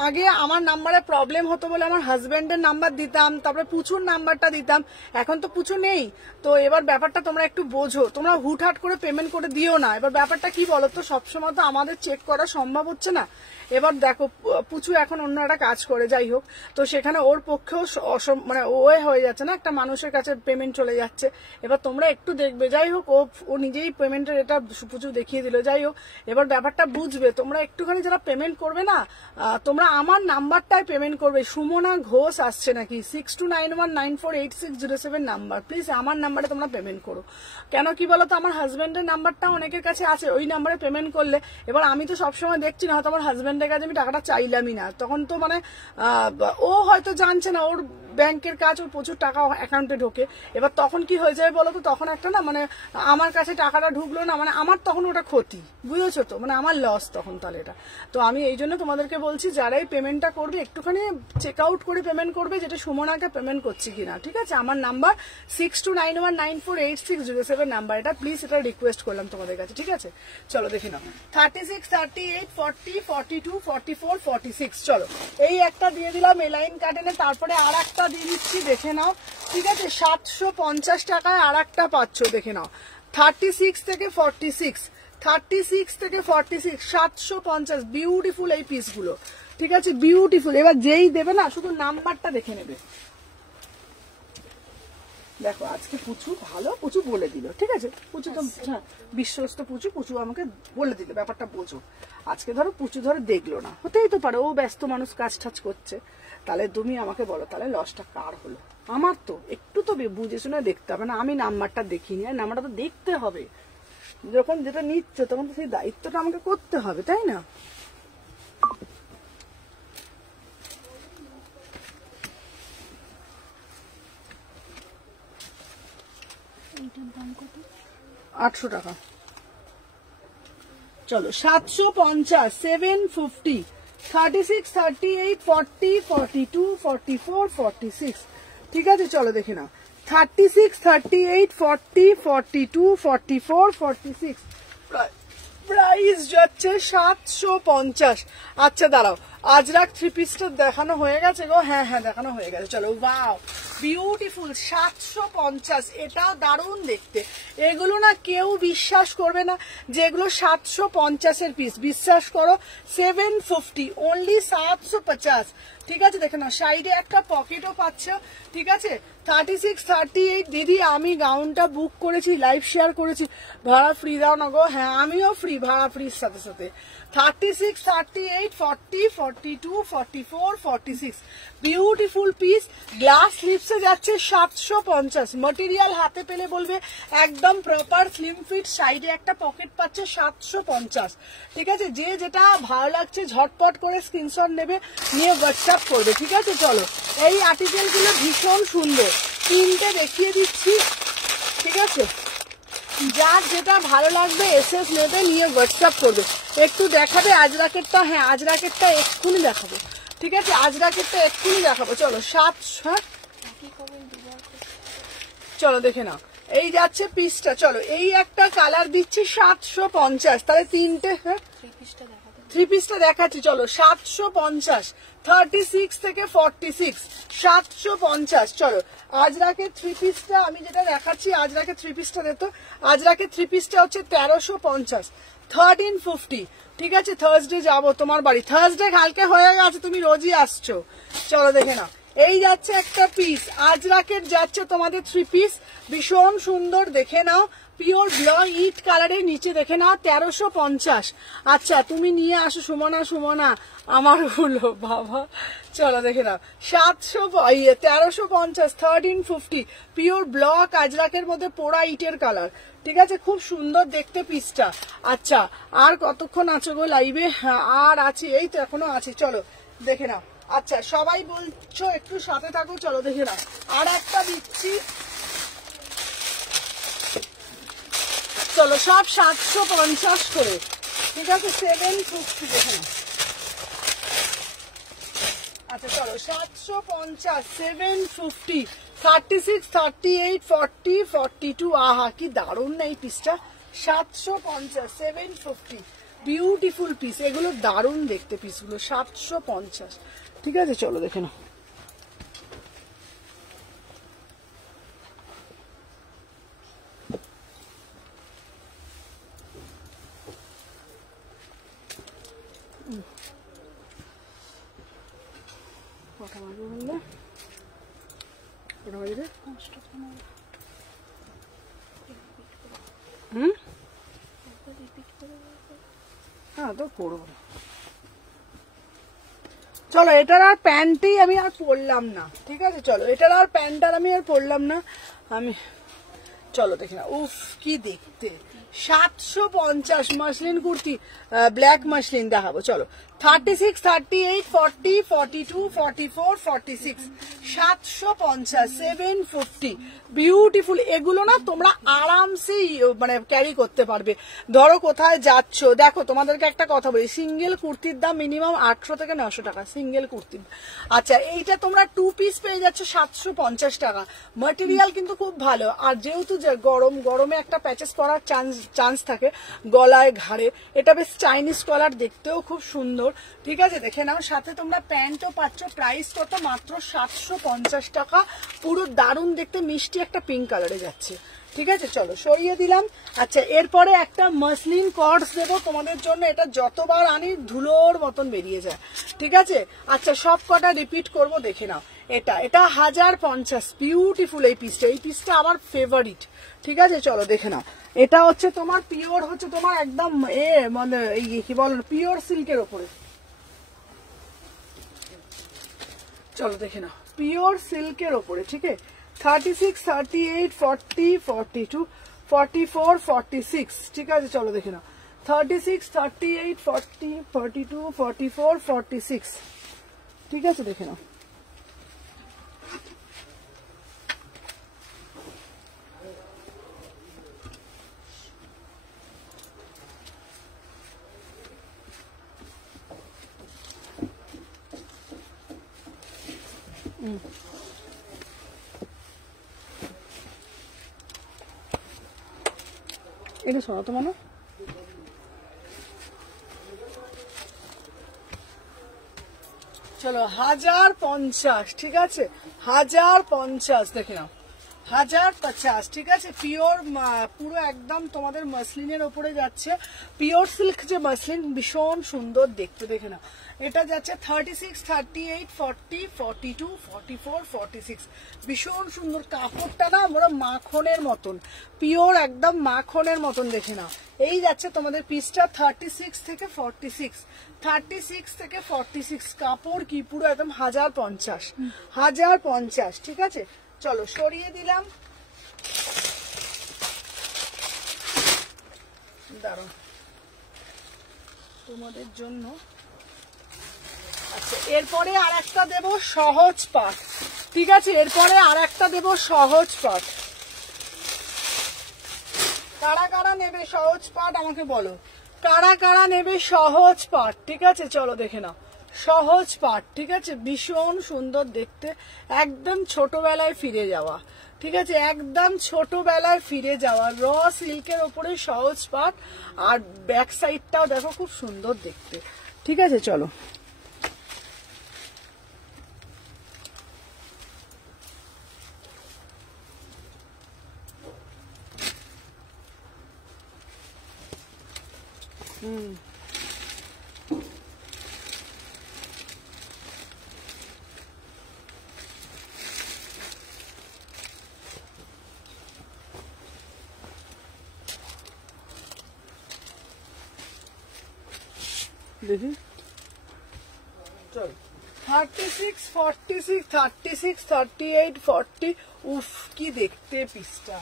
আগে আমার নাম্বারে প্রবলেম হতো বলে আমার হাজবেন্ডের নাম্বার দিতাম, তারপরে পুচুর নাম্বারটা দিতাম, এখন তো পুচু নেই। তো এবার ব্যাপারটা তোমরা একটু বোঝো, তোমরা হুটহাট করে পেমেন্ট করে দিও না। এবার ব্যাপারটা কি বলো তো, সবসময় তো আমাদের চেক করা সম্ভব হচ্ছে না। এবার দেখো পুচু এখন অন্য একটা কাজ করে, যাই হোক, তো সেখানে ওর পক্ষেও মানে ওয়ে হয়ে যাচ্ছে না, একটা মানুষের কাছে পেমেন্ট চলে যাচ্ছে। এবার তোমরা একটু দেখবে, যাই হোক ও নিজেই পেমেন্টের এটা পুচু দেখিয়ে দিল, যাই হোক এবার ব্যাপারটা বুঝবে। তোমরা একটুখানি যারা পেমেন্ট করবে না, তোমরা আমার নাম্বারটাই পেমেন্ট করবে। সুমনা ঘোষ আসছে নাকি, 6291948607 নাম্বার, প্লিজ আমার নাম্বারে তোমরা পেমেন্ট করো। কেন কি বলতো, আমার হাজবেন্ডের নাম্বারটা অনেকের কাছে আছে, ওই নাম্বারে পেমেন্ট করলে এবার আমি তো সবসময় দেখছি না, হয়তো আমার হাজবেন্ডের কাছে আমি টাকাটা চাইলামই না, তখন তো মানে ও হয়তো জানছে না, ওর ব্যাংকের কাজ, ওর প্রচুর টাকা অ্যাকাউন্টে ঢোকে। এবার তখন কি হয়ে যায় বলো তো, তখন একটা না মানে আমার কাছে টাকাটা ঢুকলো না, মানে আমার তখন ওটা ক্ষতি, বুঝেছো তো, মানে আমার লস তখন তাহলে এটা। তো আমি এই জন্য তোমাদেরকে বলছি যারাই পেমেন্টটা করবে একটুখানি চেক আউট করে পেমেন্ট করবে, যেটা সুমনাকে পেমেন্ট করছি কিনা, ঠিক আছে। আমার নাম্বার 6291948607 নাম্বার, এটা প্লিজ এটা রিকোয়েস্ট করলাম তোমাদের কাছে, ঠিক আছে। চলো দেখে নাও 36, 38, 40, 42, 44, 46। চলো এই একটা দিয়ে দিলাম এলাইন কাটেনে, তারপরে আর একটা দিয়ে দিচ্ছি, দেখে নাও, ঠিক আছে। 750 টাকায় আর একটা পাচ্ছ, দেখে নাও। 36 থেকে 46, 36 থেকে 46, 750, বিউটিফুল এই পিসগুলো, ঠিক আছে, বিউটিফুল। এবার যেই দেবে না শুধু নাম্বারটা দেখে নেবে। দেখো আজকে পুচু ভালো, পুচু বলে দিল, ঠিক আছে, পুচু তো হ্যাঁ বিশ্বস্ত পুচু, পুচু আমাকে বলে দিল ব্যাপারটা, বোঝো। আজকে ধরো পুচু ধরো দেখলো না, হতেই তো পারে, ও ব্যস্ত মানুষ কাজ টাজ করছে, তাহলে তুমি আমাকে বলো তাহলে লসটা কার হলো? আমার তো একটু তো বুঝে শুনে দেখতে হবে না, আমি নাম্বারটা দেখিনি, আর নাম্বারটা তো দেখতে হবে, যখন যেটা নিচ্ছ তখন তো সেই দায়িত্বটা আমাকে করতে হবে, তাই না? এইটার দাম কত? 800 টাকা। চলো 750, 750, 36, 38, 40, 42, 44, 46, ঠিক আছে। চলো দেখে নাও 36, 38, 40, 42, 44, 46, প্রাইস যাচ্ছে 750। আচ্ছা দাঁড়াও, আজরাক থ্রি পিসটা দেখানো হয়ে গেছে গো? হ্যাঁ হ্যাঁ দেখানো হয়ে গেছে। চলো ওয়াও বিউটিফুল 750, এটাও দারুণ দেখতে। এগুলো না কেউ বিশ্বাস করবে না যে এগুলো 750-এর পিস, বিশ্বাস করো। 750 অনলি, 750, ঠিক আছে। দেখে না সাইডে একটা পকেটও পাচ্ছ, ঠিক আছে। 36, 38 দিদি আমি গাউনটা বুক করেছি, লাইভ শেয়ার করেছি, ভাড়া ফ্রি দাও না গো? হ্যাঁ আমিও ফ্রি, ভাড়া ফ্রির সাথে সাথে। 36, 38, 40, 42, 44, 46, বিউটিফুল পিস। গ্লাস স্লিপসে যাচ্ছে 750, মেটেরিয়াল হাতে পেলে বলবে একদম প্রপার স্লিম ফিট, সাইডে একটা পকেট পাচ্ছে 750, ঠিক আছে। যে যেটা ভালো লাগছে ঝটপট করে স্ক্রিনশট নেবে, নিয়ে হোয়াটসঅ্যাপ করবে, ঠিক আছে। চলো এই আর্টিকেলগুলো ভীষণ সুন্দর, তিনটে দেখিয়ে দিচ্ছি, ঠিক আছে। যার যেটা ভালো লাগবে এসএস নেবে, নিয়ে হোয়াটসঅ্যাপ করবে। একটু দেখাবে আজরাকেরটা? হ্যাঁ আজরাকেরটা এক্ষুনি দেখাবো, ঠিক আছে, আজরাকেরটা এক্ষুনি দেখাবো। চলো 700, চলো দেখে নাও এই যাচ্ছে পিসটা। চলো এই একটা কালার দিচ্ছি 750, তাহলে তিনটে, হ্যাঁ থ্রি পিসটা দেখাচ্ছি। চলো 750, 36 থেকে 46, 750। চলো আজরাকের থ্রি পিসটা আমি যেটা দেখাচ্ছি, আজরাকের থ্রি পিসটা দেখো, আজরাকের থ্রি পিসটা হচ্ছে 1350, 1350, ঠিক আছে। থার্সডে যাবো তোমার বাড়ি, থার্সডে কালকে হয়ে গেছে, তুমি রোজই আসছো। চলো দেখে নাও এই যাচ্ছে একটা পিস, আজরাকের যাচ্ছে তোমাদের থ্রি পিস, ভীষণ সুন্দর, দেখে নাও, পিওর ব্লু ইট কালারের, নিচে দেখে নাও 1350। আচ্ছা তুমি নিয়ে আসো সুমনা, সুমনা আমার হলো বাবা। চলো দেখে নাও 1350, 1350, পিওর ব্লক আজরাকের মধ্যে পোড়া ইটের কালার, ঠিক আছে, খুব সুন্দর দেখতে পিসটা। আচ্ছা আর কতক্ষণ আছো গো লাইভে? হ্যাঁ আর আছি, এই তো এখনো আছি। চলো দেখে নাও। আচ্ছা সবাই বলছো একটু সাথে থাকো, চলো দেখে নাও আর একটা দিচ্ছি। চলো সব 750 করে, ঠিক আছে, 750 দেখে নাও। আচ্ছা চলো 750, 750, 36, 38, 40, 42, আহা কি দারুণ না এই পিসটা। 750, 750, বিউটিফুল পিস, এগুলো দারুণ দেখতে পিসগুলো, 750, ঠিক আছে। চলো দেখে নাও। কটা বাজে বললে? কটা বাজে? হ্যাঁ তো করবো। চলো এটার আর প্যান্টই আমি আর পরলাম না, ঠিক আছে। চলো এটার আর প্যান্ট আর আমি আর পরলাম না আমি। চলো দেখি না, উফ কি দেখতে। 750 মাসলিন কুর্তি, ব্ল্যাক মাসলিন দেখাবো। চলো 36, 38, 40, 42, 44, 46, 750, 750, বিউটিফুল। এগুলো না তোমরা আরামসে মানে ক্যারি করতে পারবে। ধরো কোথায় যাচ্ছ, দেখো তোমাদেরকে একটা কথা বলি, সিঙ্গেল কুর্তির দাম মিনিমাম 800 থেকে 900 টাকা সিঙ্গেল কুর্তির। আচ্ছা এইটা তোমরা 2 পিস পেয়ে যাচ্ছ 750 টাকা। ম্যাটেরিয়াল কিন্তু খুব ভালো। আর যেহেতু গরমে একটা প্যাচেস পরার চান্স থাকে গলায় ঘাড়ে, এটা বেশ চাইনিজ কলার, দেখতেও খুব সুন্দর। ঠিক আছে, দেখে নাও। সাথে তোমরা প্যান্টও পাচ্ছ। প্রাইস কত? মাত্র 750 টাকা। পুরো দারুণ দেখতে, মিষ্টি একটা পিঙ্ক কালারে যাচ্ছে। ঠিক আছে, চলো সরিয়ে দিলাম। আচ্ছা এরপরে একটা মাসলিন কর্ডস দেবো তোমাদের জন্য। এটা যতবার আনি ধুলোর মতন বেরিয়ে যায়। ঠিক আছে, আচ্ছা সব কটা রিপিট করব, দেখে নাও। এটা 1050, বিউটিফুল এই পিসটা আমার ফেভারিট। ঠিক আছে, চলো দেখে নাও। এটা হচ্ছে তোমার পিওর, হচ্ছে তোমার একদম মানে এই কি বল, পিওর সিল্কের ওপরে। চলো দেখে নাও, পিওর সিল্কের ওপরে। ঠিক আছে, 36, 38, 40, 42, 44, 46। ঠিক আছে, চলো দেখে নাও। 36, 38, 40, 42, 44, 46। ঠিক আছে, দেখে নাও। এটা সরাতো মানে চলো 1050। ঠিক আছে, 1050 দেখে নাও, 1050। ঠিক আছে, পিওর পুরো একদম তোমাদের মাসলিনের ওপরে যাচ্ছে। পিওর সিল্ক যে মাসলিন, ভীষণ সুন্দর দেখতে। দেখে নাও, এটা যাচ্ছে 36, 38, 40, 42, 44, 46। ভীষণ সুন্দর কাপড়টা না, আমরা মাখনের মতন, পিওর একদম মাখনের মতন। দেখে নাও, এই যাচ্ছে তোমাদের পিসটা 36 থেকে 46, 36 থেকে 46। কাপড় কি পুরো একদম 1050, 1050। ঠিক আছে, চলো সরিয়ে দিলাম। দাঁড়াও তোমাদের জন্য। আচ্ছা এরপরে আর একটা দেবো সহজ পাট। ঠিক আছে, এরপরে আর একটা দেবো সহজ পাট। কারা কারা নেবে সহজ পাট আমাকে বলো, কারা কারা নেবে সহজ পাট? ঠিক আছে, চলো দেখে নাও, সহজ পাট। ঠিক আছে, ভীষণ সুন্দর দেখতে, একদম ছোটবেলায় ফিরে যাওয়া। ঠিক আছে, একদম ছোটবেলায় ফিরে যাওয়া, র সিল্কের ওপরে সহজ পাট। আর ব্যাক সাইডটাও দেখো খুব সুন্দর দেখতে। ঠিক আছে, চলো। দেখি চল 36, 46, 36, 38, 40। উফ কি দেখতে পিসটা,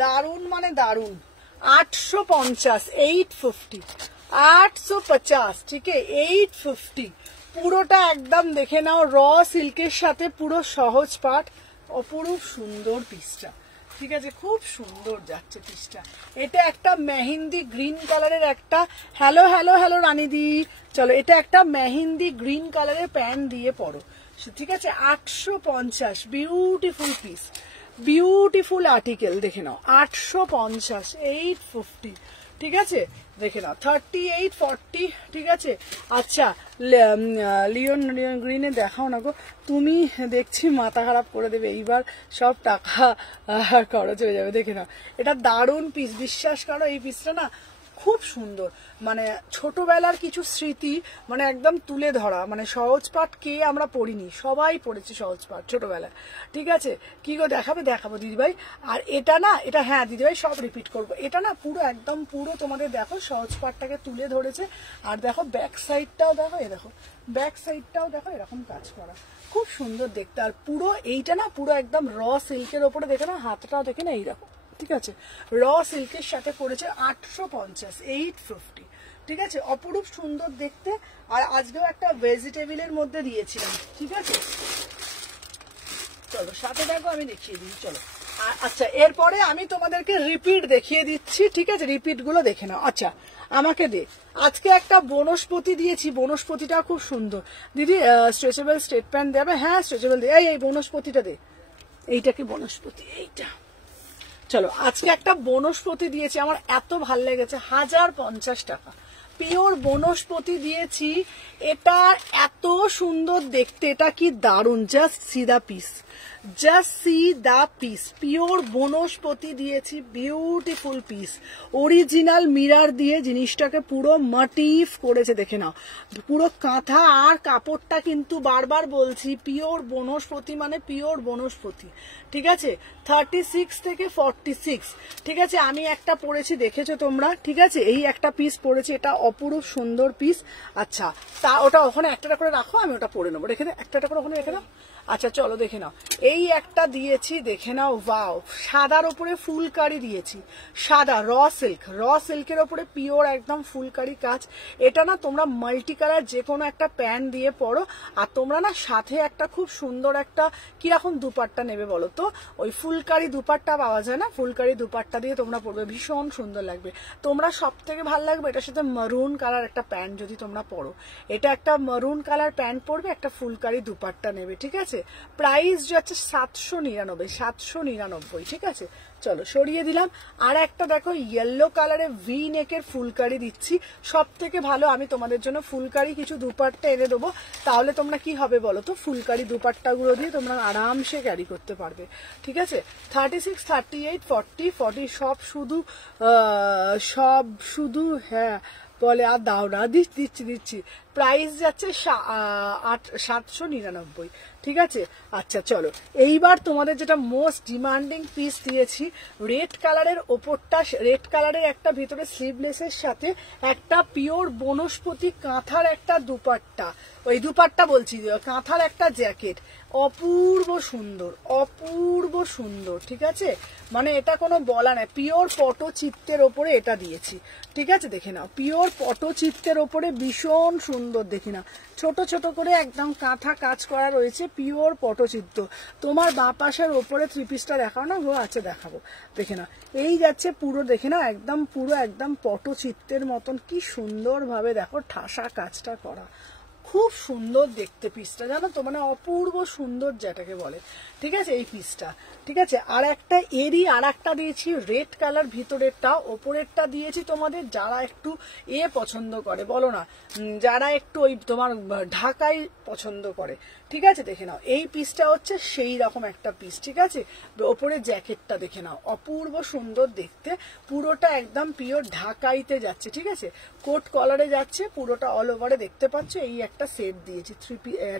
দারুন মানে দারুন। 850, 850, 850। ঠিক আছে, 850 পুরোটা একদম। দেখে নাও, র সিল্কের সাথে পুরো সহজ পাট, অপরূপ সুন্দর পিসটা। ঠিক আছে, খুব সুন্দর যাচ্ছে পিসটা। এটা একটা মেহেন্দি গ্রিন কালারের একটা, হ্যালো হ্যালো হ্যালো রানীদি, চলো এটা একটা মেহেন্দি গ্রিন কালারের প্যান্ট দিয়ে পরো। ঠিক আছে, 850, বিউটিফুল পিস, বিউটিফুল আর্টিকেল। দেখে নাও, 850, 850। ঠিক আছে, দেখে নাও 38, 40। ঠিক আছে, আচ্ছা লিওন গ্রিনে দেখাও না গো, তুমি দেখছি মাথা খারাপ করে দেবে এইবার, সব টাকা খরচ হয়ে যাবে। দেখে নাও, এটা দারুণ পিস, বিশ্বাস করো এই পিসটা না খুব সুন্দর, মানে ছোটবেলার কিছু স্মৃতি মানে একদম তুলে ধরা। মানে সহজ পাঠ কে আমরা পড়িনি, সবাই পড়েছি সহজ পাঠ ছোটবেলায়। ঠিক আছে, কি গো দেখাবে? দেখাবো দিদিভাই। আর এটা না, এটা হ্যাঁ দিদিভাই সব রিপিট করবো। এটা না পুরো একদম পুরো তোমাদের দেখো সহজ পাঠটাকে তুলে ধরেছে। আর দেখো ব্যাক সাইডটাও দেখো, এ দেখো ব্যাক সাইডটাও দেখো এরকম কাজ করা, খুব সুন্দর দেখতে। আর পুরো এইটা না পুরো একদম র সিল্কের ওপরে, দেখে না হাতটাও দেখে না এইরকম। ঠিক আছে, র সিল্কের সাথে পড়েছে 850, 850। ঠিক আছে, অপরূপ সুন্দর দেখতে। আর আজকেও একটা ভেজিটেবিলের মধ্যে দিয়েছিলাম, ঠিক আছে। চলো সাথে দেখো, আমি দেখিয়ে দিই, চলো। আচ্ছা, এরপরে আমি তোমাদেরকে রিপিট দেখিয়ে দিচ্ছি, ঠিক আছে, রিপিট গুলো দেখে নাও। আচ্ছা, আমাকে দে, আজকে একটা বনস্পতি দিয়েছি, বনস্পতিটা খুব সুন্দর। দিদি স্ট্রেচেবল স্ট্রেট প্যান্ট দেবে? হ্যাঁ স্ট্রেচেবল দে। এই বনস্পতিটা দে, এইটা কি বনস্পতি? এইটা। চলো, আজকে একটা বনস্পতি দিয়েছি, আমার এত ভাল লেগেছে, 1050 টাকা পিওর বনস্পতি দিয়েছি। এটা এত সুন্দর দেখতে, এটা কি দারুণ, just see the piece, just see the piece. Pure বনস্পতি দিয়েছি, বিউটিফুল পিস, অরিজিনাল মিরার দিয়ে জিনিসটাকে পুরো মোটিভ করেছে, দেখে নাও, পুরো কাঁথা। আর কাপড়টা কিন্তু বারবার বলছি, পিওর বনস্পতি মানে পিওর বনস্পতি, ঠিক আছে। 36 থেকে 46, ঠিক আছে। আমি একটা পরেছি, দেখেছো তোমরা, ঠিক আছে, এই একটা পিস পরেছি, এটা অপরূপ সুন্দর পিস। আচ্ছা, তা ওটা ওখানে একটা করে রাখো, আমি ওটা পরে নেবো, রেখে দে, একটা করে ওখানে রেখে দাও। আচ্ছা চলো দেখে নাও, এই একটা দিয়েছি, দেখে নাও, ওয়াও, সাদার ওপরে ফুলকারি দিয়েছি, সাদা র সিল্কের ওপরে পিওর একদম ফুলকারি কাজ। এটা না তোমরা মাল্টি কালার যে কোনো একটা প্যান্ট দিয়ে পরো, আর তোমরা না সাথে একটা খুব সুন্দর একটা কিরকম দুপাট্টা নেবে বলো তো, ওই ফুলকারি দুপাট্টা পাওয়া যায় না, ফুলকারি দুপাট্টা দিয়ে তোমরা পরবে, ভীষণ সুন্দর লাগবে। তোমরা সব থেকে ভালো লাগবে এটার সাথে মারুন কালার একটা প্যান্ট যদি তোমরা পরো, এটা একটা মারুন কালার প্যান্ট পরবে, একটা ফুলকারি দুপাট্টা নেবে, ঠিক আছে। প্রাইস যাচ্ছে 799, ঠিক আছে। চলো সরিয়ে দিলাম। আর একটা দেখো, ইয়েলো কালারে ভি নেকের ফুলকারি দিচ্ছি, সব থেকে ভালো। আমি তোমাদের জন্য ফুলকারি কিছু দুপাট্টা এনে দেবো, তাহলে তোমরা কি হবে বলো তো, ফুলকারি দুপাট্টাগুলো দিয়ে তোমরা আরামসে ক্যারি করতে পারবে, ঠিক আছে। 36, 38, 40, 40 সব শুধু হ্যাঁ বলে, আর দাও না, দিচ্ছি। প্রাইস যাচ্ছে 799, ঠিক আছে। আচ্ছা চলো, এইবার তোমাদের যেটা মোস্ট ডিমান্ডিং পিস দিয়েছি, রেড কালারের ওপরটা, রেড কালারের একটা ভিতরে স্লিভলেসের সাথে একটা পিওর বনস্পতি কাঁথার একটা দুপাট্টা, ওই দুপাট্টা বলছি, কাঁথার একটা জ্যাকেট, অপূর্ব সুন্দর, ঠিক আছে। মানে এটা কোনো বলা নাই, পিওর পটচিত্রের ওপরে এটা দিয়েছি, ঠিক আছে। দেখে নাও, পিওর পটচিত্রের ওপরে ভীষণ সুন্দর, দেখে নাও, ছোট ছোট করে একদম কাঁথা কাজ করা রয়েছে, পিওর পটচিত্র। তোমার বাঁ পাশের ওপরে থ্রি পিসটা দেখাও না গো, আচ্ছা দেখাবো, দেখে নাও, এই যাচ্ছে পুরো, দেখে নাও, পুরো একদম পটচিত্রের মতন, কি সুন্দর ভাবে দেখো ঠাসা কাজটা করা, খুব সুন্দর দেখতে পিসটা, জানো তো, মানে অপূর্ব সুন্দর যেটাকে বলে, ঠিক আছে, এই পিসটা, ঠিক আছে। আর একটা এরই আর একটা দিয়েছি রেড কালার, ভিতরেরটা, ওপরেরটা দিয়েছি তোমাদের যারা একটু পছন্দ করে, বলো না, যারা একটু ওই তোমার ঢাকাই পছন্দ করে, ঠিক আছে। দেখে নাও, এই পিসটা হচ্ছে সেই রকম একটা পিস, ঠিক আছে। ওপরে জ্যাকেটটা দেখে নাও, অপূর্ব সুন্দর দেখতে, পুরোটা একদম পিওর ঢাকাইতে যাচ্ছে, ঠিক আছে। কোট কলারে যাচ্ছে, পুরোটা অল ওভারে দেখতে পাচ্ছ। এই একটা সেট দিয়েছি,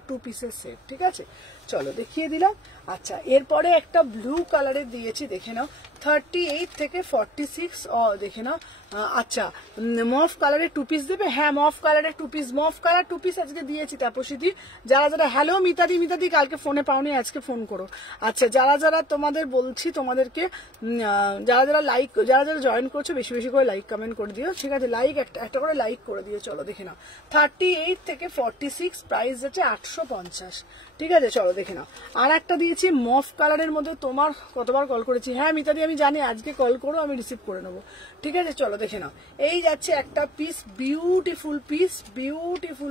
2 পিসের সেট, ঠিক আছে। চলো দেখিয়ে দিলাম। আচ্ছা, এরপরে একটা ব্লু কালারের দিয়েছি, দেখে নাও, 38 থেকে 46, দেখে নাও। আচ্ছা, মফ কালারের 2 পিস দেবে? হ্যাঁ, মফ কালারের 2 পিস, মফ কালার 2 পিস আজকে দিয়েছি তাপসীদি। যারা হ্যালো মিতাদি কালকে ফোনে পাওনি, আজকে ফোন করো। আচ্ছা, যারা তোমাদের বলছি, তোমাদেরকে যারা জয়েন করছো, বেশি বেশি করে লাইক কমেন্ট করে দিও, ঠিক আছে। লাইক একটা করে লাইক করে দিও। চলো দেখে নাও, 38 থেকে 46, প্রাইস যাচ্ছে 850, ঠিক আছে। চলো দেখে নাও, আর একটা দিয়েছি মফ কালারের মধ্যে। তোমার কতবার কল করেছি? হ্যাঁ মিতাদি আমি জানি, আজকে কল করো, আমি রিসিভ করে নেবো, ঠিক আছে। চলো দেখে নাও, এই যাচ্ছে একটা পিস, বিউটিফুল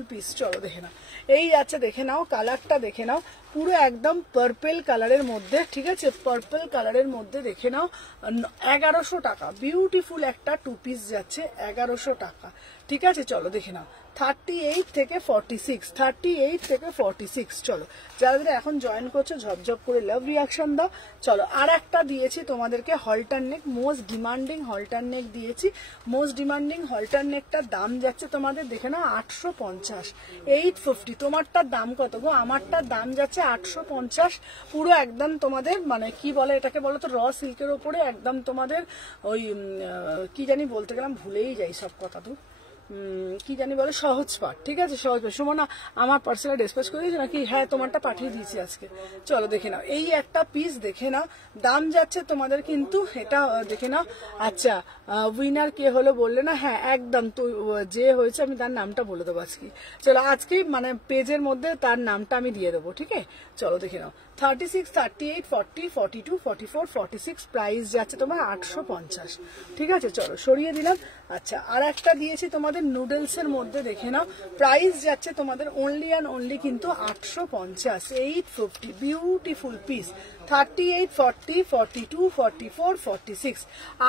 পিস, চলো দেখে নাও, এই যাচ্ছে, দেখে নাও, কালারটা দেখে নাও, পুরো একদম পার্পল কালারের মধ্যে, ঠিক আছে, পার্পল কালারের মধ্যে, দেখে নাও, 1100 টাকা, বিউটিফুল একটা 2 পিস যাচ্ছে 1100 টাকা, ঠিক আছে। চলো দেখে নাও, 38 থেকে 46, চলো যারা এখন জয়েন করছো ঝপঝপ করে লাভ রিয়াকশন দাও। চলো, আর একটা দিয়েছি তোমাদেরকে হলটার নেক, মোস্ট ডিমান্ডিং হলটার নেক দিয়েছি। মোস্ট ডিমান্ডিং হলটার নেকটার দাম যাচ্ছে তোমাদের, দেখে নাও, 850, 850। তোমারটার দাম কত গো? আমারটার দাম যাচ্ছে 850, পুরো একদম তোমাদের, মানে কি বলে এটাকে বলো তো, র সিল্কের ওপরে একদম তোমাদের ওই কি জানি বলতে গেলাম, ভুলেই যাই সব কথা, তো কি জানি বলে সহজ পাঠ, ঠিক আছে সহজ পাঠ। সুমনা আমার পার্সেলে ডিসপ্যাচ করে দিয়েছে নাকি? হ্যাঁ তোমারটা পাঠিয়ে দিয়েছি আজকে। চলো দেখে নাও, এই একটা পিস দেখে নাও, দাম যাচ্ছে তোমাদের কিন্তু এটা দেখে নাও। আচ্ছা উইনার কে হলো বললে না? হ্যাঁ একদম, তো যে হয়েছে আমি তার নামটা বলে দেবো আজকে। চলো আজকেই মানে পেজের মধ্যে তার নামটা আমি দিয়ে দেবো, ঠিক আছে? চলো দেখে নাও, 36, 38, 40, 42, 44, 46, প্রাইস যাচ্ছে তোমার 850, ঠিক আছে? চলো সরিয়ে দিলাম। আচ্ছা আর একটা দিয়েছি তোমাদের নুডলস এর মধ্যে, দেখে নাও প্রাইস যাচ্ছে তোমাদের অনলি অ্যান্ড অনলি কিন্তু 850, 850, বিউটিফুল পিস, 38, 40, 42, 44, 46,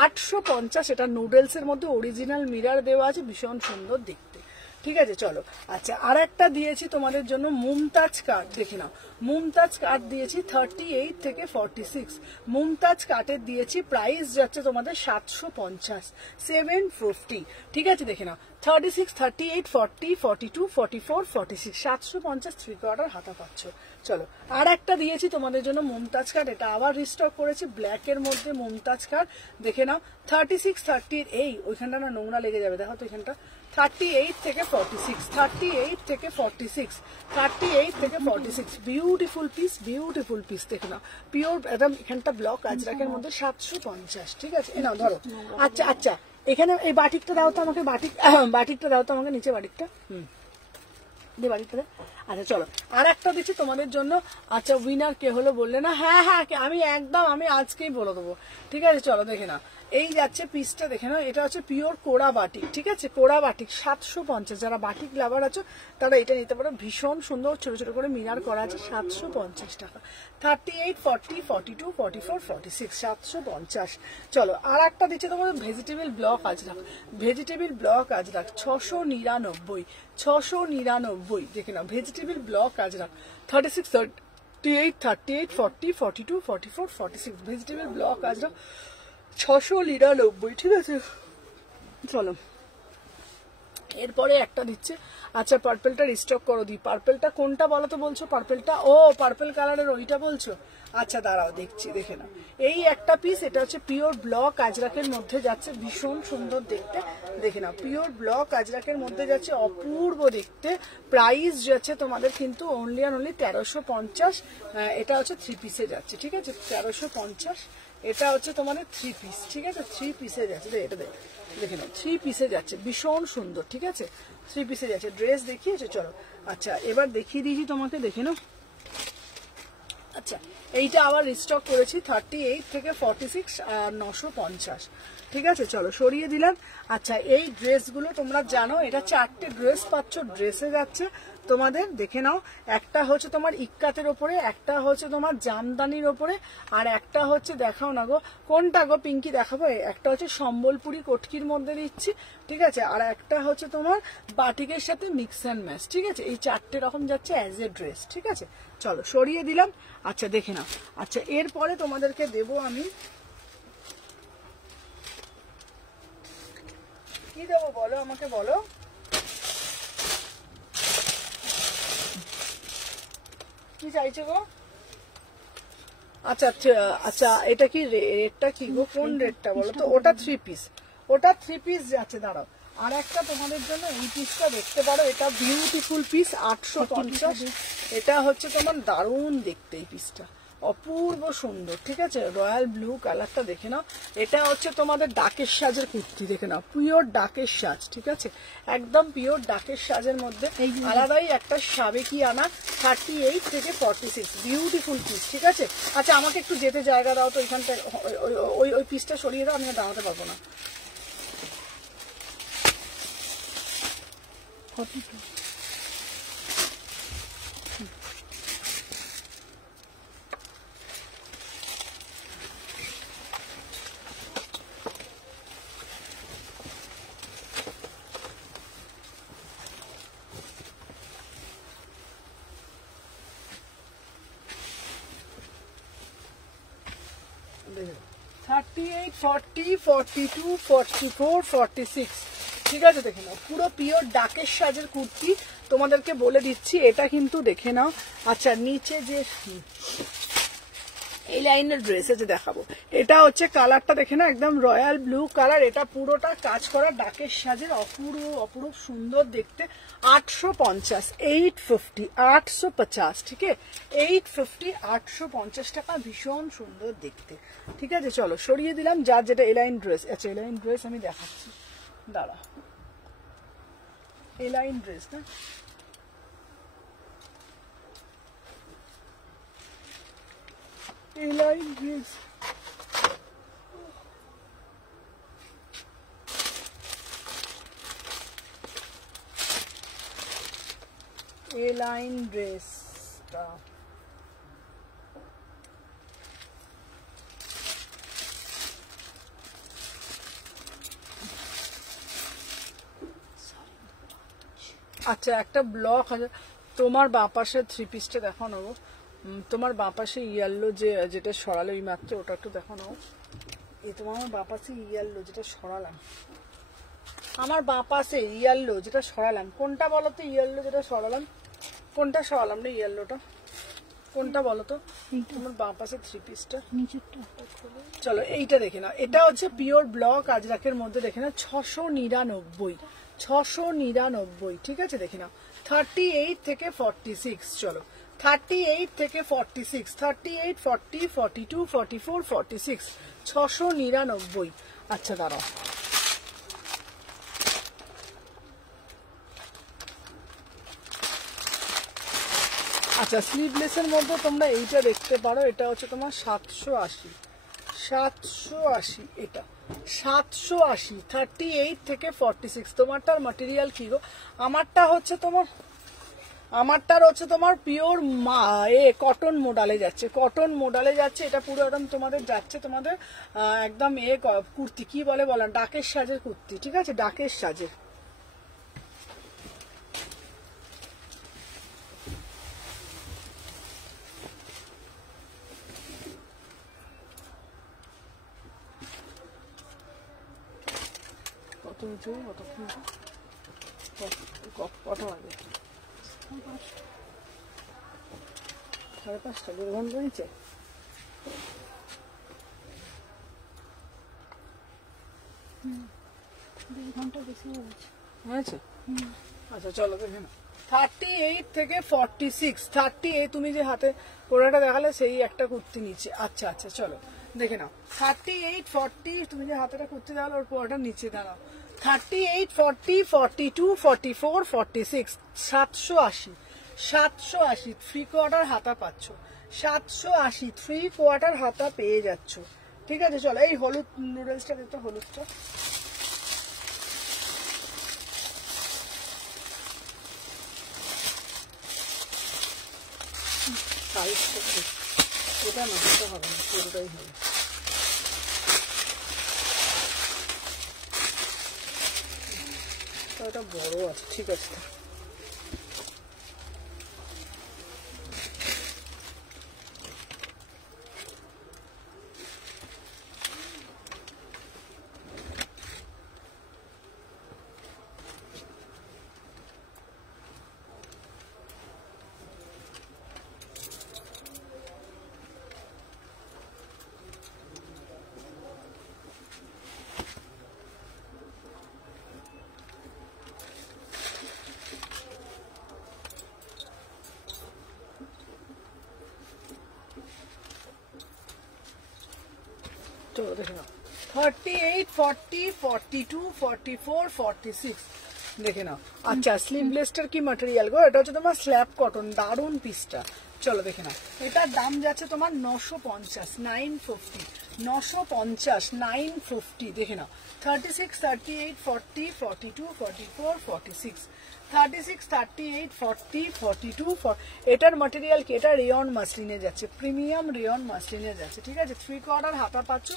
850। এটা নুডলস এর মধ্যে অরিজিনাল মিরর দেওয়া আছে, ভীষণ সুন্দর দেখতে, ঠিক আছে? চলো আচ্ছা আর একটা দিয়েছি তোমাদের জন্য মুমতাজ কাট, দেখে নাও মুমতাজ কাট দিয়েছি 38 থেকে 46, মুমতাজ কাটের দিয়েছি প্রাইস যাচ্ছে তোমাদের 750, 750, ঠিক আছে? দেখে নাও 36, 38, 40, 42, 44, 46, 750 3/4 হাতা পাচ্ছ। চলো আর একটা দিয়েছি তোমাদের জন্য মুমতাজ কাট, এটা আবার রিস্টক করেছি ব্ল্যাক এর মধ্যে মুমতাজ কাট, দেখে নাও 36, 30, এই ওইখানটা না নোংরা লেগে যাবে, দেখো তো এখানটা 38 থেকে 46, 38 থেকে 46, 38 থেকে 46, বিউটিফুল পিস, বিউটিফুল পিস, দেখে নাও পিওর একদম এখানটা ব্লক আজরাকের মধ্যে 750, ঠিক আছে? এ নাও ধরো। আচ্ছা আচ্ছা এখানে এই বাটিকটা দাও তো আমাকে, বাটিকটা দাও তো আমাকে, নিচে বাটিকটা, বাটিকটা দে। আচ্ছা চলো আর একটা দিচ্ছি তোমাদের জন্য। আচ্ছা উইনার কে হলো বললে না? হ্যাঁ হ্যাঁ আমি একদম আমি আজকেই বলে দেবো, ঠিক আছে? চলো দেখে না, এই যাচ্ছে পিসটা, দেখে নাও এটা হচ্ছে পিওর কোড়া বাটিক, ঠিক আছে? কোড়া বাটিক 750, যারা বাটিক লাভার আছো তারা এটা নিতে পারো, ভীষণ সুন্দর ছোট ছোট করে মিনার করা আছে, 750 টাকা, 38, 40, 42, 44, 46, 750। চলো আর একটা দিচ্ছে তোমাদের vegetable block Ajrak, vegetable block Ajrak 699, 699, দেখে নাও vegetable block Ajrak 36, 38, 38, 40, 42, 44, 46, vegetable block Ajrak 699, ঠিক আছে? চলো এরপরে একটা দিচ্ছে, আচ্ছা পার্পেলটা রিস্টক করো দি, পার্পেলটা কোনটা বলো তো? বলছো পার্পেলটা, ও পার্পেল কালারের ওইটা বলছো? আচ্ছা দাঁড়াও দেখছি, দেখে নাও এই একটা পিস, এটা হচ্ছে পিওর ব্লক আজরাকের মধ্যে যাচ্ছে, ভীষণ সুন্দর দেখতে, দেখে নাও পিওর ব্লক আজরাকের মধ্যে যাচ্ছে, অপূর্ব দেখতে, প্রাইস যাচ্ছে তোমাদের কিন্তু অনলি অ্যান্ড অনলি 1350, এটা হচ্ছে 3 পিসে যাচ্ছে, ঠিক আছে? 1350, এটা হচ্ছে তোমাদের 3 পিস, ঠিক আছে? 3 পিসে যাচ্ছে, এটা দেখে নাও 3 পিসে যাচ্ছে, ভীষণ সুন্দর, ঠিক আছে? 3 পিসে যাচ্ছে, ড্রেস দেখিয়েছে। চলো আচ্ছা এবার দেখিয়ে দিয়েছি তোমাকে, দেখে নাও। আচ্ছা এইটা আবার রিস্টক করেছি 38 থেকে 46, 950, ঠিক আছে? চলো সরিয়ে দিলাম। আচ্ছা এই ড্রেসগুলো তোমরা জানো, এটা 4টে ড্রেস পাচ্ছ, ড্রেসে যাচ্ছে তোমাদের, দেখে নাও একটা হচ্ছে তোমার ইক্কাতের ওপরে, একটা হচ্ছে তোমার জামদানির ওপরে, আর একটা হচ্ছে দেখাও না গো কোনটা গো পিঙ্কি, দেখাবো, একটা হচ্ছে সম্বলপুরি কটকির মধ্যে দিচ্ছি, ঠিক আছে? আর একটা হচ্ছে তোমার বাটিকের সাথে মিক্স অ্যান্ড ম্যাচ, ঠিক আছে? এই 4টে রকম যাচ্ছে অ্যাজ এ ড্রেস, ঠিক আছে? চলো সরিয়ে দিলাম। আচ্ছা দেখে নাও, আচ্ছা এরপরে তোমাদেরকে দেবো আমি, কি দেবো বলো আমাকে, বলো কি চাইছো গো? আচ্ছা আচ্ছা এটা কি রেটটা কি গো, কোন রেটটা বলো তো? ওটা 3 পিস, ওটা 3 পিস যাচ্ছে, দাঁড়াও আর একটা তোমাদের জন্য এই পিসটা দেখতে পারো, এটা বিউটিফুল পিস 850, এটা হচ্ছে তোমার দারুণ দেখতে, এই পিসটা অপূর্ব সুন্দর, ঠিক আছে? রয়্যাল ব্লু কালারটা দেখে নাও, এটা হচ্ছে তোমাদের ডাকের সাজের কুর্তি, দেখে নাও পিওর ডাকের সাজ, ঠিক আছে? একদম পিওর ডাকের সাজের মধ্যে আলাদাই একটা সাবেকি আনা, 38 থেকে 46, বিউটিফুল পিস, ঠিক আছে? আচ্ছা আমাকে একটু যেতে জায়গা দাও তো, ওইখানটা ওই পিসটা সরিয়ে দাও, আমি দাঁড়াতে পারবো না। 42, দেখে 38, 40, 42, 44, 46, ঠিক আছে? দেখে নাও পুরো পিওর ডাকের সাজের কুর্তি, তোমাদেরকে বলে দিচ্ছি এটা কিন্তু, দেখে নাও। আচ্ছা নিচে যে এই লাইনের ড্রেস আছে দেখাবো। এটা হচ্ছে কালারটা দেখে না, একদম রয়্যাল ব্লু কালার। এটা পুরোটা কাজ করা ডাকের সাজের, অপূর্ব অপরূপ সুন্দর দেখতে। 850, 850, 850, ঠিক আছে, 850, 850 টাকা, ভীষণ সুন্দর দেখতে। ঠিক আছে, চলো সরিয়ে দিলাম যার যেটা এলাইন ড্রেস। আচ্ছা এলাইন ড্রেস আমি দেখাচ্ছি, দাঁড়া। এলাইন ড্রেস না, এলাইন ড্রেস, এলাইন ড্রেসটা আচ্ছা একটা ব্লক আছে তোমার বাঁ পাশে, থ্রি পিসটা দেখো নেবো। তোমার বাঁ পাশে ইয়েলো যেটা সরালো এই মাত্র, ওটা একটু দেখো নেবো। এই তোমার আমার বাঁ পাশে ইয়েলো যেটা সরালাম, আমার বাঁ পাশে ইয়েলো যেটা সরালাম, কোনটা বলো তো? ইয়েলো যেটা সরালাম, কোনটা সরালাম রে? ইয়েলোটা কোনটা বলো তো? তোমার বাঁ পাশে থ্রি পিসটা নিচেরটা। চলো এইটা দেখে নাও। এটা হচ্ছে পিওর ব্লক আজরাকের মধ্যে, দেখে নাও 699, 699, ঠিক আছে, দেখে নাও। 38 থেকে 46, চলো 38 থেকে 46, 38, 40, 42, 44, 46, 699। আচ্ছা দাঁড়াও, আচ্ছা স্লিভলেসের মধ্যে তোমরা এইটা দেখতে পারো। এটা হচ্ছে তোমার 780, 780, এটা 780, 38 থেকে 46। তোমারটার ম্যাটেরিয়াল কি গো? আমারটা হচ্ছে তোমার, আমারটার হচ্ছে তোমার পিওর কটন মোডালে যাচ্ছে, কটন মোডালে যাচ্ছে। এটা পুরো একদম তোমাদের যাচ্ছে তোমাদের একদম কুর্তি, কি বলে বলেন, ডাকের সাজের কুর্তি, ঠিক আছে, ডাকের সাজের। কত উঁচু, কতক্ষণ, কত আগে? 5:30, 1.5 ঘন্টা নিচে। ঘন্টা বেশি হয়েছে। হয়েছে? আচ্ছা চলো দেখে না। 38 থেকে 46, 38 তুমি যে হাতে কোড়াটা দেখালে সেই একটা কুর্তি নিচে। আচ্ছা আচ্ছা চলো দেখে নাও। 38, 40 তুমি যে হাতেটা কুর্তি দেখালে ওর কোড়াটা নিচে দাঁড়াও। 38, 40, 42, 44, 46, 780, 780 3/4 হাতা পাচ্ছ, 780 3/4 হাতা পেয়ে যাচ্ছ। ঠিক আছে চলো, এই হলুদ নুডলসটা দিতে, হলুদটা এটা না, এটা হবে না, পুরোটাই হবে। এটা বড় আছে, ঠিক আছে। চলো দেখে নাও। 38, 40, 42, 44, 46 দেখে নাও। আচ্ছা স্লিভলেসটার কি ম্যাটেরিয়াল গো? এটা হচ্ছে তোমার স্ল্যাব কটন, দারুন পিসটা। চলো দেখে নাও, এটার দাম যাচ্ছে তোমার 950, 950, 950, 950 দেখে নাও। 36, 38, 40, 42, 44, 46, 36, 38, 40, 42, এটার ম্যাটেরিয়াল কি? এটা রেয়ন মাসলিনে যাচ্ছে, প্রিমিয়াম রেয়ন মাসলিনে যাচ্ছে, ঠিক আছে। 3/4 হাতা পাচ্ছ।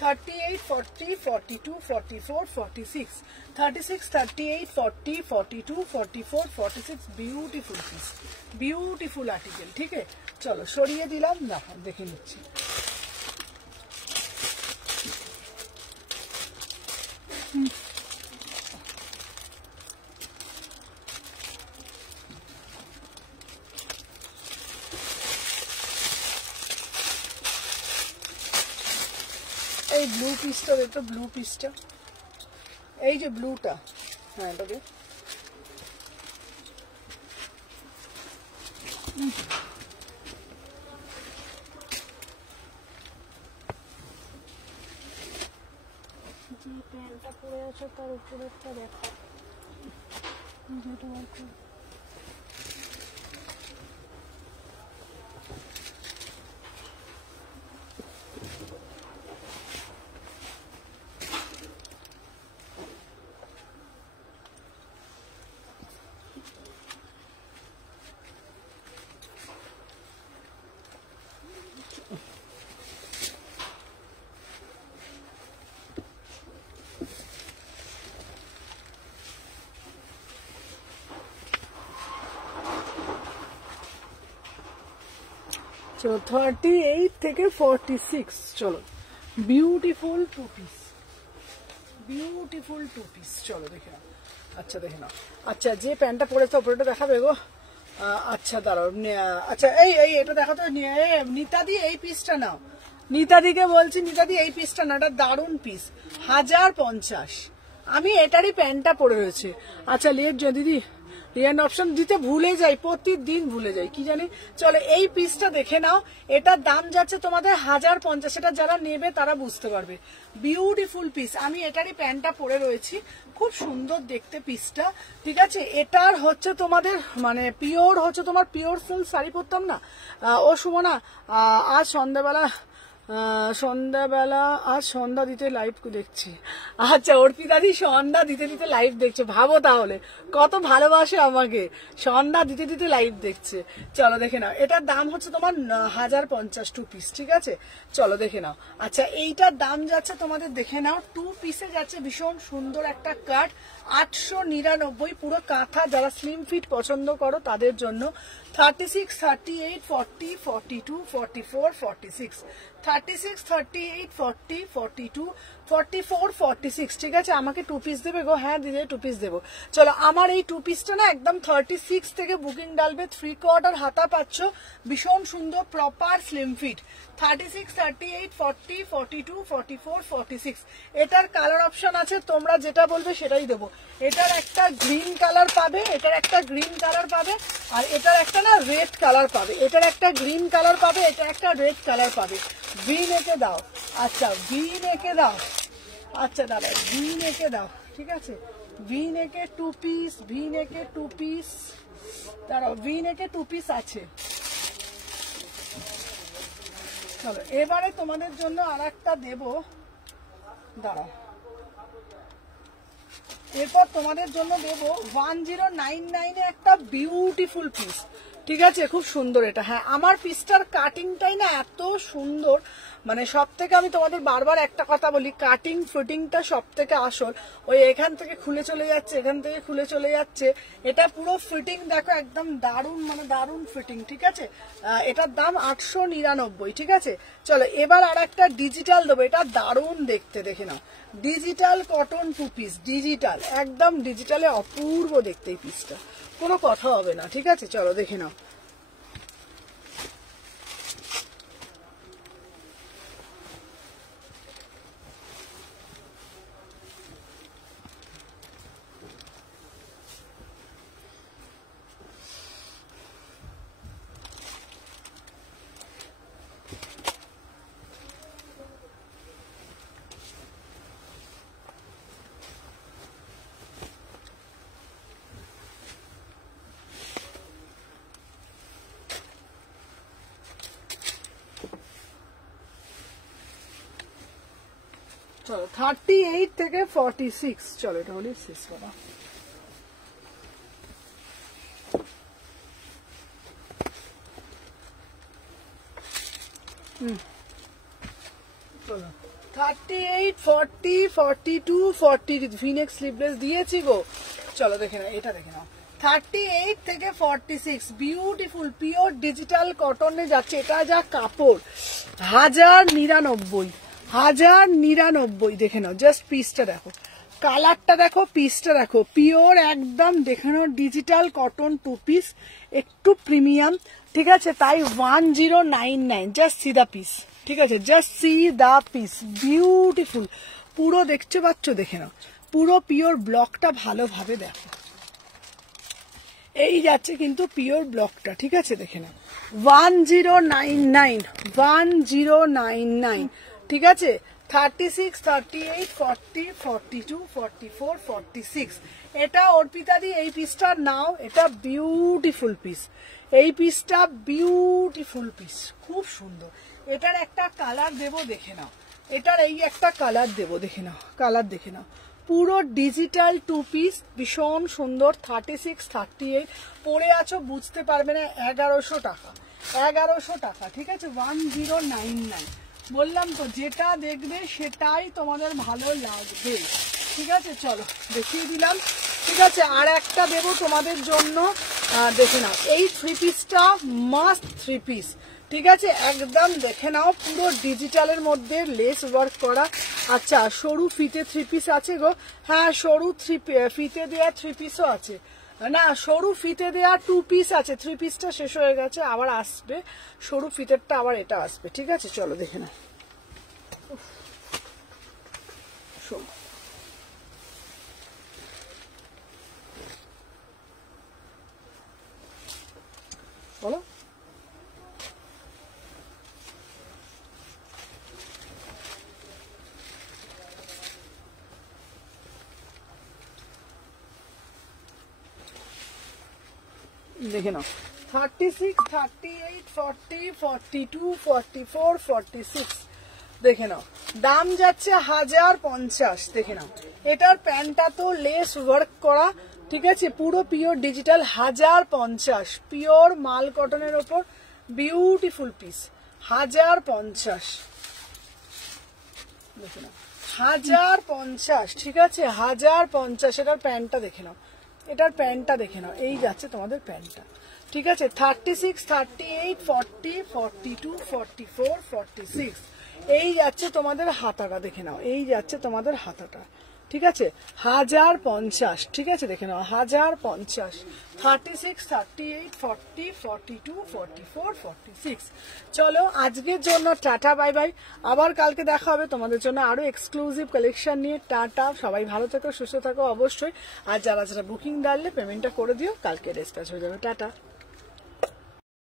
38, 40, 42, 44, 46, 36, 38, 40, 42, 44, 46, বিউটিফুল পিস, বিউটিফুল আর্টিকেল, ঠিক আছে। চলো সরিয়ে দিলাম, দেখো দেখে নিচ্ছি। এই ব্লু পিসটা দেখো, ব্লু পিসটা, এই যে ব্লুটা, হ্যাঁ এটা দে। যে প্যান্টটা পরে আছো তার উপরেরটা দেখো, যেটা বার করো। চলো 38 থেকে 46, চলো beautiful two piece, beautiful two piece, চলো দেখে নাও। আচ্ছা দেখে নাও। আচ্ছা যে প্যান্টটা পরেছে ওপরেটা দেখাবে গো। আচ্ছা দাঁড়াও, আচ্ছা এই এই এটা দেখো তো, নিতাদি এই পিসটা নাও, নিতাদিকে বলছি, নিতাদি এই পিসটা না, এটা দারুণ পিস, 1050। আমি এটারই প্যান্টটা পরে রয়েছে। আচ্ছা লিয়ের দিদি রিয়ান অপশন দিতে ভুলে যাই, প্রতিদিন ভুলে যাই কি জানি। চলো এই পিসটা দেখে নাও, এটার দাম যাচ্ছে তোমাদের 1050। এটা যারা নেবে তারা বুঝতে পারবে। বিউটিফুল পিস, আমি এটারই প্যান্টটা পরে রয়েছি, খুব সুন্দর দেখতে পিসটা। ঠিক আছে, এটার হচ্ছে তোমাদের মানে পিওর হচ্ছে তোমার পিওর সিল্ক শাড়ি পরতাম না ও সুমনা, আজ সন্ধ্যাবেলা আজ সন্ধ্যা দিতে লাইভ দেখছি। আচ্ছা অর্পিতাদি সন্ধ্যা দিতে দিতে লাইভ দেখছে, ভাবো তাহলে কত ভালোবাসে আমাকে, সন্ধ্যা দিতে দিতে লাইভ দেখছে। চলো দেখে নাও, এটার দাম হচ্ছে তোমার 1050 টু পিস। ঠিক আছে চলো দেখে নাও। আচ্ছা এইটার দাম যাচ্ছে তোমাদের দেখে নাও, টু পিসে যাচ্ছে ভীষণ সুন্দর একটা কাট, 899 পুরো কাঁথা। যারা স্লিম ফিট পছন্দ করো তাদের জন্য 36, 38, 40, 42, 44, 46, 36, 38, 40, 42, 44, 46। ঠিক আছে আমাকে টু পিস দেবে গো? হ্যাঁ দিদি টু পিস দেবো। চলো আমার এই টু পিসটা না একদম 36 থেকে বুকিং ডালবে, 3/4 হাতা পাচ্ছ, ভীষণ সুন্দর প্রপার স্লিম ফিট। 36, 38, 40, 42, 44, 46। এটার কালার অপশন আছে, তোমরা যেটা বলবে সেটাই দেবো। এটার একটা গ্রিন কালার পাবে, এটার একটা গ্রিন কালার পাবে, আর এটার একটা না রেড কালার পাবে। এটার একটা গ্রিন কালার পাবে, এটার একটা রেড কালার পাবে। ভি নেকে দাও, আচ্ছা ভি নেকে দাও, আচ্ছা দাদা ভি নেকে দাও। ঠিক আছে ভি নেকে টু পিস, ভি নেকে টু পিস, দাঁড়াও ভি নেকে টু পিস আছে। চলো এবারে তোমাদের জন্য আর একটা দেবো, দাঁড়াও এরপর তোমাদের জন্য দেবো 1099 এ একটা বিউটিফুল পিস। ঠিক আছে খুব সুন্দর এটা। হ্যাঁ আমার পিসটার কাটিংটাই না এত সুন্দর, মানে সব থেকে আমি তোমাদের বারবার একটা কথা বলি, কাটিং ফিটিংটা সব থেকে আসল। ওই এখান থেকে খুলে চলে যাচ্ছে, এখান থেকে খুলে চলে যাচ্ছে, এটা পুরো ফিটিং দেখো একদম দারুণ, মানে দারুণ ফিটিং। ঠিক আছে এটার দাম 899। ঠিক আছে চলো এবার আর একটা ডিজিটাল দেবো, এটা দারুণ দেখতে, দেখে নাও। Digital cotton two piece, digital একদম ডিজিটালে অপূর্ব দেখতে এই পিসটা, কোনো কথা হবে না। ঠিক আছে চলো দেখে নাও। চলো 38 থেকে 46, চলো এটা হলে শেষ করা। চলো 38, 40, 42, 40 ভিনেক স্লিভলেস দিয়েছি গো। চলো দেখে নাও, এটা দেখে নাও 38 থেকে 46 বিউটিফুল পিওর ডিজিটাল কটনে যাচ্ছে। এটা যা কাপড় 1099, 1099 দেখে নাও। জাস্ট পিসটা দেখো, কালারটা দেখো, পিসটা দেখো, পিওর একদম দেখে নাও ডিজিটাল কটন টু পিস, একটু প্রিমিয়াম। ঠিক আছে তাই 1099, জাস্ট সি দা পিস। ঠিক আছে, just see the piece, beautiful. পুরো দেখতে পাচ্ছ, দেখে নাও পুরো পিওর ব্লকটা ভালোভাবে দেখো। এই যাচ্ছে কিন্তু পিওর ব্লকটা, ঠিক আছে, দেখে নাও 1099, 1099, ঠিক আছে। 36, 38, 40, 42, 44, 46, এটা অর্পিতাদি এই পিসটা নাও, এটা বিউটিফুল পিস, এই পিসটা বিউটিফুল পিস, খুব সুন্দর। এটার একটা কালার দেবো, দেখে নাও, এটার এই একটা কালার দেবো, দেখে নাও, কালার দেখে নাও, পুরো ডিজিটাল 2 পিস, ভীষণ সুন্দর। 36, 38 পরে আছো, বুঝতে পারবে না। 1100 টাকা, 1100 টাকা, ঠিক আছে, 1099। বললাম তো, যেটা দেখবে সেটাই তোমাদের ভালো লাগবে, ঠিক আছে। চলো দেখিয়ে দিলাম, ঠিক আছে। আর একটা দেবো তোমাদের জন্য, দেখে নাও, এই 3 পিসটা মাস্ট 3 পিস, ঠিক আছে, একদম দেখে নাও, পুরো ডিজিটালের মধ্যে লেস ওয়ার্ক করা। আচ্ছা, সরু ফিতে 3 পিস আছে গো, হ্যাঁ সরু ফিতে দেওয়া 3 পিসও আছে, না সরু ফিতে দেওয়া 2 পিস আছে, 3 পিসটা শেষ হয়ে গেছে, আবার আসবে সরু ফিতেরটা, আবার এটা আসবে, ঠিক আছে। চলো দেখে নাও, বলো। দেখে নাও 36, 38, 40, 42, 44, 46, দেখে নাও, দাম যাচ্ছে 1050, দেখে নাও। এটার প্যান্টটা তো লেস ওয়ার্ক করা, ঠিক আছে, পুরো পিওর ডিজিটাল, 1050, পিওর মাল কটনের ওপর বিউটিফুল পিস, 1050, দেখে নাও 1050, ঠিক আছে, 1050। এটার প্যান্টটা দেখে নাও, এটার প্যান্টটা দেখে নাও, এই যাচ্ছে তোমাদের প্যান্টটা, ঠিক আছে। 36, 38, 40, 42, 44, 46, এই যাচ্ছে তোমাদের হাতাটা, দেখে নাও, এই যাচ্ছে তোমাদের হাতাটা, ঠিক আছে, 1050, ঠিক আছে, দেখে নাও 1050, 36, 38, 40, 42, 44, 46। চলো আজকের জন্য টাটা, বাই বাই, আবার কালকে দেখা হবে তোমাদের জন্য আরো এক্সক্লুসিভ কালেকশন নিয়ে। টাটা, সবাই ভালো থাকো, সুস্থ থাকো অবশ্যই, আর যারা যারা বুকিং ডাললে পেমেন্টটা করে দিও, কালকে ডিসপ্যাচ হয়ে যাবে। টাটা।